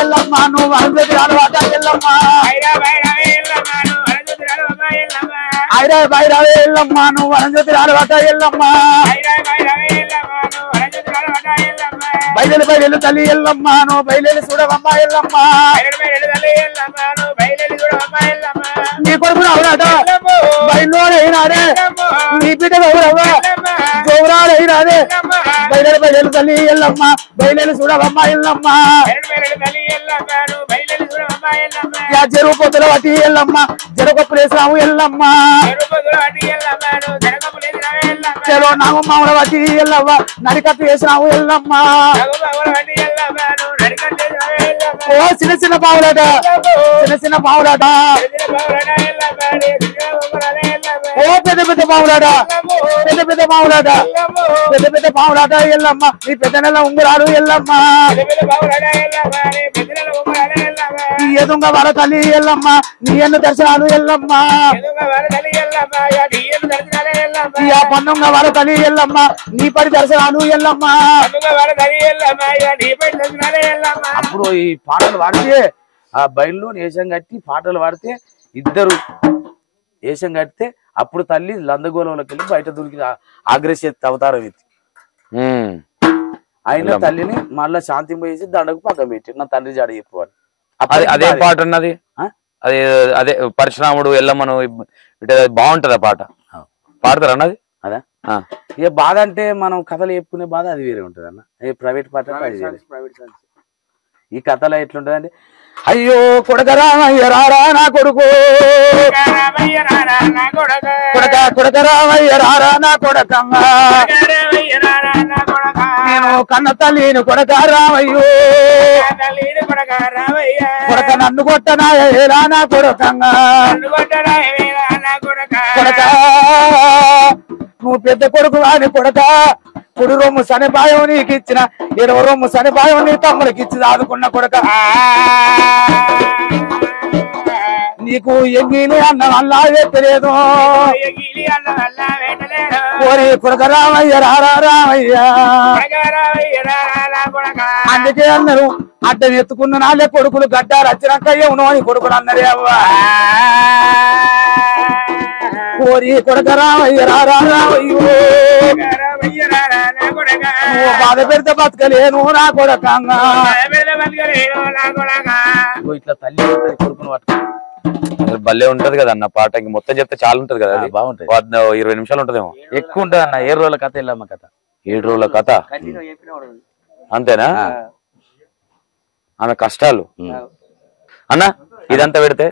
ఎల్లమ్మ నువ్వు అనుభూతి అలవాట ఎల్లమ్మ ఎల్లమ్మ నువ్వు అనుభూతి అలవాట ఎల్లమ్మ బయలు బయలు తల్లి ఎల్లమ్మ నువ్వు బయలు చూడవమ్మ ఎల్లమ్మ నీ కొడుకు అవునాట బయలునాడే నీ బిడ్డ గౌరవ గౌరాలైనాదే బయలు బయలు తల్లి ఎల్లమ్మ బయలు చూడవమ్మ ఎల్లమ్మ చెరువు పొద్దుల వటి ఎల్లమ్మ జరగొప్పు లేసాము ఎల్లమ్మ చెరో నాగు మామూల వటి ఎల్లవ్వ నరికట్టు వేసినావు ఎల్లమ్మ ఓ చిన్న చిన్న పావులాట చిన్న చిన్న పావులాట ఓ పెద్ద పెద్ద పావులాట పెద్ద పెద్ద పావులాట పెద్ద పెద్ద పావులాట ఎల్లమ్మ నీ పెద్ద నెల ఉంగురాలు ఎల్లమ్మ ఎదుంగ వర తల్లి ఎల్లమ్మ నీ ఎన్ను దర్శనాలు ఎల్లమ్మ పన్నుంగ వర తల్లి ఎల్లమ్మ నీ పడి దర్శనాలు ఎల్లమ్మ. అప్పుడు ఈ పాటలు పాడితే ఆ బయలు ఏషం కట్టి పాటలు పాడితే ఇద్దరు ఏషం కడితే అప్పుడు తల్లి లందగోళంలోకి వెళ్ళి బయట దూరికి ఆగ్రహ అవతారం ఎత్తి అయిన తల్లిని మళ్ళా శాంతింపజేసి దండకు పక్కన పెట్టి నా తండ్రి జాడ చెప్పుకోవాలి. అదే పాట ఉన్నది అదే అదే పరశురాముడు ఎల్లమ్మను బాగుంటది ఆ పాట పాడతారు అన్నది. అదా ఇక బాధ అంటే మనం కథలు చెప్పుకునే బాధ అది వేరే ఉంటది అన్న. ప్రైవేట్ పాట ఈ కథలో ఎట్లుంటది అంటే అయ్యో కొడకరామయ్య రారా నా కొడుకు కొడక కొడకరామయ్య రారా నా కొడకమ్మ నేను కన్న తల్లిని కొడక రామయ్యో కొడక నన్ను కొట్టనాయరా నా కొడకంగా కొడక నువ్వు పెద్ద కొడుకు అని కొడక కుడి రొమ్ము శనిపాయం నీకు ఇచ్చిన 20 రొమ్ము శనిపాయం నీ తమ్ముడికి ఇచ్చి ఆదుకున్న కొడక నీకు ఎంగిలి అన్నం అల్లా పెట్టలేదు కోరి కొడక రామయ్య రారా రామయ్య అందుకే అన్నారు అడ్డం ఎత్తుకున్న నాలే కొడుకులు గడ్డారు వచ్చినాక ఏమో అని కొడుకులు అన్నదే అవ్వా కోరి కొడక రామయ్య రారా రామయ్యో నువ్వు బాధ పెడితే బతకలేను నా కొడకంగా ఇట్లా తల్లి కొడుకును పట్టుకో భలే ఉంటది కదా అన్న పాట. ఇంక మొత్తం చెప్తే చాలా ఉంటది కదా, బాగుంటది. 20 నిమిషాలు ఉంటదేమో, ఎక్కువ ఉంటది అన్న. 7 రోజుల కథ ఎల్లమ్మ కథ, 7 రోజుల కథ అంతేనా? ఆమె కష్టాలు అన్న. ఇదంతా పెడితే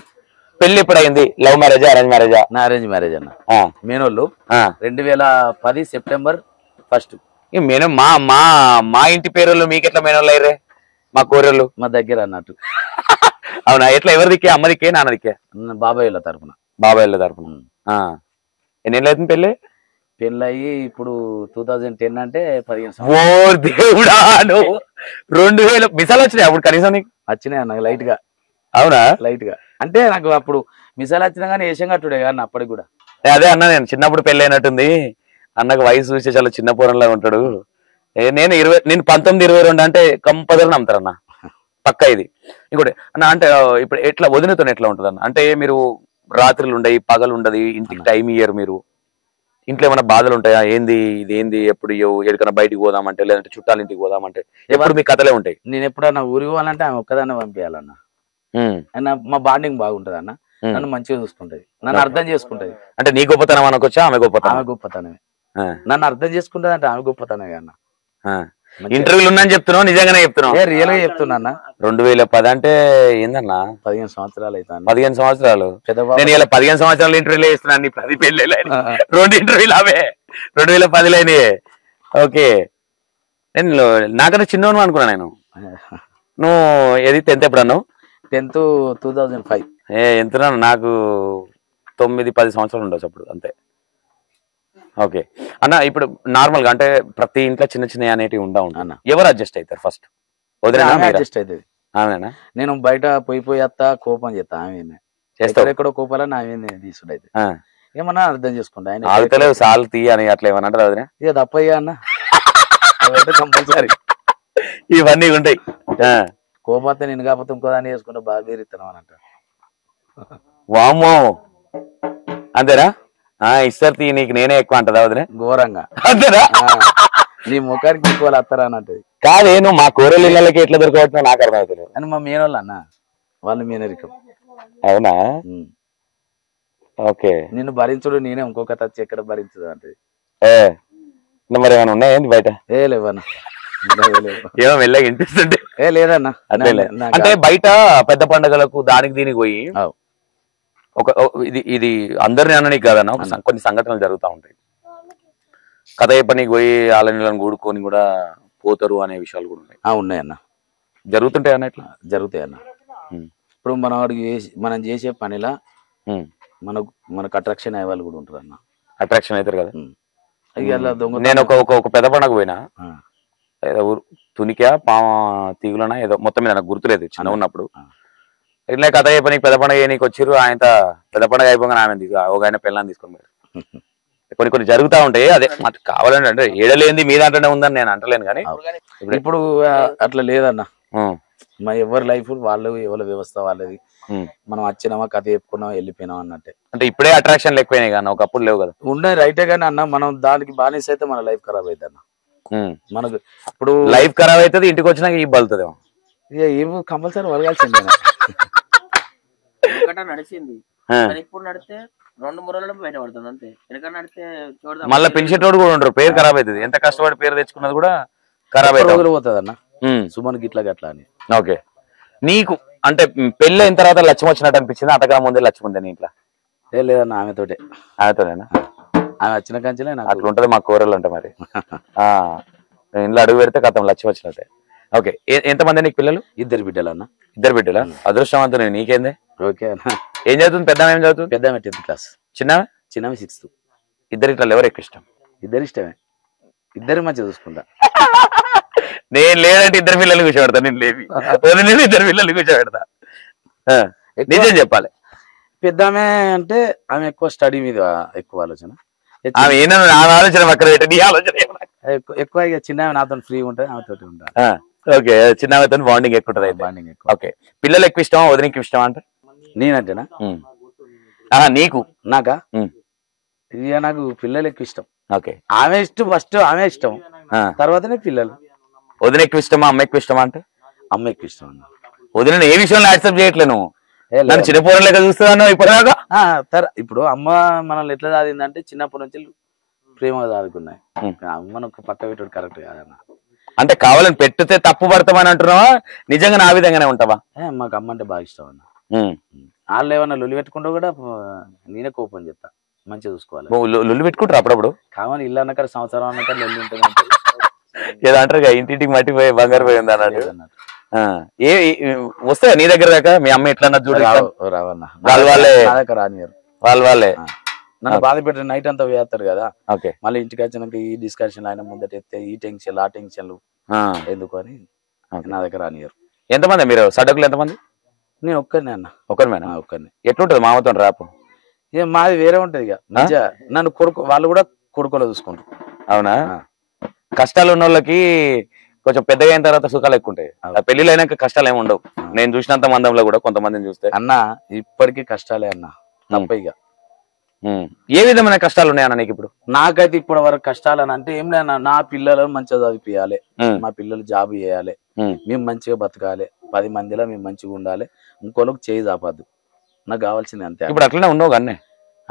పెళ్లి ఎప్పుడైంది? లవ్ మ్యారేజా అరేంజ్ మ్యారేజా? నా అరేంజ్ మ్యారేజ్ అన్న. మేనోళ్ళు 2010 సెప్టెంబర్ 1. మేనో మా మా మా ఇంటి పేరోళ్ళు మీకు ఎట్లా మేనోళ్ళు అయ్యరే? మా కోరేళ్ళు మా దగ్గర అన్నట్టు. అవునా? ఎట్లా ఎవరిదికే? అమ్మదికే నాన్నదికే? బాబాయ్ల తరపున. బాబాయ్ల తరపున. ఎన్నేళ్ళు అవుతుంది పెళ్ళి? పెళ్ళయి ఇప్పుడు 2010 అంటే 15 ఓ దేవుడా! 2000 మిసాలు వచ్చినాయి అప్పుడు కనీసం నీకు? వచ్చినాయి అన్న లైట్ గా. అవునా? లైట్ గా అంటే నాకు అప్పుడు మిసాలు వచ్చినా కానీ ఏషం కట్టుడే కానీ అప్పటికి కూడా. అదే అన్న, నేను చిన్నప్పుడు పెళ్ళి అయినట్టుంది. అన్నకు వయసు చూస్తే చాలా చిన్న పూరంలా ఉంటాడు. నేను 1922 అంటే కంపల్సరీ నమ్ముతారన్న, పక్క. ఇది ఇంకోటి అన్న, అంటే ఇప్పుడు ఎట్లా వదినతో ఎట్లా ఉంటుంది అన్న? అంటే మీరు రాత్రులు ఉండయి, పగలు ఉండదు, ఇంటికి టైం ఇయ్యరు మీరు? ఇంట్లో ఏమైనా బాధలు ఉంటాయా? ఏంది ఇది, ఏంది ఎప్పుడు ఎక్కడికైనా బయటికి పోదామంటే, లేదంటే చుట్టాల ఇంటికి పోదామంటే ఎప్పుడు మీ కథలే ఉంటాయి? నేను ఎప్పుడన్నా ఊరికి పోవాలంటే ఆమె ఒక్కదాన్ని పంపించాలన్న. మా బాండింగ్ బాగుంటది అన్న. నన్ను మంచిగా చూసుకుంటది, నన్ను అర్థం చేసుకుంటది. అంటే నీ గొప్పతనం అనకొచ్చా ఆమె గొప్పతనం? ఆమె గొప్పతనమే. నన్ను అర్థం చేసుకుంటది అంటే ఆమె గొప్పతనమే అన్న. ఇంటర్వ్యూలు ఉన్నాయని చెప్తున్నావు, నిజంగానే చెప్తున్నావు? రియల్ గా చెప్తున్నా అన్న. 2010 అంటే ఏందన్నా? 15 సంవత్సరాలు అయితే. 15 సంవత్సరాలు. నేను ఇలా 15 సంవత్సరాలు ఇంటర్వ్యూలు వేస్తున్నాను. 10 పెళ్ళిళ్ళు 2 ఇంటర్వ్యూలు అవే 2010లో అయినాయి. ఓకే, నేను నాకన్నా చిన్నోను అనుకున్నా నేను. నువ్వు ఏది 10th ఎప్పుడు అన్నావు? 10th 2005. ఎంతున్నా నాకు 9-10 సంవత్సరాలు ఉండొచ్చు అప్పుడు, అంతే. ఓకే అన్న, ఇప్పుడు నార్మల్ గా అంటే ప్రతి ఇంట్లో చిన్న చిన్న అనేటివి ఉంటాయి. ఎవరు అడ్జస్ట్ అవుతారు ఫస్ట్? అడ్జస్ట్ అవుతుంది ఆమెనా? నేను బయట పోయి వస్తా, కోపం చేస్తా, ఆమె ఎక్కడో కోపాలని ఆమె తీసుడు అయితే ఏమన్నా అర్థం చేసుకుంటా. ఆయన ఆగుతలేవు సాల్ తీ అని అట్లా ఏమన్నా అంటారు వదినా? ఇక తప్పయ్యా అన్న, కంపల్సరీ ఇవన్నీ ఉంటాయి. కోపంతో నేను కాకపోతే ఇంకో దాన్ని చేసుకుంటా బాగా బీరిస్తాను అని అంటారు. వామ్మో, అంతేనా? ఇస్తారు తీ, నీకు నేనే ఎక్కువ అంటదా వదిలే? ఘోరంగా. అంతేనా? నీ ముఖానికి ఎక్కువ వస్తారా అని అంటది. కాదే, నువ్వు మా కూరలు ఇళ్ళకి ఎట్లా దొరకబట్టినా నాకు అర్థం అవుతుంది. అని మా మేనోళ్ళు అన్న, వాళ్ళు మేనరికం. అవునా? ఓకే. నిన్ను భరించుడు నేనే, ఇంకొక తచ్చి ఎక్కడ భరించదు అంటది. మరి ఏమైనా ఉన్నాయా బయట? లేవన్నా. ఏమో మెల్లగా ఇంట్రెస్ట్ లేదన్నా. అంటే బయట పెద్ద పండుగలకు దానికి దీనికి పోయి ఒక ఇది అందరిని అనడానికి కాదన్న, కొన్ని సంఘటనలు జరుగుతూ ఉంటాయి. కథ చెప్పనీకి పోయి వాళ్ళని కూడుకొని కూడా పోతారు అనే విషయాలు కూడా ఉన్నాయి. ఉన్నాయన్న, జరుగుతుంటాయి అన్న. ఇట్లా జరుగుతాయి అన్న. ఇప్పుడు మనం చేసే పనిలా మనకు అట్రాక్షన్ అయ్యే వాళ్ళు కూడా ఉంటారు అన్న. అట్రాక్షన్ అవుతారు కదా. నేను ఒక పెద్ద పండుగ పోయినా, ఏదో తునికా తీగులనా ఏదో, మొత్తం మీద నాకు గుర్తులేదు, చిన్న ఉన్నప్పుడు. ఇట్లా కథ అయిపోయి పెద్ద పండుగ నీకు వచ్చారు, ఆయన పెద్ద పండుగ అయిపోగానే ఆమె ఒక ఆయన పిల్లల్ని తీసుకొని పోయారు. కొన్ని జరుగుతూ ఉంటాయి. అదే కావాలంటే అంటే ఏడలేంది మీ దాంట్లోనే ఉందని నేను అంటలేను, కానీ ఇప్పుడు అట్లా లేదన్న. మా ఎవరి లైఫ్ వాళ్ళు, ఎవరి వ్యవస్థ వాళ్ళది. మనం వచ్చినామా, కథ చెప్పుకున్నామా, వెళ్ళిపోయినాం అన్నట్టే. అంటే ఇప్పుడే అట్రాక్షన్లు ఎక్కువైనాయి కానీ ఒకప్పుడు లేవు కదా. ఉన్నాయి రైటే కానీ అన్న, మనం దానికి బానిస అయితే మన లైఫ్ ఖరాబ్ అవుతుంది అన్న. మనకు ఇప్పుడు లైఫ్ ఖరాబ్ అవుతుంది, ఇంటికి వచ్చినాక ఈ బలుతుంది. ఇక ఏమో కంపల్సరీ వలగాల్సిందే. నడిచింది ఇప్పుడు నడితే 2-3 రోజులు బయట పడుతుంది అంతే. ఎందుకంటే నడితే మళ్ళీ పెంచేటోడు కూడా ఉండరు, పేరు ఖరాబ్ అవుతుంది. ఎంత కష్టపడి పేరు తెచ్చుకున్నది కూడా ఖరాబ్ అవుతుంది పోతుంది అన్న. సుమన్ గిట్లా గట్లా అని. ఓకే, నీకు అంటే పెళ్ళి అయిన తర్వాత లక్ష్యం వచ్చినట్టు అనిపించింది? అంతగా ముందే లక్ష్యం ఉంది నీ ఇంట్లో? లేదన్న, ఆమెతోటే. ఆమెతోనేనా? ఆమె వచ్చిన కంచెలే నాకు అట్లా ఉంటది మా కూరలు అంటే. మరి ఇంట్లో అడుగు పెడితే కథం లక్ష్యం వచ్చినట్టే. ఓకే, ఎంతమంది నీకు పిల్లలు? 2 బిడ్డలు అన్న. 2 బిడ్డలా? అదృష్టవంతుడు. నీకేందే? ఓకే అన్న. ఏం చదువుతుంది? పెద్ద ఏం చదువుతుంది? పెద్ద 10th క్లాస్, చిన్న 6th. ఇద్దరు ఇట్లా ఎవరు ఎక్కువ ఇష్టం? ఇద్దరు ఇష్టమే, ఇద్దరు మంచిగా చూసుకుంటా. నేను లేదంటే 2 పిల్లలు కూర్చోబెడతా, నేను లేవి 2 పిల్లలు కూర్చోబెడతా. నిజం చెప్పాలి. పెద్దామె అంటే ఆమె ఎక్కువ స్టడీ మీద ఎక్కువ ఆలోచన. ఆమె ఏమన్నా ఆలోచన పక్కన పెట్టి నీ ఆలోచన ఎక్కువ. ఇక చిన్న నాతో ఫ్రీ ఉంటుంది, ఆమెతో ఉంటా. ఓకే, చిన్నతో బాండింగ్ ఎక్కువ ఉంటుంది. బాండింగ్ ఎక్కువ. ఓకే, పిల్లలు ఎక్కువ ఇష్టమా, వదినకి ఇష్టమా? అంటే నేనంటేనా? నీకు? నాకా? ఇక నాకు పిల్లలు ఎక్కువ ఇష్టం. ఓకే, ఆమె ఇష్టం, ఫస్ట్ ఆమె ఇష్టం, తర్వాతనే పిల్లలు. వదిన ఎక్కువ ఇష్టమా, అమ్మ ఎక్కువ ఇష్టమా? అంటే అమ్మ ఎక్కువ ఇష్టం అన్న. వదిన ఏ విషయంలో యాక్సెప్ట్ చేయట్లేను? నన్ను చిన్నపోరం లెక్క చూస్తున్నాను ఇప్పటిదాకా. ఇప్పుడు అమ్మ మనల్ని ఎట్లా చదివిందంటే చిన్నప్పటి నుంచి ప్రేమగా చదువుకున్నాయి. అమ్మను పక్క పెట్టడం కరెక్ట్ కాదన్న. అంటే కావాలని పెట్టితే తప్పు పడతామని అంటున్నావా, నిజంగా నా విధంగానే ఉంటావా? మాకు అమ్మ అంటే బాగా ఇష్టం అన్న. వాళ్ళు ఏమన్నా లొల్లి పెట్టుకుంటూ కూడా నేనే కోపం చెప్తా, మంచిగా చూసుకోవాలి. లొల్లి పెట్టుకుంటారు అప్పుడప్పుడు? కావాలి, ఇల్లు అన్నక్కడ సంవత్సరం అన్నక్కడ లొల్లి ఉంటుంది. ఏదో అంటారు ఇంటింటికి మట్టి పోయి బంగారు పోయింది అన్నట్టు. వస్తాయా నీ దగ్గర దాకా? మీ అమ్మ ఎట్లా చూడ రావన్నా, వాళ్ళే నన్ను బాధ పెట్టిన నైట్ అంతా వేస్తారు కదా. ఓకే, మళ్ళీ ఇంటికి వచ్చినాక ఈ డిస్కషన్ ఆయన ముందట ఎత్తే, ఈ టెన్షన్ ఆ టెన్షన్లు ఎందుకు అని నా దగ్గర రానియరు. ఎంతమంది మీరు సడకులు? ఎంతమంది? నేను ఒక్కరినే అన్న. ఒక్కరిమేనా? ఒక్కరిని. ఎట్లుంటది మామతో రాపు? ఇక మాది వేరే ఉంటది. ఇక మంచిగా నన్ను వాళ్ళు కూడా కొడుకోలో చూసుకుంటారు. అవునా? కష్టాలు ఉన్న వాళ్ళకి కొంచెం పెద్దగా అయిన తర్వాత సుఖాలు ఎక్కువ ఉంటాయి. పెళ్లిలో అయినాక కష్టాలు ఏమి ఉండవు. నేను చూసినంత మందంలో కూడా కొంతమందిని చూస్తే అన్న ఇప్పటికీ కష్టాలే అన్న. తప్ప ఇక ఏ విధమైన కష్టాలు ఉన్నాయన్న నీకు ఇప్పుడు? నాకైతే ఇప్పటి వరకు కష్టాలని అంటే ఏం లేదు, నా పిల్లలు మంచిగా చదివిపియాలి, మా పిల్లలు జాబ్ చేయాలి, మేము మంచిగా బతకాలి, 10 మందిలో మేము మంచిగా ఉండాలి, ఇంకోళ్ళకి చేయి చాపద్దు, నాకు కావాల్సింది అంతే. ఇప్పుడు అట్లనే ఉన్నావు కానీ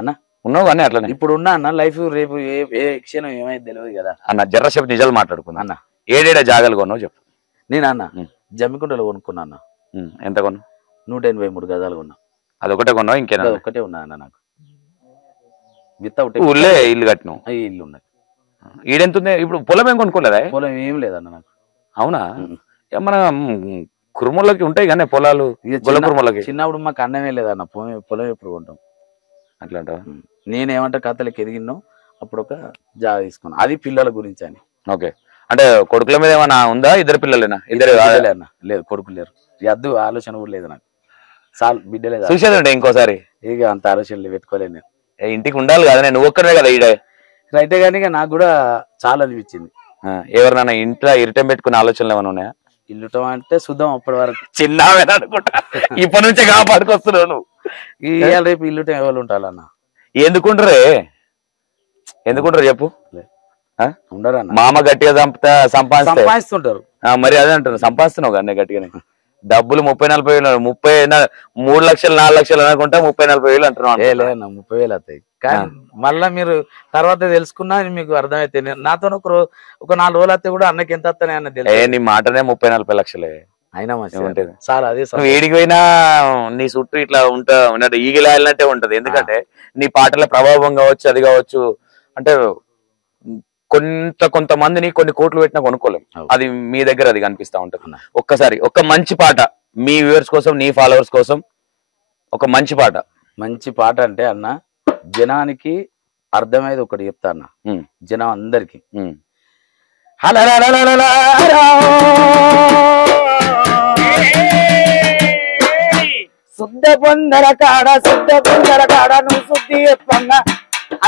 అన్న, ఉన్నావు కానీ అట్లనే ఇప్పుడు ఉన్నా అన్న. లైఫ్ రేపు ఏ క్షణం ఏమైంది తెలియదు కదా అన్న. జర్రసేపు నిజాలు మాట్లాడుకున్నా అన్న. ఏడేడ జాగాలు కొన్నావు చెప్పు. నేను అన్న జమ్మికుంటలో కొనుక్కున్నా అన్న. ఎంత కొన్నావు? 183 గజాలు కొన్నా. అదొకటే కొన్నావు? ఇంకేనా? ఒక్కటే ఉన్నా అన్న. నాకు వితౌట్ ఊళ్ళే ఇల్లు కట్టినావు? ఇల్లు ఉన్నది. ఈడెంత ఉంది ఇప్పుడు? పొలం ఏం కొనుక్కోలేదా? పొలం ఏం లేదన్న నాకు. అవునా? మన కురుములకి ఉంటాయి కానీ పొలాలు, కురుములకి. చిన్నప్పుడు మాకు అన్నమే లేదన్న, పొలం ఎప్పుడు కొంటాం అట్లా అంటావా? నేనేమంటే కథలకు ఎదిగినాం అప్పుడు ఒక జాగా తీసుకున్నా, అది పిల్లల గురించి అని. ఓకే, అంటే కొడుకుల మీద ఏమైనా ఉందా? ఇద్దరు పిల్లలేనా? ఇద్దరు అన్న. లేదు, కొడుకులు లేరు. అద్దు ఆలోచన కూడా లేదు నాకు. చాలు బిడ్డలేదు. చూసేదండి ఇంకోసారి. ఇక అంత ఆలోచనలు పెట్టుకోలేను నేను. ఇంటికి ఉండాలి కదా, నేను ఒక్కనే కదా ఈడ. రైటే కానీ నాకు కూడా చాలా అనిపించింది. ఎవరినైనా ఇంట్లో ఇరిటం పెట్టుకునే ఆలోచనలు ఏమైనా ఉన్నాయా? ఇల్లుటం అంటే చూద్దాం అప్పటి వరకు. చిన్నవేనా అనుకుంటా, ఇప్పటి నుంచే కాపాడుకొస్తున్నావు నువ్వు. ఇవాళ రేపు ఇల్లుటం ఎవరు ఉంటారన్న? ఎందుకుంటారే? ఎందుకుంటారు చెప్పు? ఉండరు అన్న. మామ గట్టిగా సంపాదిస్తుంటారు. మరి అదే అంటారు, సంపాదిస్తున్నావు కానీ గట్టిగానే. డబ్బులు 30-40 వేలు, 3 లక్షలు 4 లక్షలు అనుకుంటా 30-40 వేలు అంటున్నావు. 30,000 అవుతాయి. కానీ మళ్ళా మీరు తర్వాత తెలుసుకున్నా మీకు అర్థమైతే. నాతో ఒక 4 రోజులు వస్తే కూడా అన్నకి ఎంత వస్తానే అన్న తెలుసు. నీ మాటనే 30-40 లక్షలే అయినా ఉంటుంది. చాలా అదే. నువ్వు ఏడికి పోయినా నీ చుట్టూ ఇట్లా ఉన్నట్టు ఈగిలాయాలంటే ఉంటది. ఎందుకంటే నీ పాటల ప్రభావం కావచ్చు, అది కావచ్చు. అంటే కొంతమందిని కొన్ని కోట్లు పెట్టినా కొనుక్కోలేం. అది మీ దగ్గర అది కనిపిస్తా ఉంటుంది. ఒక్కసారి ఒక మంచి పాట మీ వ్యూవర్స్ కోసం, నీ ఫాలోవర్స్ కోసం ఒక మంచి పాట. మంచి పాట అంటే అన్న జనానికి అర్థమయ్యేది ఒకటి చెప్తా అన్న. జనం అందరికి శుద్ధ పొందర కాడ, శుద్ధ పొందర కాడ నువ్వు శుద్ధి చెప్పన్నా.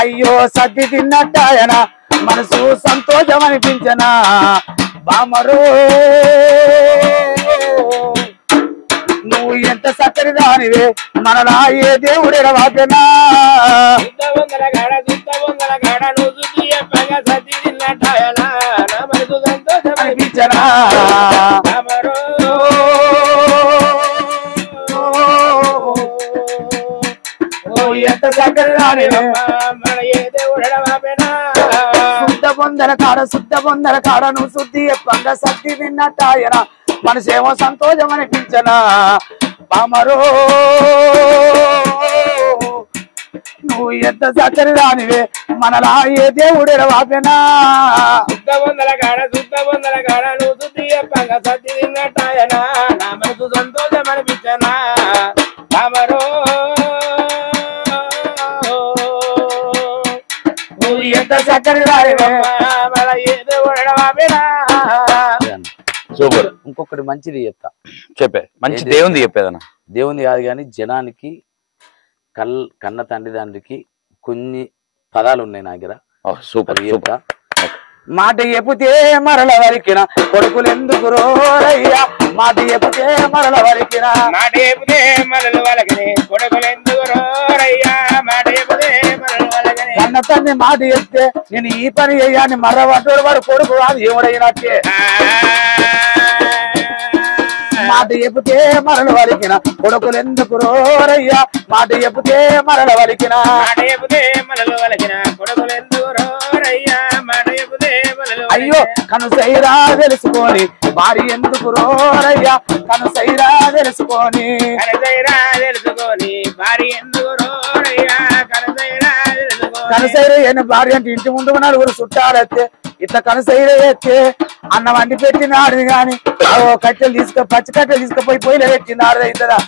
అయ్యో సద్ది తిన్నట్టాయన మనసు సంతోషం అనిపించనా. బామరు నువ్వు ఎంత చక్కని దానివే, మనలా ఏ దేవుడు ఎడవాపెనా. అనిపించనా. ఎంత చక్కని దానివే, శుద్ధ పొందల కాడ, శుద్ధ పొందల కాడ నువ్వు శుద్ధి చెప్పంగా సత్తి తిన్నట్టాయన మనసేమో సంతోషం అనిపించనా. బామరో నువ్వు ఎంత చక్కని దానివే, మనలా ఏ దేవుడు ఎడవాపెనా. శుద్ధ పొందల కాడ, శుద్ధ పొందల కాడ నువ్వు శుద్ధి చెప్పంగా సత్తి తిన్నట్టాయన నా మనసు సంతోషం అనిపించనా. బామరో ఎంత చక్కని దానివే, మన ఏ దేవుడు ఎడవాపెనా. సూపర్. ఇంకొకటి మంచిది చెప్తా. చెప్పే మంచి దేవుంది చెప్పేదన్న. దేవుంది కాదు కానీ జనానికి కన్న తండ్రికి కొన్ని పదాలు ఉన్నాయి నా దగ్గర. సూపర్ చెప్తా. మాట చెబితే మరల వరికిన కొడుకులు ఎందుకు రోరయ్యా. మాట చెబితే మరల వరికిన, మాట చెబితే మరల వలకనే కొడుకులు ఎందుకు రోరయ్యా. మాట చెబితే మరల వలకనే కన్న తండ్రి మాట చెప్తే నేను ఈ పని చెయ్యాన్ని మర్రవడ్డోడు వాడు కొడుకు అది ఏముడైనట్టే. మాట చెబితే మరల వలికిన కొడుకులు ఎందుకు రోరయ్యా. మాట చెబితే మరల వలికిన, మాట చెబితే మరల వలికిన కొడుకులు ఎందుకు రోరయ్యా. మాట చెబితే అయ్యో కనుసైరా తెలుసుకొని భార్య ఎందుకు రోరయ్యా. కనుసైరా తెలుసుకొని, కనుసైరా తెలుసుకొని భార్య ఎందుకు రోరయ్యా. కనుసైరా తెలుసుకొని, కనుసైరా అయిన భార్య అంటే ఇంటి ముందు 4 చుట్టాలెత్తే ఇట్లా కనుసైర ఎత్తే అన్నం వండి పెట్టినాడు గాని కట్టెలు పచ్చి కట్టెలు తీసుకుపోయి పొయ్యిలో పెట్టినాడు అవుతుందా.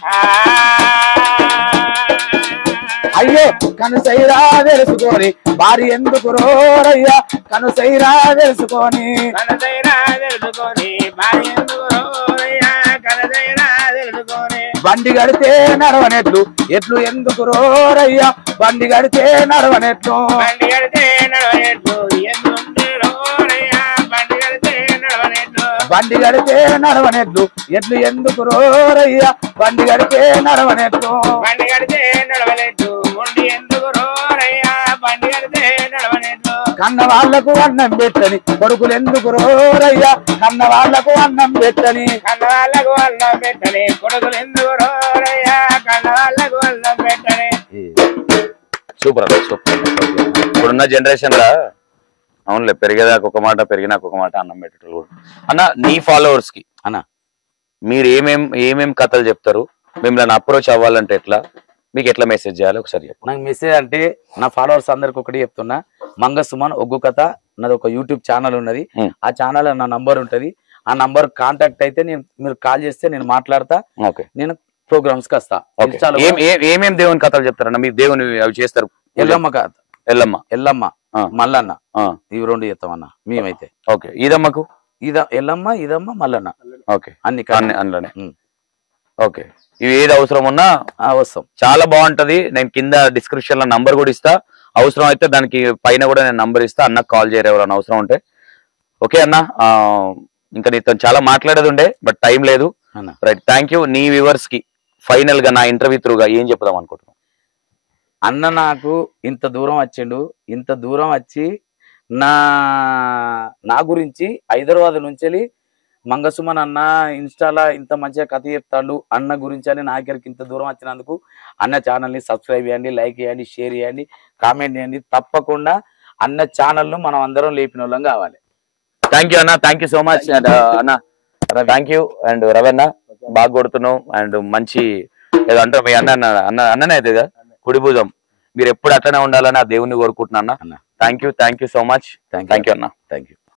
అయ్యో కనుసైరా తెలుసుకొని భార్య ఎందుకు రోరయ్యా. కనుసైరా తెలుసుకొని, కనుసైరా తెలుసుకొని భార్య ఎందుకు రోరయ్యా. కనుసైరా తెలుసుకొని బండి గడితే నడవనెట్లు ఎట్లు ఎందుకు రోరయ్యా. బండి గడితే నడవనెట్లు, బండి గడితే నడవనెట్లు బండి గడితే నడవనెట్లు ఎట్లు ఎందుకు రోరయ్యా. బండి గడితే నడవనెట్లు, బండి గడితే నడవనెట్లు మొండి ఎందుకు రోరయ్యా. కన్న వాళ్లకు అన్నం పెట్టని కొడుకులు ఎందుకు రోరయ్యా కన్న వాళ్లకు అన్నం పెట్టని కన్న వాళ్ళకు అన్నం పెట్టని కొడుకులు ఎందుకు రోరయ్యా కన్న వాళ్ళకు అన్నం పెట్టని. సూపర్ అన్న సూపర్. ఇప్పుడున్న జనరేషన్ లా అవునులే పెరిగేదాకా ఒక మాట పెరిగినాక ఒక మాట అన్నం పెట్టేటోళ్ళు కూడా. అన్న నీ ఫాలోవర్స్ కి అన్న మీరు ఏమేం కథలు చెప్తారు, మిమ్మల్ని అప్రోచ్ అవ్వాలంటే ఎట్లా, మీకు ఎట్లా మెసేజ్ చేయాలి ఒకసారి చెప్పు. నాకు మెసేజ్ అంటే నా ఫాలోవర్స్ అందరికి ఒకటి చెప్తున్నా, మంగ సుమన్ ఒగ్గు కథ నాది ఒక యూట్యూబ్ ఛానల్ ఉన్నది. ఆ ఛానల్ నా నంబర్ ఉంటది. ఆ నంబర్ కాంటాక్ట్ అయితే మీరు కాల్ చేస్తే నేను మాట్లాడతా. నేను ప్రోగ్రామ్స్ కి వస్తా. ఏమేం దేవుని కథలు చెప్తారన్న? మీరు దేవుని అవి చేస్తారు? ఎల్లమ్మ కథ, ఎల్లమ్మ మల్లన్న, ఇవి 2 చెప్తామన్నా మేమైతే. ఓకే. ఈదమ్మకు ఎల్లమ్మ ఇదమ్మ మల్లన్న ఓకే అన్ని అందులోనే. ఓకే. ఇవి ఏది అవసరం ఉన్నా వస్తాం. చాలా బాగుంటది. నేను కింద డిస్క్రిప్షన్ లో నంబర్ కూడా ఇస్తా. అవసరం అయితే దానికి పైన కూడా నేను నంబర్ ఇస్తా. అన్నకు కాల్ చేయరు ఎవరైనా అవసరం ఉంటే. ఓకే అన్న, ఇంకా నీతో చాలా మాట్లాడేది ఉండే బట్ టైం లేదు. Right, thank you. నీ వ్యూవర్స్ కి ఫైనల్ గా నా ఇంటర్వ్యూ త్రూగా ఏం చెప్దాం అనుకుంటున్నాను? అన్న నాకు ఇంత దూరం వచ్చిండు, ఇంత దూరం వచ్చి నా గురించి హైదరాబాద్ నుంచి మంగసుమన్ అన్న ఇన్స్టాలా ఇంత మంచిగా కథ చెప్తాడు అన్న గురించి అని నా దగ్గరికి ఇంత దూరం వచ్చినందుకు అన్న ఛానల్ని సబ్స్క్రైబ్ చేయండి, లైక్ చేయండి, షేర్ చేయండి, కామెంట్ చేయండి. తప్పకుండా అన్న ఛానల్ను మనం అందరం లేపిన వాళ్ళం కావాలి. థ్యాంక్ యూ అన్న, థ్యాంక్ యూ సో మచ్ అన్న. Thank you. అండ్ రవన్న బాగా కొడుతున్నావు అండ్ మంచి ఏదో అంటే మీ అన్ననే అయితే కదా కుడి భుజం. మీరు ఎప్పుడు అట్లనే ఉండాలని ఆ దేవుని కోరుకుంటున్నా అన్న. Thank you so much. Thank you అన్న. Thank you.